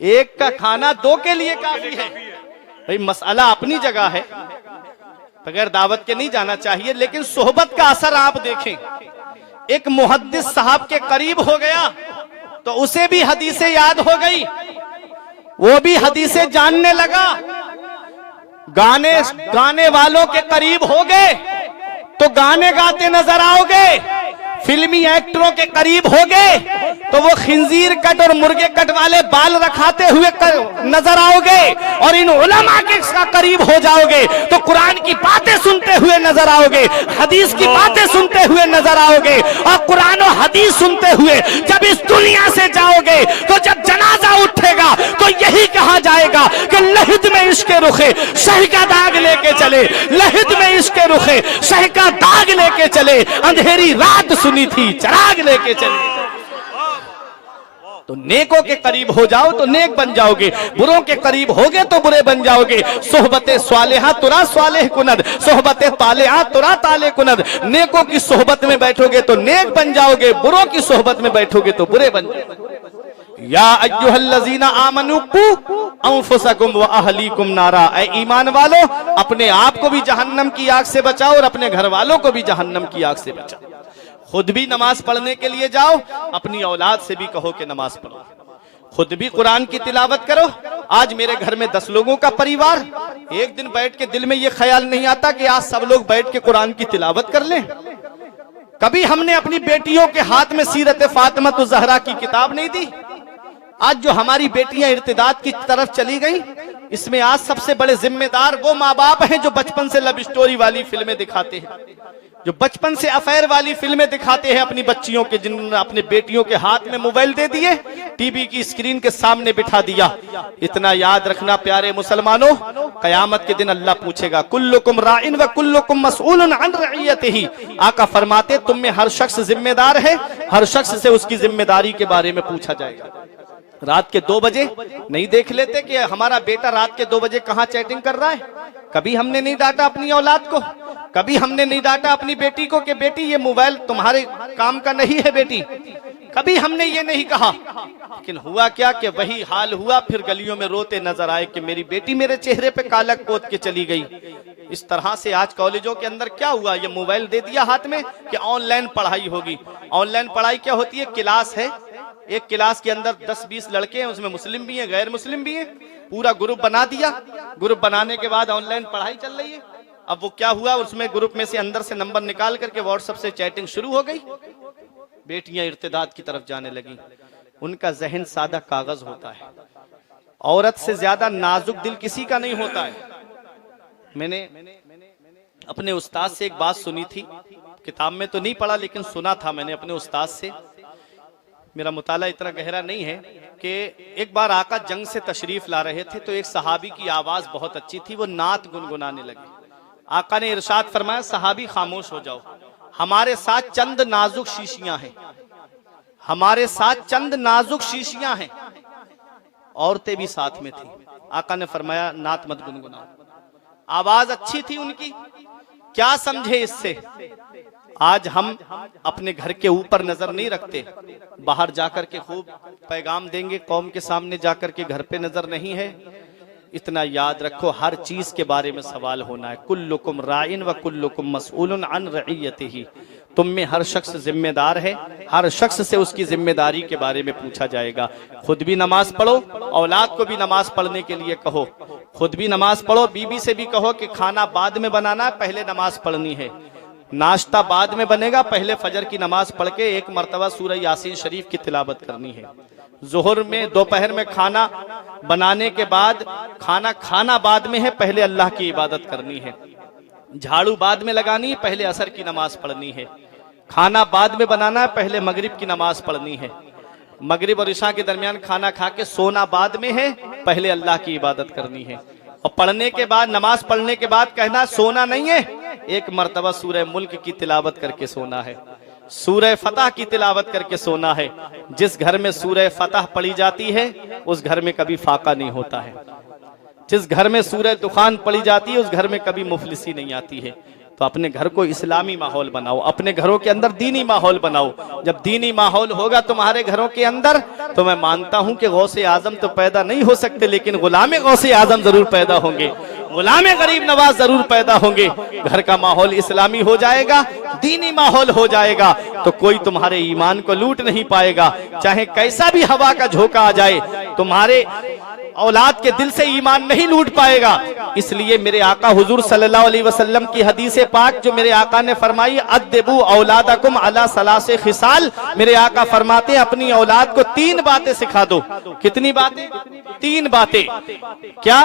एक का खाना दो के लिए काफी है। भाई मसला अपनी जगह है, बगैर दावत के नहीं जाना चाहिए, लेकिन सोहबत का असर आप देखें। एक मुहद्दिस साहब के करीब हो गया तो उसे भी हदीसें याद हो गई, वो भी हदीसें जानने लगा। गाने वालों के करीब हो गए तो गाने गाते नजर आओगे, फिल्मी एक्टरों के करीब हो गए तो वो खिंजीर कट और मुर्गे कट वाले बाल रखाते हुए नजर आओगे और इन उलमा के करीब हो जाओगे तो कुरान की बातें सुनते हुए नजर आओगे, हदीस की बातें सुनते हुए नजर आओगे। और कुरान और हदीस सुनते हुए जब इस दुनिया से जाओगे तो जब जनाजा उठेगा तो यही कहा जाएगा कि लहिद में इश्क रुखे शह का दाग लेके चले, लहिद में इश्क रुखे शह का दाग लेके चले, अंधेरी रात सुनी थी चराग लेके चले। तो नेकों के करीब हो जाओ तो नेक बन जाओगे, बुरों के करीब होगे तो बुरे बन जाओगे। सोहबते स्वालेहा तुरा स्वालेह कुनद, सोहबते तालेहा तुरा ताले कुनद। नेकों की सोहबत में बैठोगे तो नेक बन जाओगे, बुरों की सोहबत में बैठोगे तो बुरे बन जाओगे। या अय्युहल्लज़ीना आमनू कू अंफुसकुम व अहलीकुम नारा, ऐ ईमान वालो अपने आप को भी जहन्नम की आग से बचाओ और अपने घर वालों को भी जहन्नम की आग से बचाओ। खुद भी नमाज पढ़ने के लिए जाओ, अपनी औलाद से भी कहो कि नमाज पढ़ो, खुद भी कुरान की तिलावत करो। आज मेरे घर में 10 लोगों का परिवार, एक दिन बैठ के दिल में ये ख्याल नहीं आता कि आज सब लोग बैठ के कुरान की तिलावत कर लें। कभी हमने अपनी बेटियों के हाथ में सीरत फातिमा तो ज़हरा की किताब नहीं दी। आज जो हमारी बेटियां इर्तिदाद की तरफ चली गई, इसमें आज सबसे बड़े जिम्मेदार वो माँ बाप हैं जो बचपन से लव स्टोरी वाली फिल्में दिखाते हैं, जो बचपन से अफेयर वाली फिल्में दिखाते हैं अपनी बच्चियों के, जिन्होंने अपने बेटियों के हाथ में मोबाइल दे दिए, टीवी की स्क्रीन के सामने बिठा दिया। इतना याद रखना प्यारे मुसलमानों, कयामत के दिन अल्लाह पूछेगा कुल्लुकुम राइन व कुल्लुकुम मसऊलुन अन रइयतिही। आका फरमाते तुम में हर शख्स जिम्मेदार है, हर शख्स से उसकी जिम्मेदारी के बारे में पूछा जाएगा। रात के 2 बजे नहीं देख लेते कि हमारा बेटा रात के 2 बजे कहाँ चैटिंग कर रहा है? कभी हमने नहीं डांटा अपनी औलाद को, कभी हमने नहीं डांटा अपनी बेटी को कि बेटी ये मोबाइल तुम्हारे काम का नहीं है बेटी, कभी हमने ये नहीं कहा। लेकिन हुआ क्या कि वही हाल हुआ, फिर गलियों में रोते नजर आए कि मेरी बेटी मेरे चेहरे पे कालक पोत के चली गई। इस तरह से आज कॉलेजों के अंदर क्या हुआ, ये मोबाइल दे दिया हाथ में कि ऑनलाइन पढ़ाई होगी। ऑनलाइन पढ़ाई क्या होती है? क्लास है, एक क्लास के अंदर 10-20 लड़के हैं, उसमें मुस्लिम भी हैं गैर मुस्लिम भी हैं, पूरा ग्रुप बना दिया। ग्रुप बनाने के बाद ऑनलाइन पढ़ाई चल रही है। अब वो क्या हुआ, उसमें ग्रुप में से अंदर से नंबर निकाल करके व्हाट्सएप से चैटिंग शुरू हो गई। बेटियां इर्तिदाद की तरफ जाने लगी। उनका जहन सादा कागज होता है, औरत से ज्यादा नाजुक दिल किसी का नहीं होता है। मैंने अपने उस्ताद से एक बात सुनी थी, किताब में तो नहीं पढ़ा लेकिन सुना था मैंने अपने उस्ताद से। मेरा मुताला इतना गहरा नहीं है कि एक बार आका जंग से तशरीफ ला रहे थे तो एक सहाबी की आवाज बहुत अच्छी थी, वो नात गुनगुनाने लगे। आका ने इरशाद फरमाया सहाबी खामोश हो जाओ, हमारे साथ चंद नाजुक शीशियां हैं, हमारे साथ चंद नाजुक शीशियां हैं। औरतें भी साथ में थी। आका ने फरमाया नात मत गुनगुनाओ। आवाज अच्छी थी उनकी, क्या समझे इससे? आज हम अपने घर के ऊपर नजर नहीं रखते, बाहर जाकर के खूब पैगाम देंगे, कौम के सामने जाकर के घर पे नजर नहीं है। इतना याद रखो, हर चीज के बारे में सवाल होना है। कुल्लुकुम राइन व कुल्लुकुम मसऊलुन अन रइयतिही। तुम में हर शख्स जिम्मेदार है, हर शख्स से उसकी जिम्मेदारी के बारे में पूछा जाएगा। खुद भी नमाज पढ़ो, औलाद को भी नमाज पढ़ने के लिए कहो। खुद भी नमाज पढ़ो, बीबी से भी कहो कि खाना बाद में बनाना है, पहले नमाज पढ़नी है। नाश्ता बाद में बनेगा, पहले फजर की नमाज पढ़ के 1 मरतबा सूरह यासीन शरीफ की तिलावत करनी है। जोहर में दोपहर में खाना बनाने के बाद खाना बाद में है, पहले अल्लाह की इबादत करनी है। झाड़ू बाद में लगानी है, पहले असर की नमाज पढ़नी है। खाना बाद में बनाना है, पहले मगरिब की नमाज पढ़नी है। मगरिब और इशा के दरमियान खाना खा के सोना बाद में है, पहले अल्लाह की इबादत करनी है। और पढ़ने के बाद, नमाज पढ़ने के बाद कहना सोना नहीं है, 1 मरतबा सूरह मुल्क की तिलावत करके सोना है, सूरह फतह की तिलावत करके सोना है। जिस घर में सूरह फतह पढ़ी जाती है उस घर में कभी फाका नहीं होता है। जिस घर में सूरह दुखान पढ़ी जाती है उस घर में कभी मुफलिसी नहीं आती है। तो अपने घर को इस्लामी माहौल बनाओ, अपने घरों के अंदर दीनी माहौल बनाओ। जब दीनी माहौल होगा तुम्हारे घरों के अंदर, तो मैं मानता हूं कि गौसे आजम तो पैदा नहीं हो सकते, लेकिन गुलामे गौसे आजम जरूर पैदा होंगे, गुलामे गरीब नवाज जरूर पैदा होंगे। घर का माहौल इस्लामी हो जाएगा, दीनी माहौल हो जाएगा, तो कोई तुम्हारे ईमान को लूट नहीं पाएगा। चाहे कैसा भी हवा का झोंका आ जाए, तुम्हारे औलाद के दिल से ईमान नहीं लूट पाएगा। इसलिए मेरे आका हुजूर सल्लल्लाहु अलैहि वसल्लम की हदीस पाक जो मेरे आका ने फरमाई, अद्दिबू औलादकुम अला सलासे खिसाल, मेरे आका फरमाते हैं अपनी औलाद को 3 बातें सिखा दो। कितनी बातें? 3 बातें। क्या?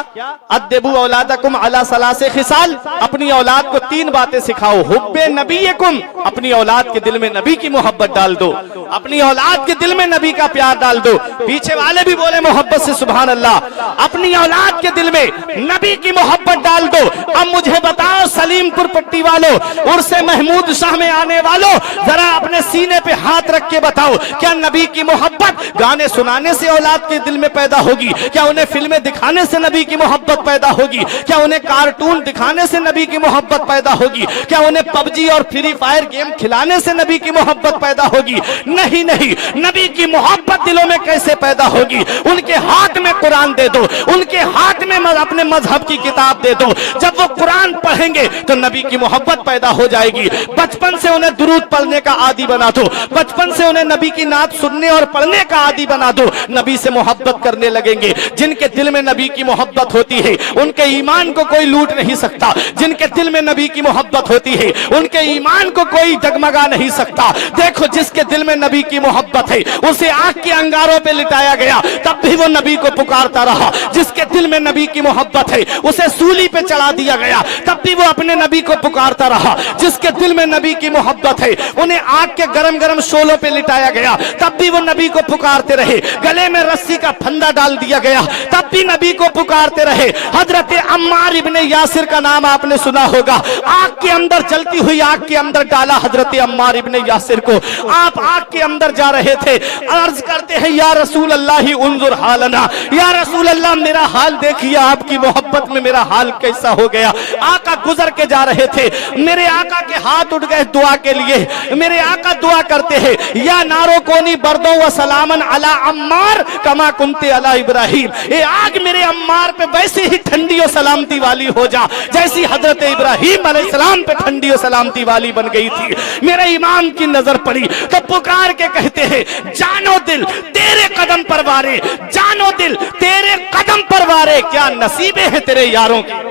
अद्दिबू औलादकुम अला सलासे खिसाल, अपनी औलाद को 3 बातें सिखाओ। हुब्बे नबीयकुम, अपनी औलाद के दिल में नबी की मोहब्बत डाल दो, अपनी औलाद के दिल में नबी का प्यार डाल दो। पीछे वाले भी बोले मोहब्बत से सुभान अल्लाह। अपनी औलाद के दिल में नबी की मोहब्बत डाल दो। अब मुझे बताओ सलीमपुर पट्टी वालों, उर्से महमूद शाह में आने वालों, जरा अपने सीने पे हाथ रख के बताओ, क्या नबी की मोहब्बत गाने सुनाने से औलाद के दिल में पैदा होगी? क्या उन्हें फिल्में दिखाने से नबी की मोहब्बत पैदा होगी? क्या उन्हें कार्टून दिखाने से नबी की मोहब्बत पैदा होगी? क्या उन्हें पबजी और फ्री फायर गेम खिलाने से नबी की मोहब्बत पैदा होगी? नहीं नहीं, नबी की मोहब्बत दिलों में कैसे पैदा होगी? उनके हाथ में कुरान दे दो, उनके हाथ में अपने मजहब की किताब दे दो। जब वो कुरान पढ़ेंगे तो नबी की मोहब्बत पैदा हो जाएगी। बचपन से उन्हें दुरूद पढ़ने का आदी बना दो, बचपन से उन्हें नबी की नात सुनने और पढ़ने का आदी बना दो, नबी से मोहब्बत करने लगेंगे। जिनके दिल में नबी की मोहब्बत होती है उनके ईमान को कोई लूट नहीं सकता। जिनके दिल में नबी की मोहब्बत होती है उनके ईमान को कोई डगमगा नहीं सकता। देखो, जिसके दिल में नबी की मोहब्बत है उसे आग के अंगारों पे लिटाया गया, तब भी वो नबी को पुकारता रहा। जिसके दिल में नबी की मोहब्बत है उसे सूली पे चढ़ा दिया गया, तब भी वो अपने नबी को पुकारता रहा। जिसके दिल में नबी की मोहब्बत है उन्हें आग के गरम गरम शोलों पे लिटाया गया, तब भी वो नबी को पुकारते रहे। गले में रस्सी का फंदा डाल दिया गया, तब भी नबी को पुकारते रहे। हजरत अम्मार इब्ने यासिर का नाम आपने सुना होगा। आग के अंदर, जलती हुई आग के अंदर डाला हजरत अम्मार इब्ने यासिर को। आप आग के अंदर जा रहे थे, अर्ज करते हैं या रसूल अल्लाह उन्जुर हालना, या रसूल अल्लाह मेरा हाल देखिए, आपकी मोहब्बत में मेरा हाल कैसा हो गया। आका गुजर के जा रहे थे, मेरे आका के हाथ उठ गए दुआ के लिए। मेरे आका दुआ करते हैं, या नारो कोनी बर्दो व सलामन अला अम्मार कमा कुंते अला इब्राहिम, ये आग मेरे अम्मार पे वैसे ही ठंडी और सलामती वाली हो जा जैसी हजरत इब्राहिम अलैहिस्सलाम पे ठंडी और सलामती वाली बन गई थी। मेरे इमाम की नजर पड़ी तो पुकार के कहते हैं, जानो दिल तेरे कदम पर वारे, जानो दिल तेरे कदम पर वारे, क्या नसीबे हैं तेरे यारों की।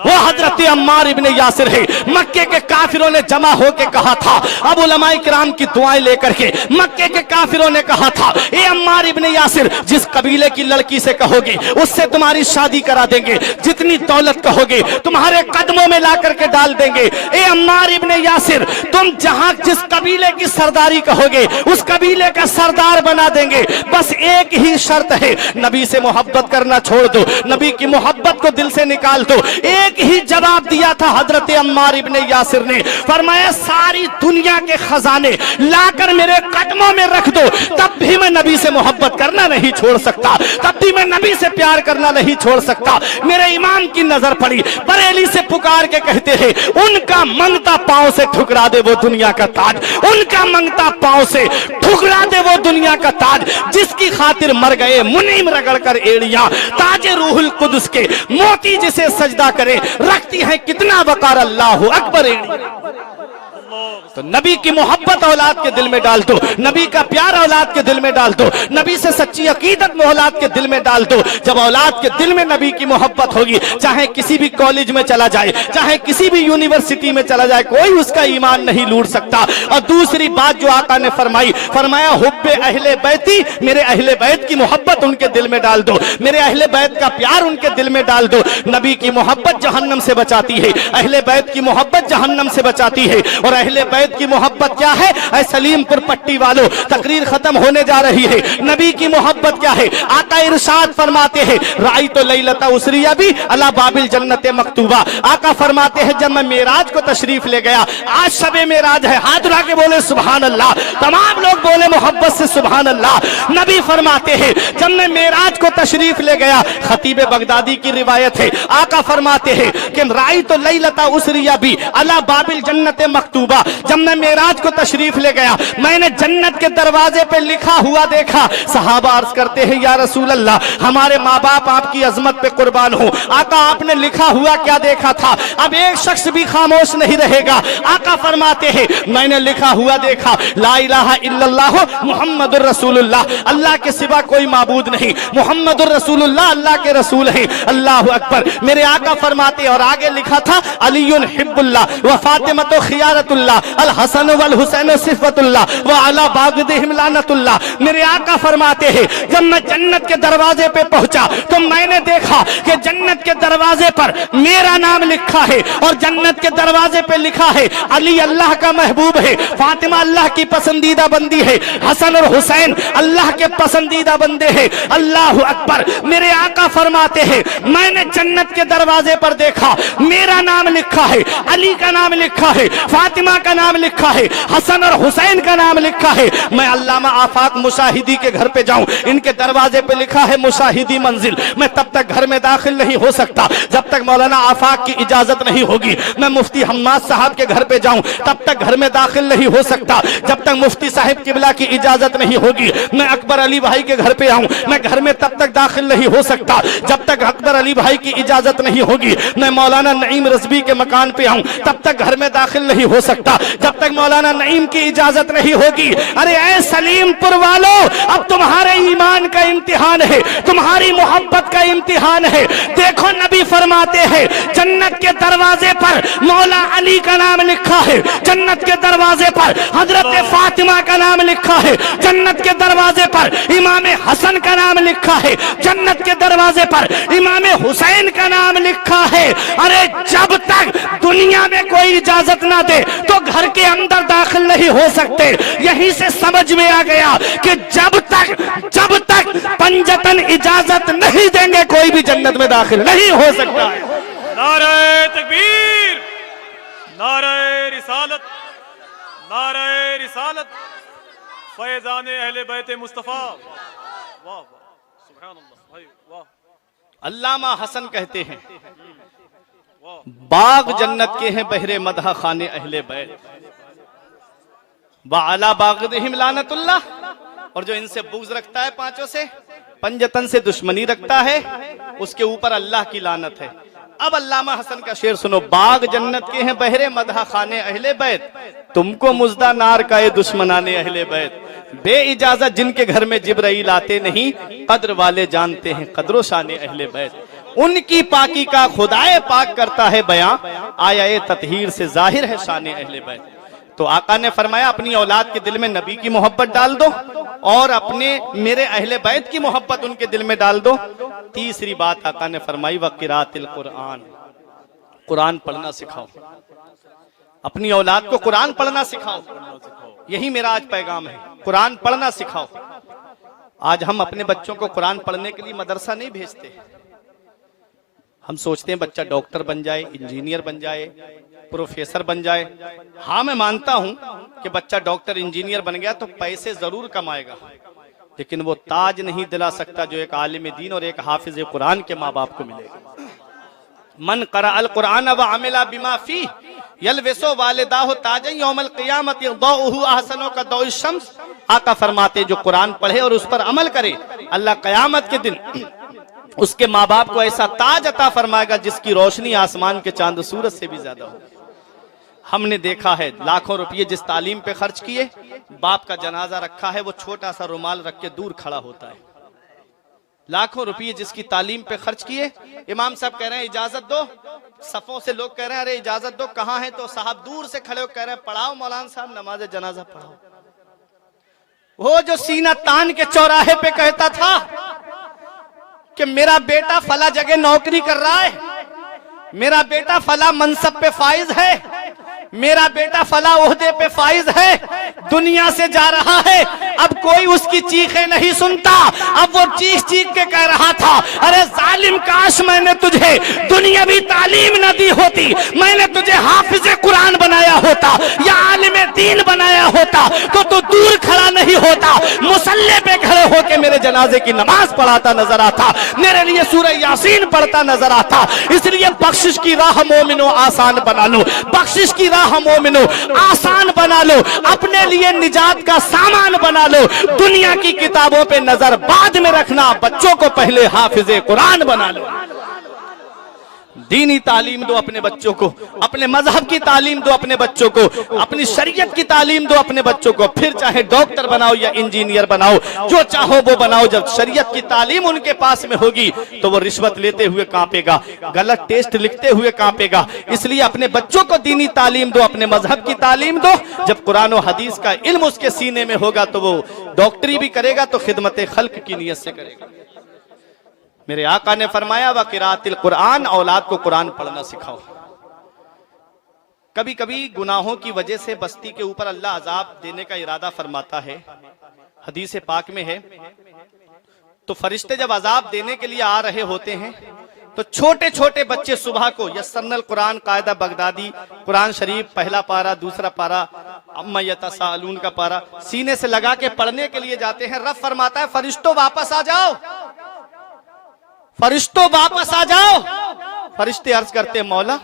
वो हजरत अम्मार इब्ने यासिर है। मक्के के काफिरों ने जमा होके कहा था, अब उलमाए किराम की दुआएं लेकर के मक्के के काफिरों ने कहा था, ए अम्मार इब्ने यासिर, जिस कबीले की लड़की से कहोगे उससे तुम्हारी शादी करा देंगे, जितनी दौलत कहोगे तुम्हारे कदमों में ला करके डाल देंगे। ए अम्मार इब्ने यासिर, तुम जहां जिस कबीले की सरदारी कहोगे उस कबीले का सरदार बना देंगे। बस एक ही शर्त है, नबी से मोहब्बत करना छोड़ दो, नबी की मोहब्बत को दिल से निकाल दो। एक ही जवाब दिया था हजरत अम्मार इब्ने यासिर ने, फरमाया सारी दुनिया के खजाने लाकर मेरे कदमों में रख दो, तब भी मैं नबी से मोहब्बत करना नहीं छोड़ सकता, तब भी मैं नबी से प्यार करना नहीं छोड़ सकता। मेरे इमाम की नजर पड़ी, बरेली से पुकार के कहते हैं, उनका मंगता पांव से ठुकरा दे वो दुनिया का ताज, उनका मंगता पांव से ठुकरा दे वो दुनिया का ताज, जिसकी खातिर मर गए मुनीम रगड़ कर एड़ियां, ताजे रूहुल कुदस के मोती जिसे सजदा करे रखती है कितना वकार, अल्लाहु अकबर। तो नबी की मोहब्बत औलाद के दिल में डाल दो, नबी का प्यार औलाद के दिल में डाल दो, नबी से सच्ची अकीदत में औलाद के दिल में डाल दो। जब औलाद के दिल में नबी की मोहब्बत होगी, चाहे किसी भी कॉलेज में चला जाए, चाहे किसी भी यूनिवर्सिटी में चला जाए, कोई उसका ईमान नहीं लूट सकता। और दूसरी बात जो आका ने फरमाई, फरमाया हुब्बे अहले बैती, मेरे अहले बैत की मोहब्बत उनके दिल में डाल दो, मेरे अहले बैत का प्यार उनके दिल में डाल दो। नबी की मोहब्बत जहन्नम से बचाती है, अहले बैत की मोहब्बत जहन्नम से बचाती है। और अहले बैत की मोहब्बत क्या है? ऐ सलीमपुर पट्टी वालों, तकरीर खत्म होने जा रही है। नबी की मोहब्बत क्या है? आका इरशाद फरमाते हैं, राई तो लैलता उसरिया भी अला बाबिल जन्नत मकतूबा। आका फरमाते हैं, जब मैं मेराज को तशरीफ ले गया, आज शबे मेराज है, हाथ उठा के बोले सुभान अल्लाह, तमाम लोग बोले मोहब्बत से सुभान अल्लाह। नबी फरमाते हैं, जब मैं मेराज को तशरीफ ले गया, खतीब बगदादी की रिवायत है, आका फरमाते हैं कि राई तो लैलता उसरिया भी अला बाबिल जन्नत मकतूबा, सुबह जब मैं मेराज को तशरीफ ले गया, मैंने जन्नत के दरवाजे पे लिखा हुआ देखा। सहाबा अर्ज करते हैं या रसूल अल्लाह, हमारे माँ बाप आपकी अजमत पे कुर्बान हो, आका आपने लिखा हुआ क्या देखा था? अब एक शख्स भी खामोश नहीं रहेगा। आका फरमाते हैं मैंने लिखा हुआ देखा, ला इलाहा इल्लल्लाह मुहम्मदुर रसूलुल्लाह, अल्लाह के सिवा कोई माबूद नहीं, मुहम्मदुर रसूलुल्लाह अल्लाह के रसूल हैं। अल्लाह अकबर। मेरे आका फरमाते और आगे लिखा था अलीयुन हिब्बुल्लाह व फातिमतु खियारतुल्लाह अल हसन वल हुसैन सिफतुल्लाह व अला बागदिहिम लानतुल्लाह। मेरे आका फरमाते हैं जब मैं जन्नत के दरवाजे पे पहुंचा तो मैंने देखा कि जन्नत के दरवाजे पर मेरा नाम लिखा है और जन्नत के दरवाजे पे लिखा है अली अल्लाह का महबूब है, फातिमा अल्लाह की पसंदीदा बंदी है, हसन और हुसैन अल्लाह के पसंदीदा बंदे हैं। अल्लाह अकबर। मेरे आका फरमाते हैं मैंने जन्नत के दरवाजे पर देखा, मेरा नाम लिखा है, अली का नाम लिखा है, फातिमा का नाम लिखा है, हसन और हुसैन का नाम लिखा है। मैं अल्लामा आफाक मुशाहिदी के घर पे जाऊं, इनके दरवाजे पे लिखा है मुशाहिदी मंजिल, मैं तब तक घर में दाखिल नहीं हो सकता जब तक मौलाना आफाक की इजाजत नहीं होगी। मैं मुफ्ती हम्माद साहब के घर पे जाऊं तब तक घर में दाखिल नहीं हो सकता जब तक मुफ्ती साहिब किबला की इजाजत नहीं होगी। मैं अकबर अली भाई के घर पे आऊं, मैं घर में तब तक दाखिल नहीं हो सकता जब तक अकबर अली भाई की इजाजत नहीं होगी। मैं मौलाना नईम रज़वी के मकान पे आऊं तब तक घर में दाखिल नहीं हो सकता जब तक मौलाना नईम की इजाजत नहीं होगी। अरे ऐ सलीमपुर वालों, अब तुम्हारे ईमान का इम्तिहान है, तुम्हारी मोहब्बत का इम्तिहान है। देखो नबी फरमाते हैं जन्नत के दरवाजे पर मौला अली का नाम लिखा है, जन्नत के दरवाजे पर हजरत फातिमा का नाम लिखा है, जन्नत के दरवाजे पर इमाम हसन का नाम लिखा है, जन्नत के दरवाजे पर इमाम हुसैन का नाम लिखा है। अरे जब तक दुनिया में कोई इजाजत ना दे तो घर के अंदर दाखिल नहीं हो सकते। यहीं से समझ में आ गया कि जब तक पंजतन इजाजत नहीं देंगे कोई भी जन्नत में दाखिल नहीं हो सकता। नारे तकबीर, नारे रिसालत, नारे रिसालत, फैजाने अहले बैत मुस्तफा। वाह वाह, सुभान अल्लाह भाई, वाह। अल्लामा हसन कहते हैं बाग जन्नत के हैं बहरे मदह खाने अहले बैत वाला बागदिहिम लानतुल्लाह। और जो इनसे बुग़्ज़ रखता है पांचों से, पंजतन से दुश्मनी रखता है, उसके ऊपर अल्लाह की लानत है। अब अल्लामा हसन का शेर सुनो, बाग जन्नत के हैं बहरे मदह खाने अहले बैत, तुमको मुजदा नार का ये दुश्मनाने अहले बैत। बे इजाजत जिनके घर में जिब्राइल आते नहीं, कद्र वाले जानते हैं कद्रो शाने अहले बैत। उनकी पाकी का खुदाए पाक करता है बयां, आया ये ततहीर से जाहिर है शाने अहले बैत। तो आका ने फरमाया अपनी औलाद के दिल में नबी की मोहब्बत डाल दो और अपने मेरे अहले बैत की मोहब्बत उनके दिल में डाल दो। तीसरी बात आका ने फरमाई व क़िराअतिल कुरान, कुरान पढ़ना सिखाओ, अपनी औलाद को कुरान पढ़ना सिखाओ। यही मेरा आज पैगाम है, कुरान पढ़ना सिखाओ। आज हम अपने बच्चों को कुरान पढ़ने के लिए मदरसा नहीं भेजते। हम सोचते हैं बच्चा डॉक्टर बन जाए, इंजीनियर बन जाए, प्रोफेसर बन जाए। हाँ मैं मानता हूं कि बच्चा डॉक्टर इंजीनियर बन गया तो पैसे जरूर कमाएगा, लेकिन वो ताज नहीं दिला सकता जो एक आलिम दीन और एक हाफिज कुरान के माँ बाप को मिलेगा। मन क़रा अल कुरान व अमिला बिमा फी यलविसो वालिदाहु ताजन यौमल क़ियामत यदौहु अहसनो का दौइ शम्स। आका फरमाते जो कुरान पढ़े और उस पर अमल करे, अल्लाह क़यामत के दिन उसके माँ बाप को ऐसा ताज अता फरमाएगा जिसकी रोशनी आसमान के चांद सूरज से भी ज्यादा हो। हमने देखा है लाखों रुपये जिस तालीम पे खर्च किए, बाप का जनाजा रखा है वो छोटा सा रुमाल रख के दूर खड़ा होता है। लाखों रुपये जिसकी तालीम पे खर्च किए, इमाम साहब कह रहे हैं इजाजत दो, सफों से लोग कह रहे हैं अरे इजाजत दो, कहाँ है? तो साहब दूर से खड़े हो कह रहे हैं पढ़ाओ मौलाना साहब नमाज जनाजा पढ़ाओ। वो जो सीना तान के चौराहे पे कहता था कि मेरा बेटा फला जगह नौकरी कर रहा है, मेरा बेटा फला मनसब पे फाइज है, मेरा बेटा फला ओहदे पे फाइज है, दुनिया से जा रहा है, अब कोई उसकी चीखें नहीं सुनता। अब वो चीख चीख के कह रहा था, अरे जालिम, काश मैंने तुझे दुनियावी तालीम न दी होती, मैंने तुझे हाफिज़े कुरान बनाया होता या आलिम दीन बनाया होता तो तू दूर खड़ा नहीं होता, मुसल्ले पे खड़े होके मेरे जनाजे की नमाज पढ़ाता नजर आता, मेरे लिए सूरह यासीन पढ़ता नजर आता। इसलिए बख्शिश की राह मोमिनो आसान बना लो, बख्शिश की राह मोमिनो आसान बना लो, अपने लिए निजात का सामान बना लो। दुनिया की किताबों पे नजर बाद में रखना, बच्चों को पहले हाफिज़े कुरान बना लो। दीनी तालीम दो अपने बच्चों को, अपने मजहब की तालीम दो अपने बच्चों को, अपनी शरीयत की तालीम दो अपने बच्चों को, फिर चाहे डॉक्टर बनाओ या इंजीनियर बनाओ, जो चाहो वो बनाओ। जब शरीयत की तालीम उनके पास में होगी तो वो रिश्वत लेते हुए कांपेगा, गलत टेस्ट लिखते हुए कांपेगा। इसलिए अपने बच्चों को दीनी तालीम दो, अपने मजहब की तालीम दो। जब कुरान और हदीस का इल्म उसके सीने में होगा तो वो डॉक्टरी भी करेगा तो खिदमत खल्क की नीयत से करेगा। मेरे आका ने फरमाया, व किरातिल कुरान, औलाद को कुरान पढ़ना सिखाओ। कभी कभी गुनाहों की वजह से बस्ती के ऊपर अल्लाह अजाब देने का इरादा फरमाता है, हदीस पाक में है। तो फरिश्ते जब अजाब देने के लिए आ रहे होते हैं तो छोटे छोटे बच्चे सुबह को यस्सरनल कुरान कायदा बगदादी कुरान शरीफ पहला पारा, दूसरा पारा, अम्मा यतसालून का पारा सीने से लगा के पढ़ने के लिए जाते हैं। रब फरमाता है, फरिश्तों वापस आ जाओ, फरिश्तों वापस आ जाओ। फरिश्ते अर्ज करते हैं, मौला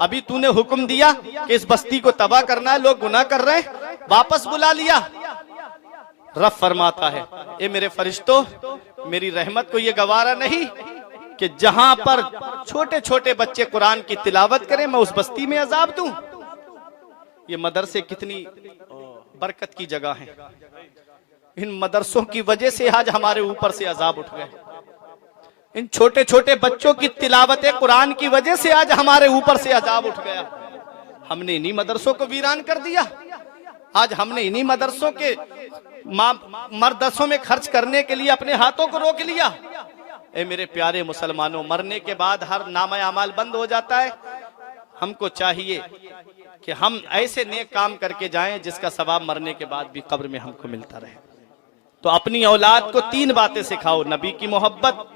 अभी तूने हुक्म दिया कि इस बस्ती को तबाह करना है, लोग गुनाह कर रहे हैं, वापस बुला लिया। रब फरमाता है, ए मेरे फरिश्तों, मेरी रहमत को ये गवारा नहीं कि जहां पर छोटे छोटे बच्चे कुरान की तिलावत करें मैं उस बस्ती में अजाब दूं। ये मदरसे कितनी बरकत की जगह है, इन मदरसों की वजह से आज हमारे ऊपर से अजाब उठ गए। इन छोटे छोटे बच्चों की तिलावत कुरान की वजह से आज हमारे ऊपर से अजाब उठ गया। हमने इन्हीं मदरसों को वीरान कर दिया। आज हमने इन्हीं मदरसों के मदरसों में खर्च करने के लिए अपने हाथों को रोक लिया। ए मेरे प्यारे मुसलमानों, मरने के बाद हर नामा अमाल बंद हो जाता है। हमको चाहिए कि हम ऐसे नेक काम करके जाएं जिसका सवाब मरने के बाद भी कब्र में हमको मिलता रहे। तो अपनी औलाद को 3 बातें सिखाओ, नबी की मोहब्बत,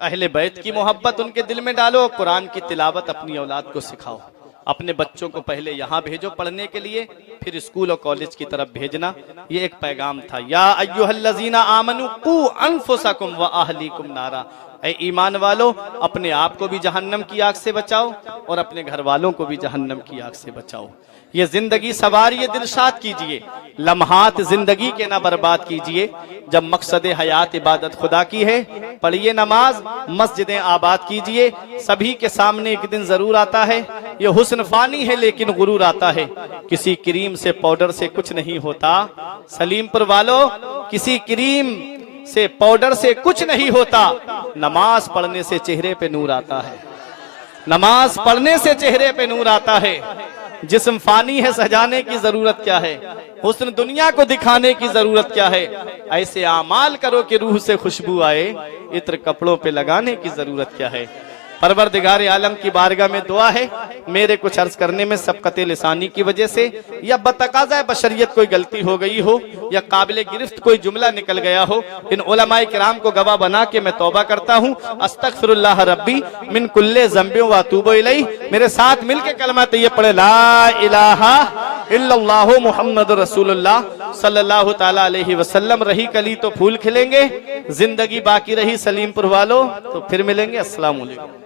अहले बैत की मोहब्बत उनके दिल में डालो, कुरान की तिलावत अपनी औलाद को सिखाओ। अपने बच्चों को पहले यहाँ भेजो पढ़ने के लिए, फिर स्कूल और कॉलेज की तरफ भेजना। ये एक पैगाम था, या अय्युहल्लज़ीना आमनू कू अनफुसकुम व अहलीकुम नारा। ऐ ईमान वालो, अपने आप को भी जहन्नम की आग से बचाओ और अपने घर वालों को भी जहन्नम की आग से बचाओ। ये जिंदगी सवारिए दिलशाद कीजिए, लम्हात जिंदगी के ना बर्बाद कीजिए। जब मकसद हयात इबादत खुदा की है, पढ़िए नमाज, मस्जिदें आबाद कीजिए। सभी के सामने एक दिन जरूर आता है, ये हुस्न फानी है लेकिन गुरूर आता है। किसी क्रीम से पाउडर से कुछ नहीं होता, सलीमपुर वालों, किसी क्रीम से पाउडर से कुछ नहीं होता। नमाज पढ़ने से चेहरे पे नूर आता है, नमाज पढ़ने से चेहरे पे नूर आता है। जिस्म फानी है, सजाने की जरूरत क्या है, हुस्न दुनिया को दिखाने की जरूरत क्या है। ऐसे आमाल करो कि रूह से खुशबू आए, इत्र कपड़ों पे लगाने की जरूरत क्या है। परवरदिगार आलम की बारगाह में दुआ है, मेरे कुछ अर्ज करने में सबकते लिसानी की वजह से या बतकाज़ा बशरियत कोई गलती हो गई हो या काबिल गिरफ्त कोई जुमला निकल गया हो, इन उलमाए किराम को गवाह बना के मैं तौबा करता हूँ। अस्तगफिरुल्लाह रब्बी मिन कुल्ले ज़ंबिन व अतूबु इलैह। मेरे साथ मिलके कलमा तैयब पढ़े, ला इलाहा इल्लल्लाहु मुहम्मदुर रसूलुल्लाह सल्लल्लाहु ताला अलैहि वसल्लम। रही कली तो फूल खिलेंगे, जिंदगी बाकी रही सलीमपुर वालों, तो फिर मिलेंगे। अस्सलाम वालेकुम।